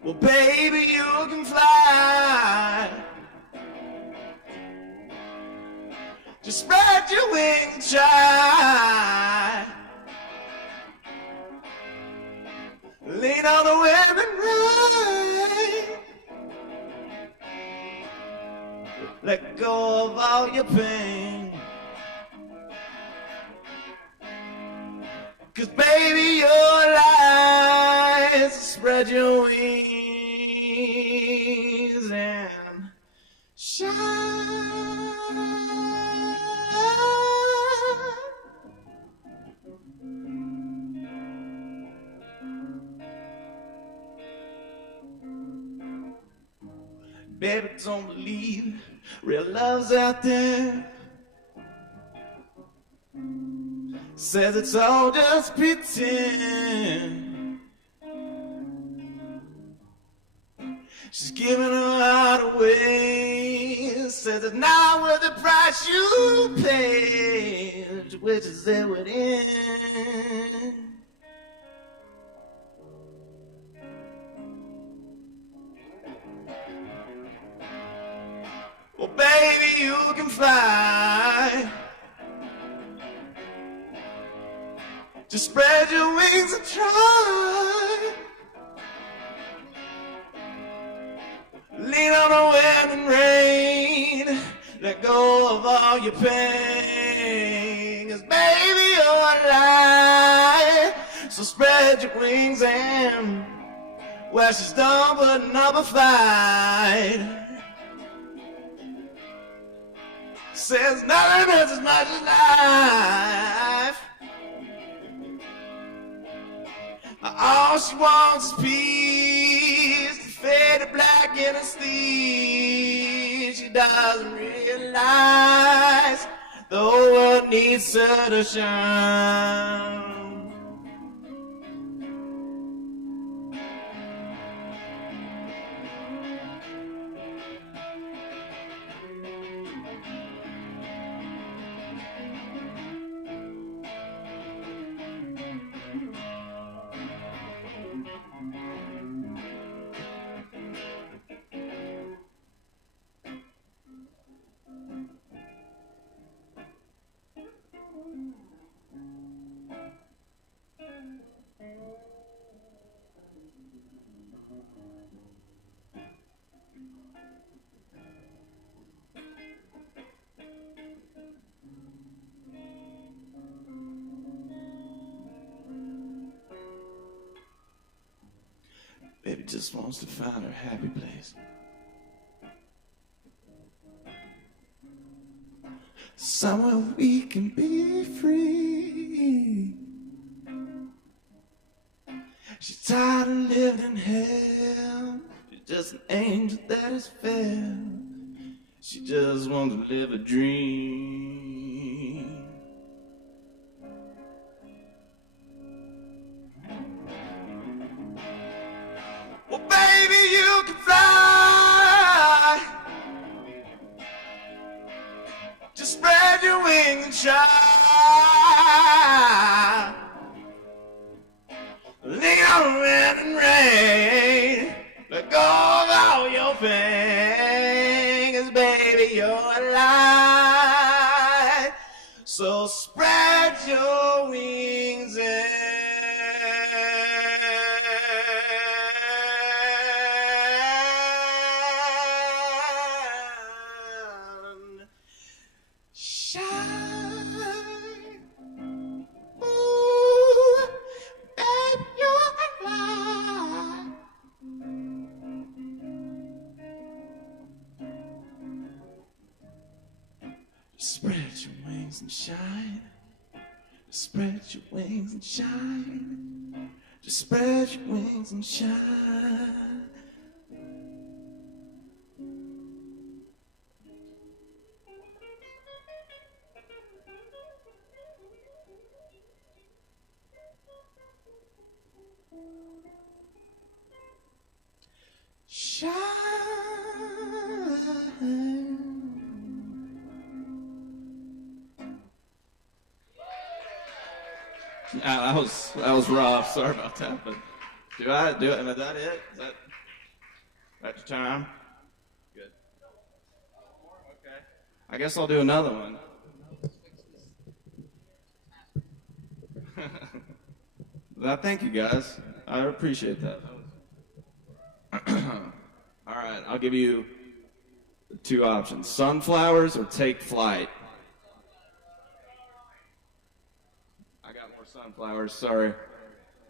Well, baby, you can fly. Just spread your wings and try. Lean on the wind and ride. Let go of all your pain. 'Cause baby, your lies spread your wings and shine. Baby, don't believe real love's out there. Says it's all just pretend. She's giving her heart away. Says it's not worth the price you pay. She wishes it would end. Well, baby, you can fly. Just spread your wings and try. Lean on the wind and rain. Let go of all your pain. 'Cause baby, you're alive. So spread your wings and well, she's done putting up a fight. Says nothing is as much as life. All she wants is peace, to fade to black in her sleeve. She doesn't realize the whole world needs her to shine. just wants to find her happy place. Somewhere we can be free. She's tired of living in hell. She's just an angel that is fair. She just wants to live a dream. Well, baby, you can fly. Just spread your wings and shine. Lean on the wind and rain. Let go of all your pain. 'Cause baby, you're alive. So spread your wings and shine. Ooh, baby, you're alive. Spread your wings and shine. Spread your wings and shine. Just spread your wings and shine. That was rough. Sorry about that. But do I do it? Is that it? Is that your time? Good. Okay. I guess I'll do another one. Thank you guys. I appreciate that. All right, I'll give you two options: sunflowers or take flight. I got more sunflowers. Sorry.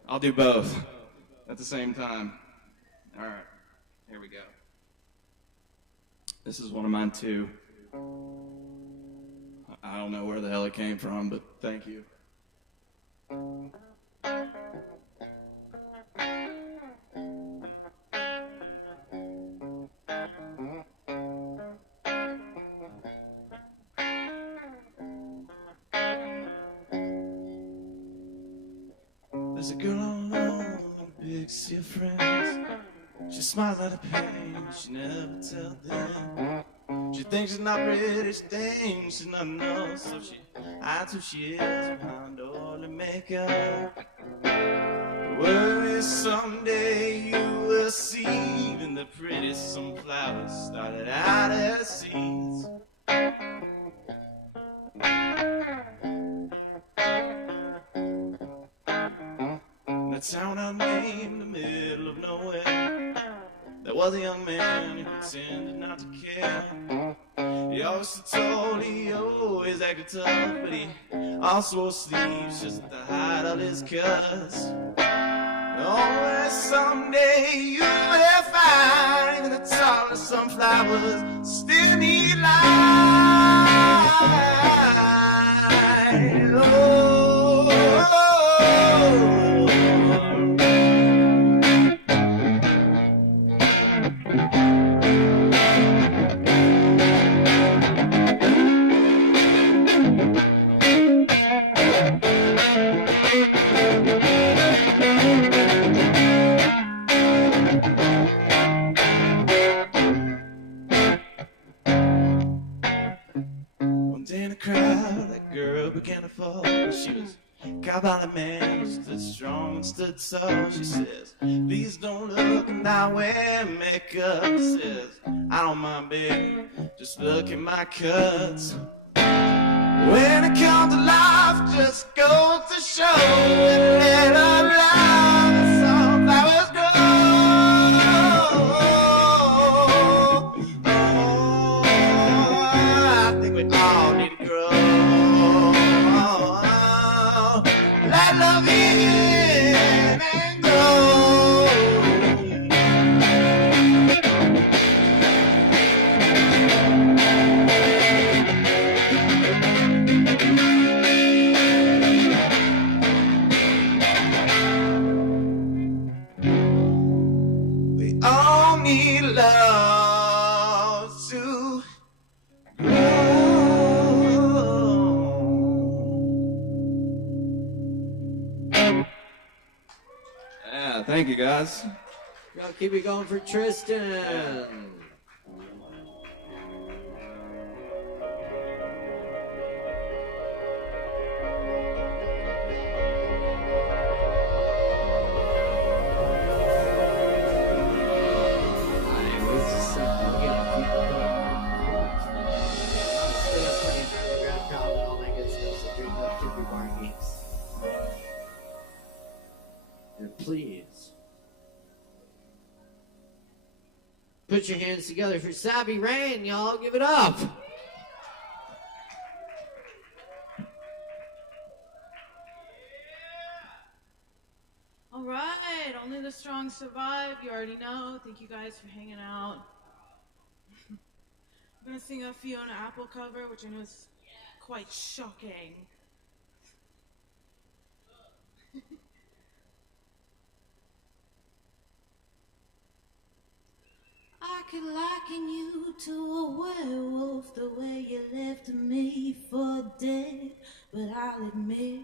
I'll do both at the same time. All right, here we go. This is one of mine too. I don't know where the hell it came from, but thank you. There's a girl all alone in a big sea of friends. She smiles at her pain, she never tells them. She thinks she's not pretty, she thinks she's not enough, so she hides who she is behind all the makeup. Worry someday you will see, even the prettiest sunflowers started out as seeds. That town I named in the middle of nowhere, there was a young man who pretended not to care. He always told he always acted tough, but he also wore sleeves just to hide all his cuts. Oh, someday you will find even the tallest sunflowers still need light. Oh. One day in a crowd, that girl began to fall. She was caught by the man who stood strong and stood tall. She says, please don't look and I wear makeup. She says, I don't mind, baby, just look at my cuts. When it comes to life, just goes to show and let her love the sunflowers grow. I think we all need to grow. Let love in and grow. all need love to grow. Yeah, thank you guys. Y'all keep it going for Tristan. And please put your hands together for Savvy Rain, y'all. Give it up. All right, only the strong survive. You already know. Thank you guys for hanging out. I'm gonna sing a Fiona Apple cover, which I know is quite shocking. I could liken you to a werewolf, the way you left me for dead. But I'll admit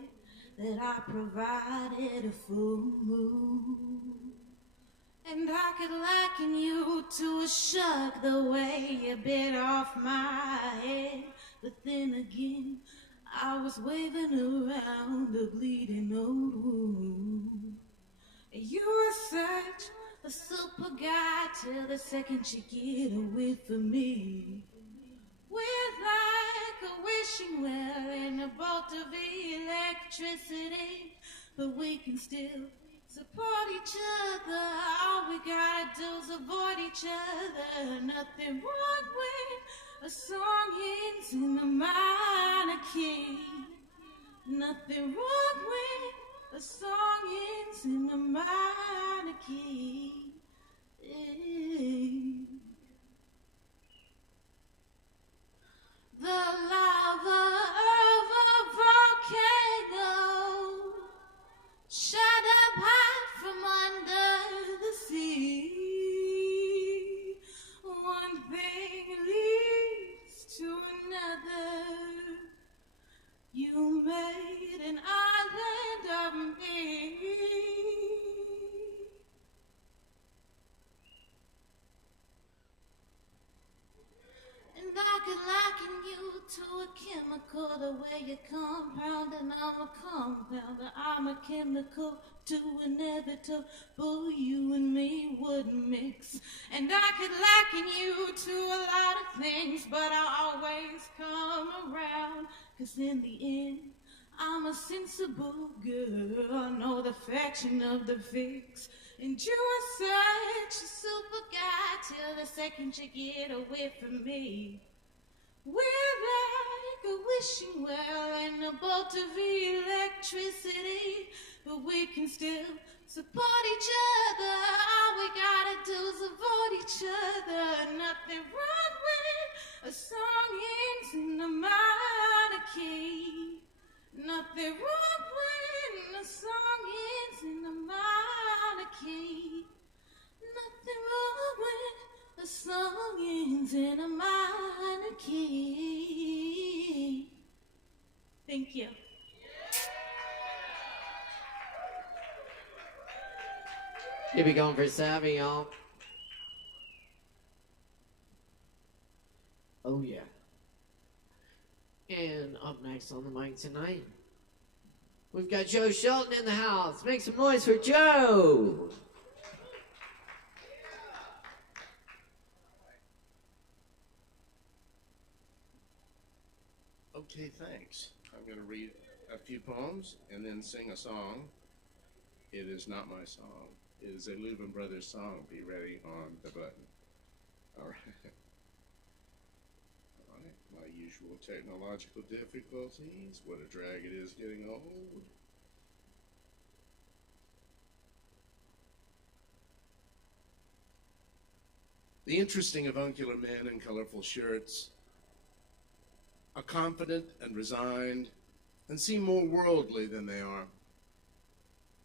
that I provided a full moon. And I could liken you to a shark, the way you bit off my head. But then again, I was waving around a bleeding old wound. You were such a super guy till the second you get away from me. We're like a wishing well in a bolt of electricity, but we can still support each other. All we gotta do is avoid each other. Nothing wrong with a song ends in a minor key. Nothing wrong with a song ends in a minor key. The lava of a volcano shot up high from under the sea. One thing leads to another. You made an island of me. And I could liken you to a chemical, the way you compound, and I'm a compounder. I'm a chemical too inevitable. You and me would mix. And I could liken you to a lot of things, but I always come around. 'Cause in the end, I'm a sensible girl. Know the fraction of the fix. And you are such a super guy till the second you get away from me. We're like a wishing well and a bolt of electricity, but we can still support each other. All we gotta do is avoid each other. Nothing wrong with a song ends in a minor key. Nothing wrong when a song ends in a minor key. Nothing wrong when a song ends in a minor key. Thank you. Keep it going for Savvy, y'all. Oh, yeah. And up next on the mic tonight, we've got Joe Shelton in the house. Make some noise for Joe. Okay, thanks. I'm going to read a few poems and then sing a song. It is not my song. It is a Lubin Brothers song. Be ready on the button. All right. All right. My usual technological difficulties. What a drag it is getting old. The interesting avuncular men in colorful shirts are confident and resigned and seem more worldly than they are.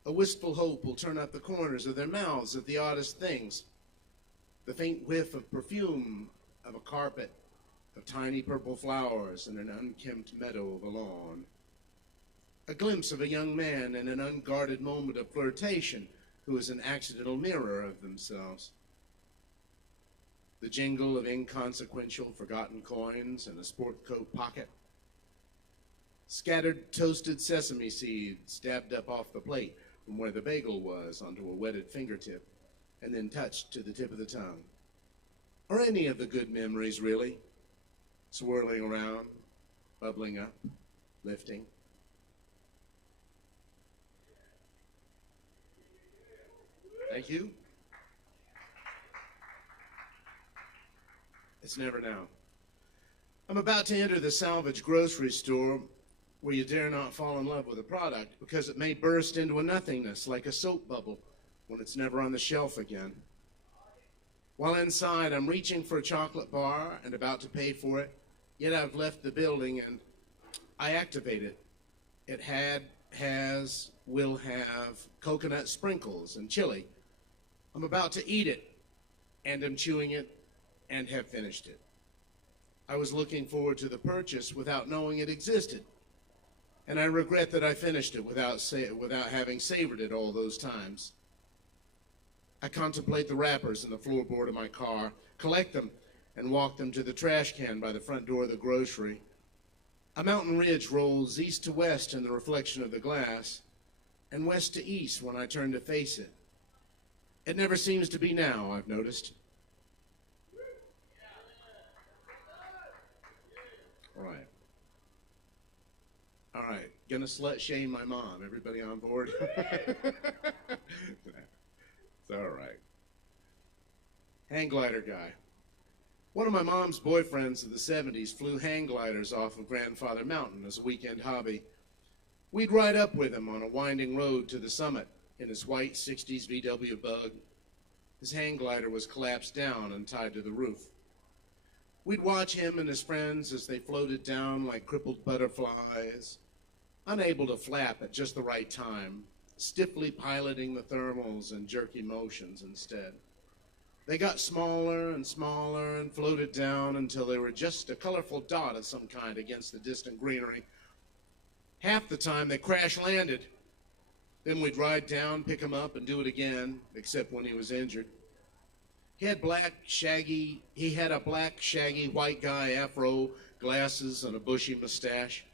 A wistful hope will turn up the corners of their mouths at the oddest things. the faint whiff of perfume of a carpet, of tiny purple flowers in an unkempt meadow of a lawn. A glimpse of a young man in an unguarded moment of flirtation who is an accidental mirror of themselves. The jingle of inconsequential forgotten coins in a sport coat pocket. Scattered toasted sesame seeds dabbed up off the plate from where the bagel was onto a wetted fingertip and then touched to the tip of the tongue. Or any of the good memories, really. Swirling around, bubbling up, lifting. Thank you. It's never now. I'm about to enter the salvage grocery store where you dare not fall in love with a product because it may burst into a nothingness like a soap bubble when it's never on the shelf again. While inside, I'm reaching for a chocolate bar and about to pay for it, yet I've left the building and I activate it. It has, will have coconut sprinkles and chili. I'm about to eat it, and I'm chewing it, and have finished it. I was looking forward to the purchase without knowing it existed, and I regret that I finished it without having savored it all those times. I contemplate the wrappers in the floorboard of my car, collect them, and walk them to the trash can by the front door of the grocery. A mountain ridge rolls east to west in the reflection of the glass, and west to east when I turn to face it. It never seems to be now, I've noticed. All right. Gonna slut shame my mom. Everybody on board? It's all right. Hang glider guy. One of my mom's boyfriends of the 70s flew hang gliders off of Grandfather Mountain as a weekend hobby. We'd ride up with him on a winding road to the summit in his white 60s VW Bug. His hang glider was collapsed down and tied to the roof. We'd watch him and his friends as they floated down like crippled butterflies, unable to flap at just the right time, stiffly piloting the thermals and jerky motions instead. They got smaller and smaller and floated down until they were just a colorful dot of some kind against the distant greenery. Half the time they crash landed. Then we'd ride down, pick him up, and do it again, except when he was injured. He had a black, shaggy white guy afro, glasses, and a bushy mustache.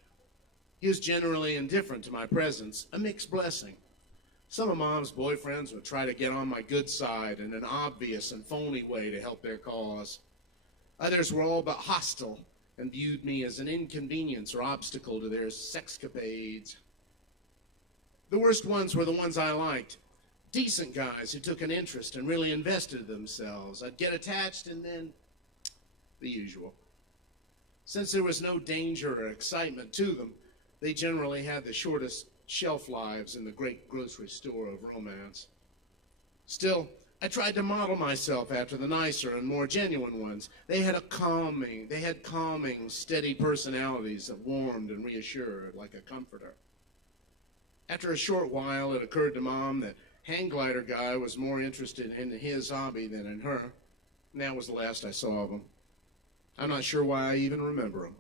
He was generally indifferent to my presence, a mixed blessing. Some of Mom's boyfriends would try to get on my good side in an obvious and phony way to help their cause. Others were all but hostile and viewed me as an inconvenience or obstacle to their sexcapades. The worst ones were the ones I liked. Decent guys who took an interest and really invested themselves. I'd get attached and then the usual. Since there was no danger or excitement to them, they generally had the shortest shelf lives in the great grocery store of romance. Still, I tried to model myself after the nicer and more genuine ones. They had calming, steady personalities that warmed and reassured like a comforter. After a short while, it occurred to Mom that hang glider guy was more interested in his hobby than in her, and that was the last I saw of him. I'm not sure why I even remember him.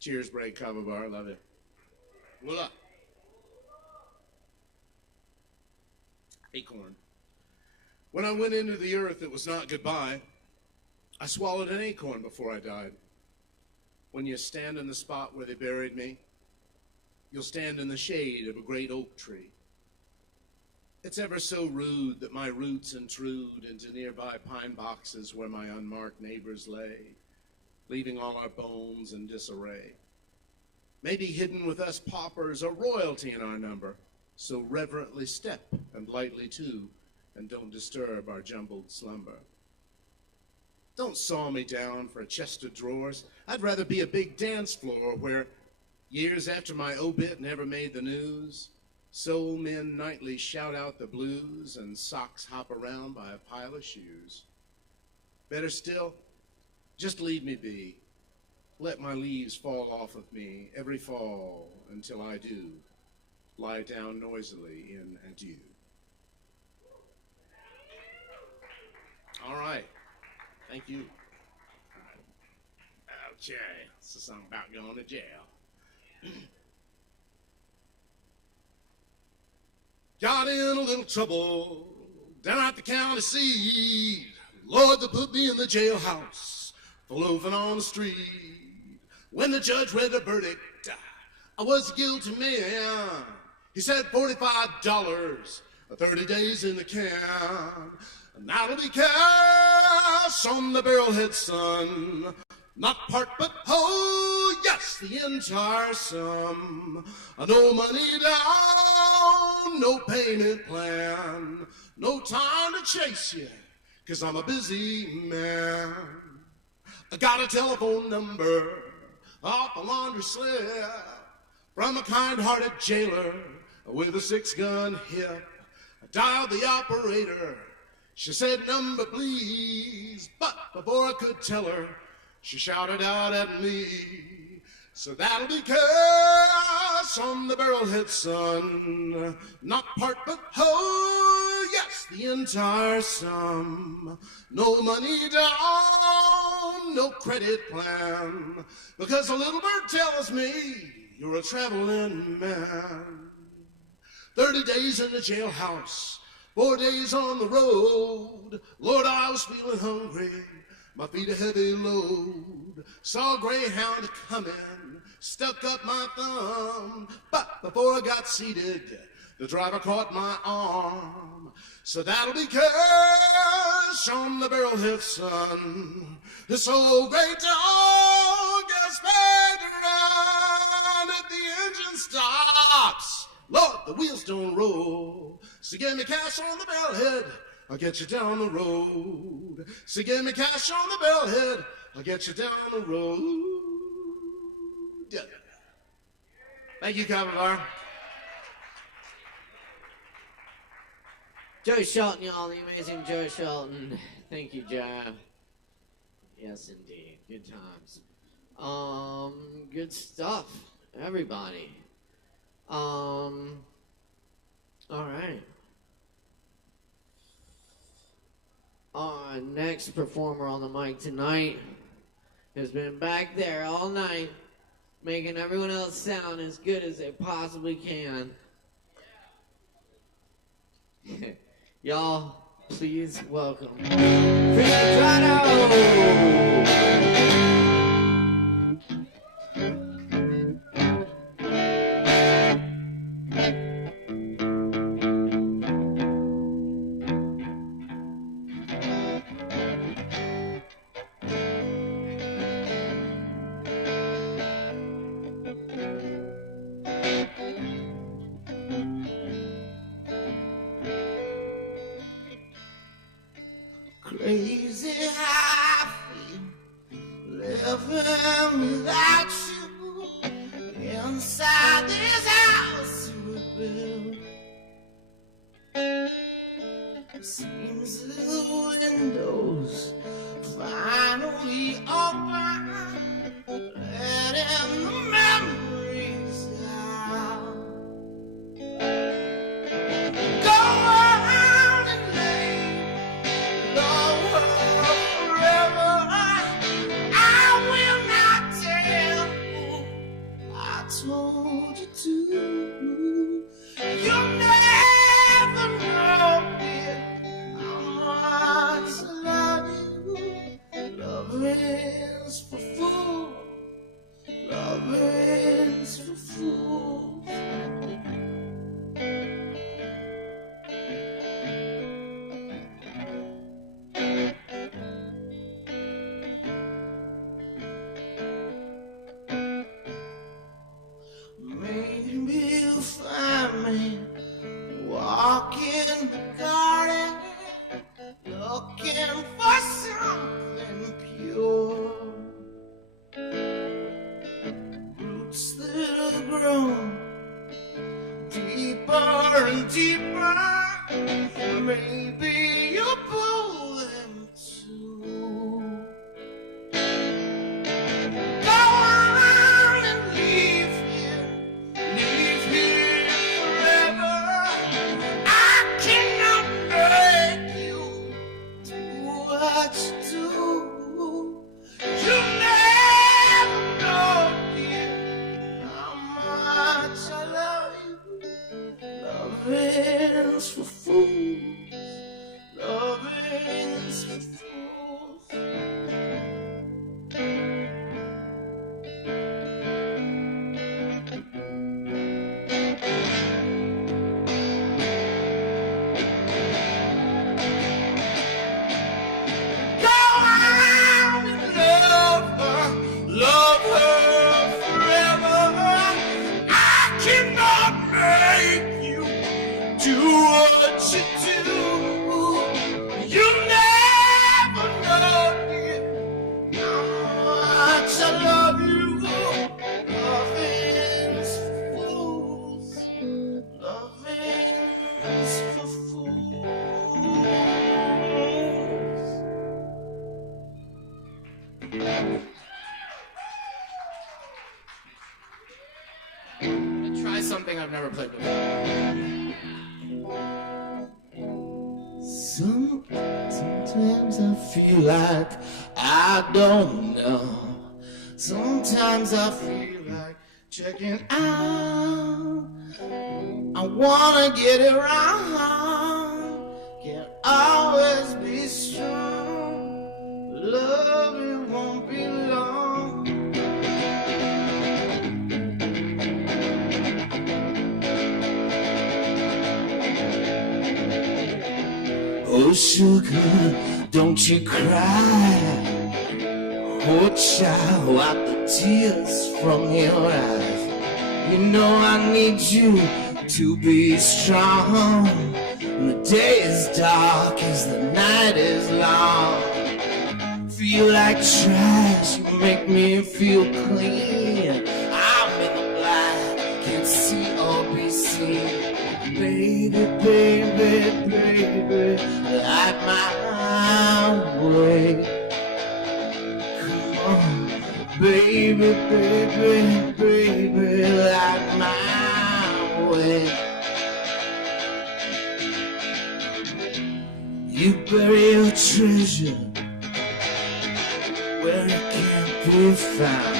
Cheers, Break Kava Bar. Love it. Voila. Acorn. When I went into the earth, it was not goodbye. I swallowed an acorn before I died. When you stand in the spot where they buried me, you'll stand in the shade of a great oak tree. It's ever so rude that my roots intrude into nearby pine boxes where my unmarked neighbors lay, leaving all our bones in disarray. Maybe hidden with us paupers a royalty in our number, so reverently step and lightly too, and don't disturb our jumbled slumber. Don't saw me down for a chest of drawers. I'd rather be a big dance floor where, years after my obit never made the news, soul men nightly shout out the blues and socks hop around by a pile of shoes. Better still, just leave me be. Let my leaves fall off of me every fall until I do lie down noisily in adieu. All right. Thank you. All right. Okay. It's a song about going to jail. Got in a little trouble down at the county seat. Lord, they put me in the jailhouse for loafing on the street. When the judge read the verdict, I was a guilty man. He said $45, 30 days in the can. And that'll be cash on the barrelhead, son. Not part, but oh, yes, the entire sum. No money down, no payment plan. No time to chase you, 'cause I'm a busy man. I got a telephone number off a laundry slip from a kind-hearted jailer with a 6-gun hip. I dialed the operator. She said, "Number, please." But before I could tell her, she shouted out at me. So that'll be cash on the barrelhead, son. Not part, but oh, yes, the entire sum. No money down, no credit plan. Because a little bird tells me you're a traveling man. 30 days in the jailhouse, 4 days on the road. Lord, I was feeling hungry. My feet a heavy load. Saw a greyhound coming, stuck up my thumb. But before I got seated, the driver caught my arm. So that'll be cash on the barrelhead, son. This old great dog gets paid to run if the engine stops. Lord, the wheels don't roll. So give me cash on the barrelhead, I'll get you down the road. So give me cash on the barrelhead, I'll get you down the road. Yeah. Thank you, Kava. Joe Shelton, y'all, the amazing Joe Shelton. Thank you, Joe. Yes, indeed. Good times. Good stuff, everybody. All right. Our next performer on the mic tonight has been back there all night, making everyone else sound as good as they possibly can. Y'all, please welcome Medrano! Crazy how I feel living without you inside this house we built. Seems the windows finally open, letting the memories out. Go on and lay low forever. I will not tell. I told you to. You'll never know it. How much I love you. Love is for fools. Love is for fools. Maybe you'll find me walking the garden, looking for something pure. Roots that have grown deeper and deeper. Maybe you'll pull them too. Go on and leave here Loving's for fools. Loving's for fools. Go on and love her forever. I cannot make you do what you do. You never know, dear, how much I love you. Loving's for fools. Loving's for fools. Try something I've never played before. Sometimes I feel like I don't know. Sometimes I feel like checking out. I wanna get it right. Can't always be strong. Love, it won't be long. Oh, sugar, don't you cry. Oh, child, wipe the tears from your eyes. You know I need you to be strong. And the day is dark as the night is long. Feel like trash, you make me feel clean. I'm in the black, can't see or be seen. Baby, baby, baby, light my way. Come on, baby, baby, baby, light my way. You bury your treasure where it can't be found,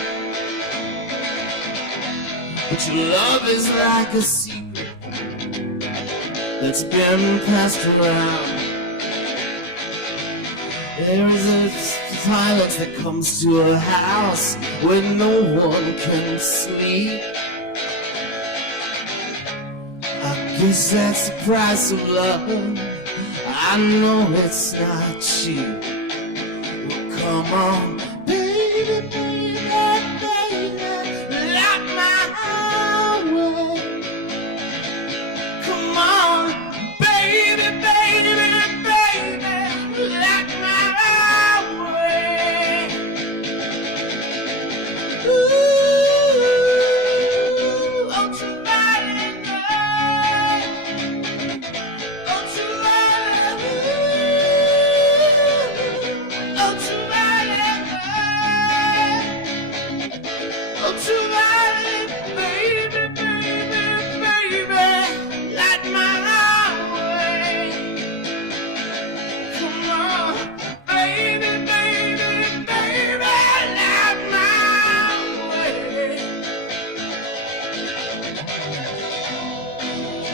but your love is like a secret that's been passed around. There is a silence that comes to a house where no one can sleep. I guess that's the price of love. I know it's not cheap. Well, come on, baby, baby, baby, light my way. Come on, baby, baby, baby, light my way. Ooh, oh, somebody know. Oh, somebody, oh, somebody know. Oh, somebody, baby, baby, baby, light my way. Come on, baby, baby, baby, light my way.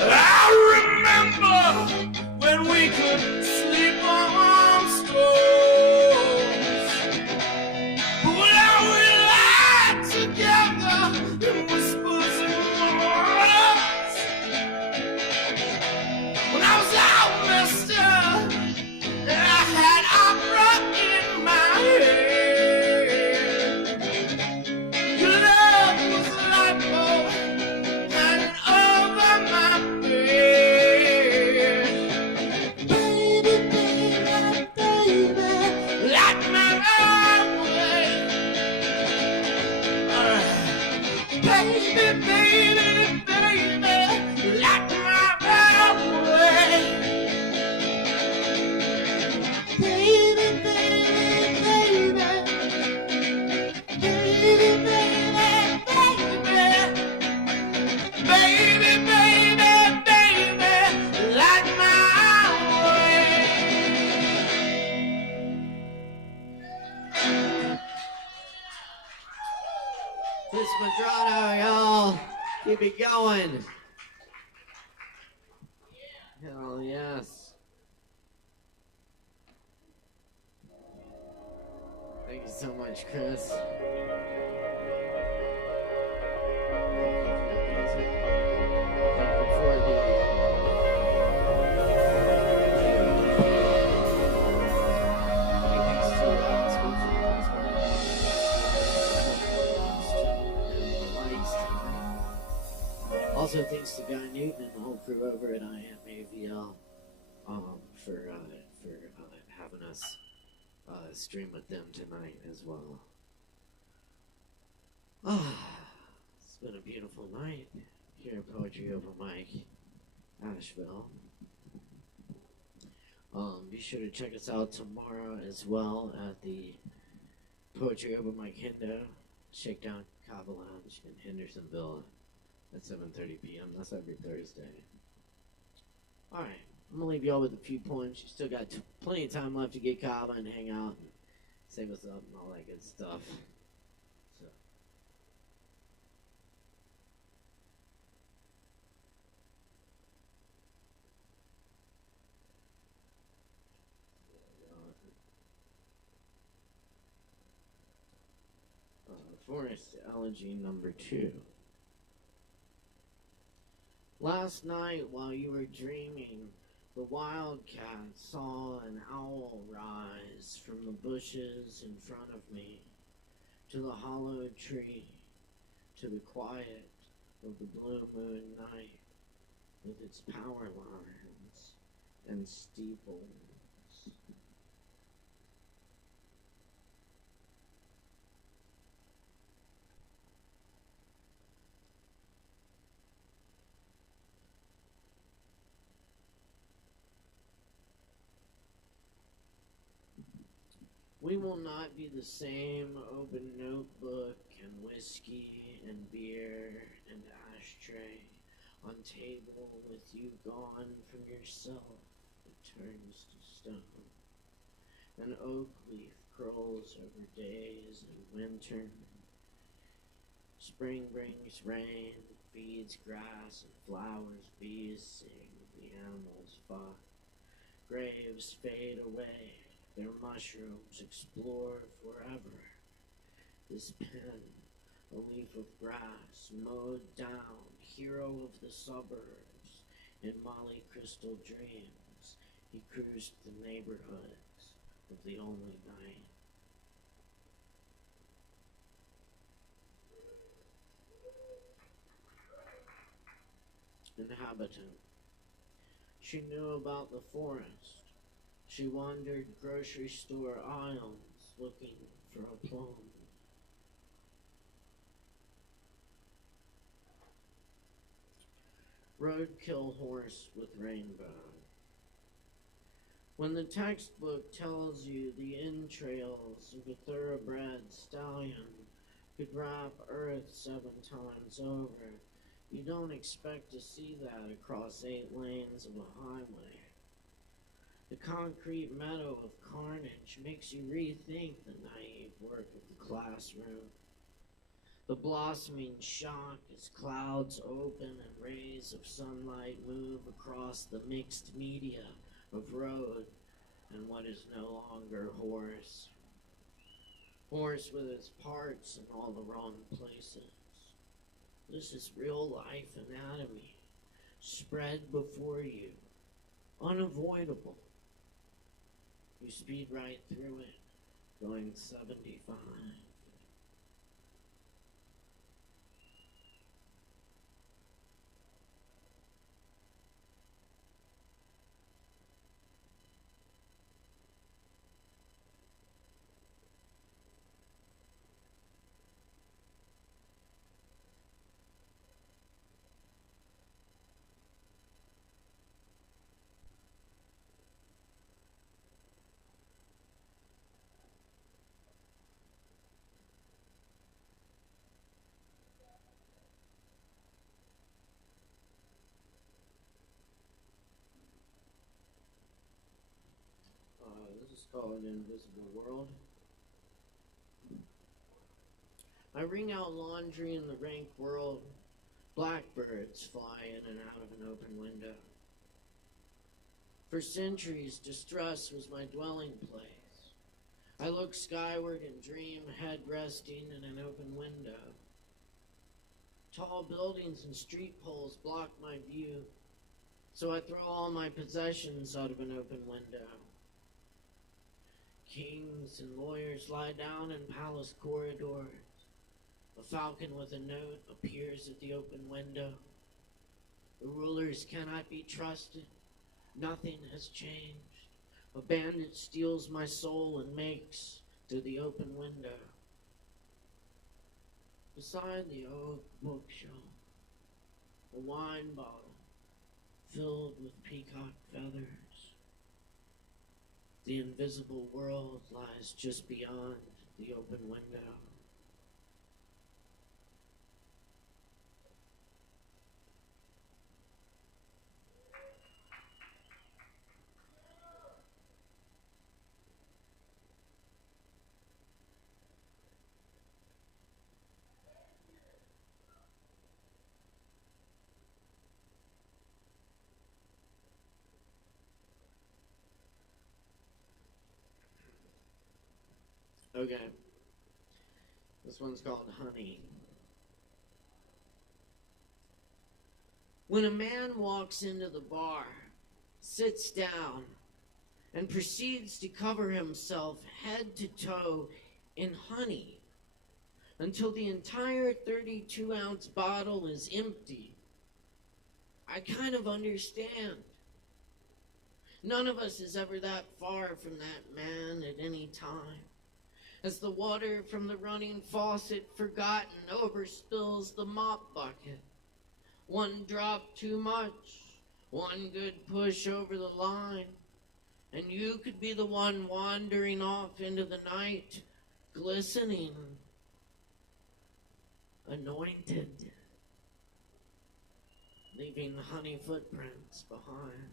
I remember when we could sleep on stools, but now we lie together in whispers and murmurs. When I was out, mister, and I had opera in my head. Your love was a light bulb hanging over my bed. Baby, baby, baby, light my way. Baby, baby, baby, light my way. Baby, baby, baby, baby, baby, baby, baby, baby, light my way. This Medrano, y'all. Keep it going. Hell yes. Thank you so much, Chris. Also, thanks to Guy Newton and the whole crew over at ASHEViLLE for having us stream with them tonight as well. It's been a beautiful night here at Poetry Open Mic, ASHEViLLE. Be sure to check us out tomorrow as well at the Poetry Open Mic Hindo, Shakedown Kava Lounge in Hendersonville at 7:30 p.m. That's every Thursday. Alright, I'm gonna leave y'all with a few poems. You still got plenty of time left to get Kava and hang out and say what's up and all that good stuff. So. Forest Elegy number 2. Last night while you were dreaming, the wildcat saw an owl rise from the bushes in front of me, to the hollow tree, to the quiet of the blue moon night, with its power lines and steeples. We will not be the same. Open notebook and whiskey and beer and ashtray on table with you gone from yourself, it turns to stone. An oak leaf curls over days in winter. Spring brings rain, feeds grass and flowers, bees sing, the animals fuck. Graves fade away. Their mushrooms explore forever. This pen, a leaf of grass, mowed down, hero of the suburbs. In Molly Crystal dreams, he cruised the neighborhoods of the only night. Inhabitant. She knew about the forest. She wandered grocery store aisles looking for a plum. Roadkill horse with rainbow. When the textbook tells you the entrails of a thoroughbred stallion could wrap Earth 7 times over, you don't expect to see that across 8 lanes of a highway. The concrete meadow of carnage makes you rethink the naive work of the classroom. The blossoming shock as clouds open and rays of sunlight move across the mixed media of road and what is no longer horse. Horse with its parts in all the wrong places. This is real life anatomy, spread before you, unavoidable. You speed right through it, going 75. This is called An Invisible World. I wring out laundry in the rank world. Blackbirds fly in and out of an open window. For centuries, distress was my dwelling place. I look skyward and dream, head resting in an open window. Tall buildings and street poles block my view, so I throw all my possessions out of an open window. Kings and lawyers lie down in palace corridors. A falcon with a note appears at the open window. The rulers cannot be trusted. Nothing has changed. A bandit steals my soul and makes to the open window. Beside the oak bookshelf, a wine bottle filled with peacock feathers. The invisible world lies just beyond the open window. Okay. This one's called Honey. When a man walks into the bar, sits down, and proceeds to cover himself head to toe in honey until the entire 32-ounce bottle is empty, I kind of understand. None of us is ever that far from that man at any time. As the water from the running faucet, forgotten, overspills the mop bucket. One drop too much, one good push over the line, and you could be the one wandering off into the night, glistening, anointed, leaving honey footprints behind.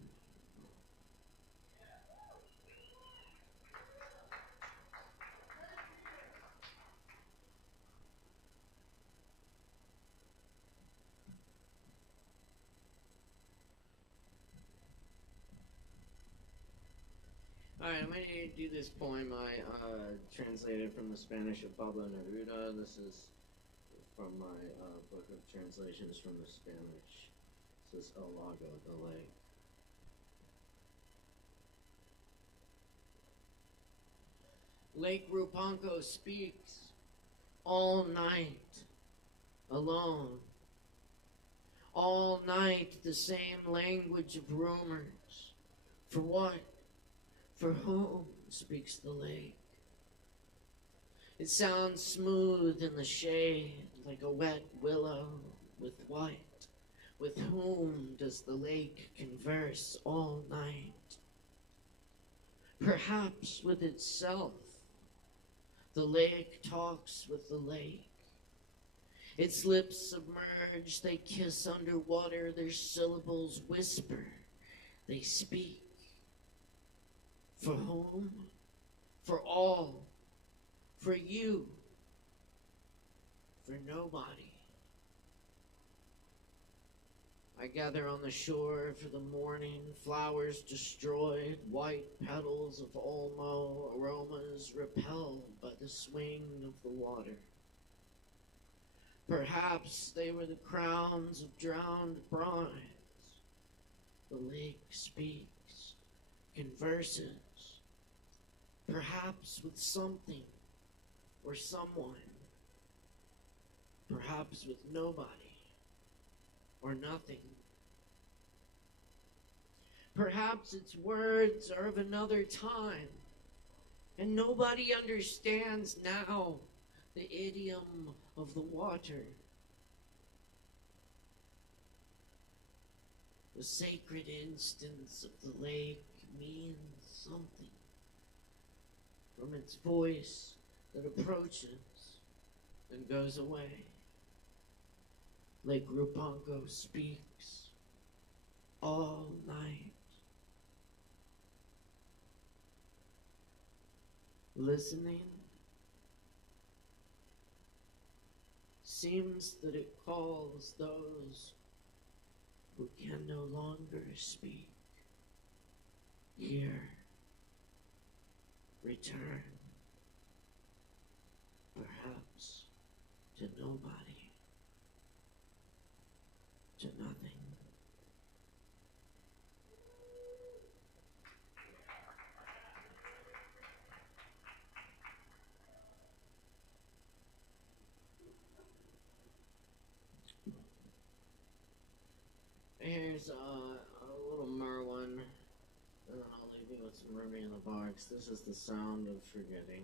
Alright, I'm going to do this poem I translated from the Spanish of Pablo Neruda. This is from my book of translations from the Spanish. This is El Lago, the lake. Lake Rupanco speaks all night, alone. All night the same language of rumors. For what? For whom speaks the lake? It sounds smooth in the shade, like a wet willow with what? With whom does the lake converse all night? Perhaps with itself. The lake talks with the lake. Its lips submerge, they kiss underwater, their syllables whisper, they speak. For whom? For all. For you. For nobody. I gather on the shore for the morning, flowers destroyed, white petals of Olmo, aromas repelled by the swing of the water. Perhaps they were the crowns of drowned brides. The lake speaks, converses, perhaps with something or someone, perhaps with nobody or nothing. Perhaps its words are of another time, and nobody understands now the idiom of the water. The sacred instance of the lake means something from its voice that approaches and goes away. Lake Rupanco speaks all night. Listening seems that it calls those who can no longer speak. here, return, perhaps to nobody, to nothing. Here's a little Merwin, and then I'll leave you with some Ruby in the Box. This is the sound of forgetting.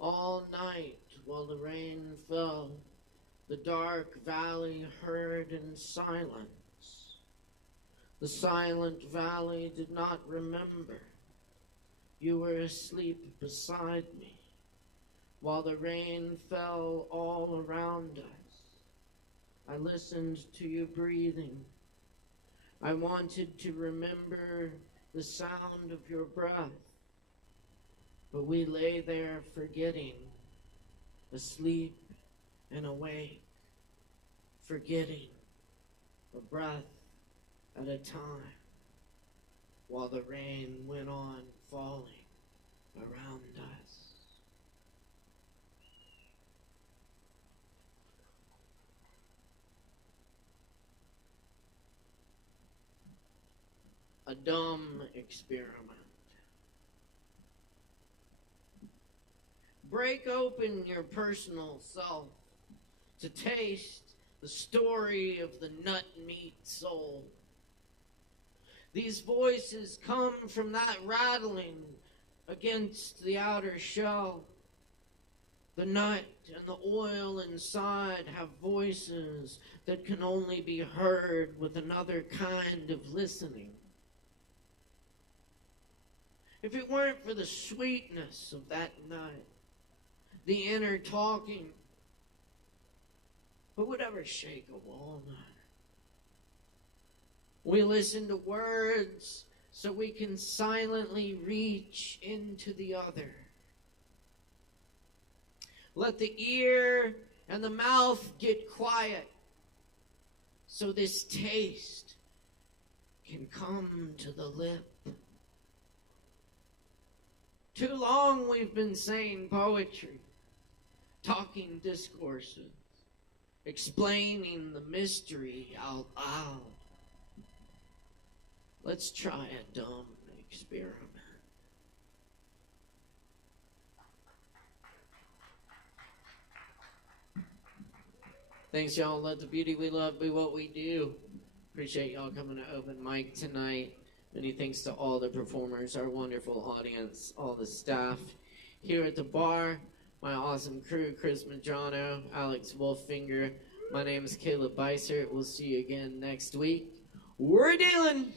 All night while the rain fell, the dark valley heard in silence. The silent valley did not remember. You were asleep beside me while the rain fell all around us. I listened to you breathing. I wanted to remember the sound of your breath, but we lay there forgetting, asleep and awake, forgetting a breath at a time, while the rain went on falling around us. A dumb experiment. Break open your personal self to taste the story of the nut meat soul. These voices come from that rattling against the outer shell. The nut and the oil inside have voices that can only be heard with another kind of listening. If it weren't for the sweetness of that nut, the inner talking, who would ever shake a walnut? We listen to words so we can silently reach into the other. Let the ear and the mouth get quiet so this taste can come to the lip. Too long we've been saying poetry, talking discourses, explaining the mystery out loud. Let's try a dumb experiment. Thanks, y'all. Let the beauty we love be what we do. Appreciate y'all coming to open mic tonight. Many thanks to all the performers, our wonderful audience, all the staff here at the bar, my awesome crew, Chris Medrano, Alex Wolfinger. My name is Caleb Beissert. We'll see you again next week. We're dealing.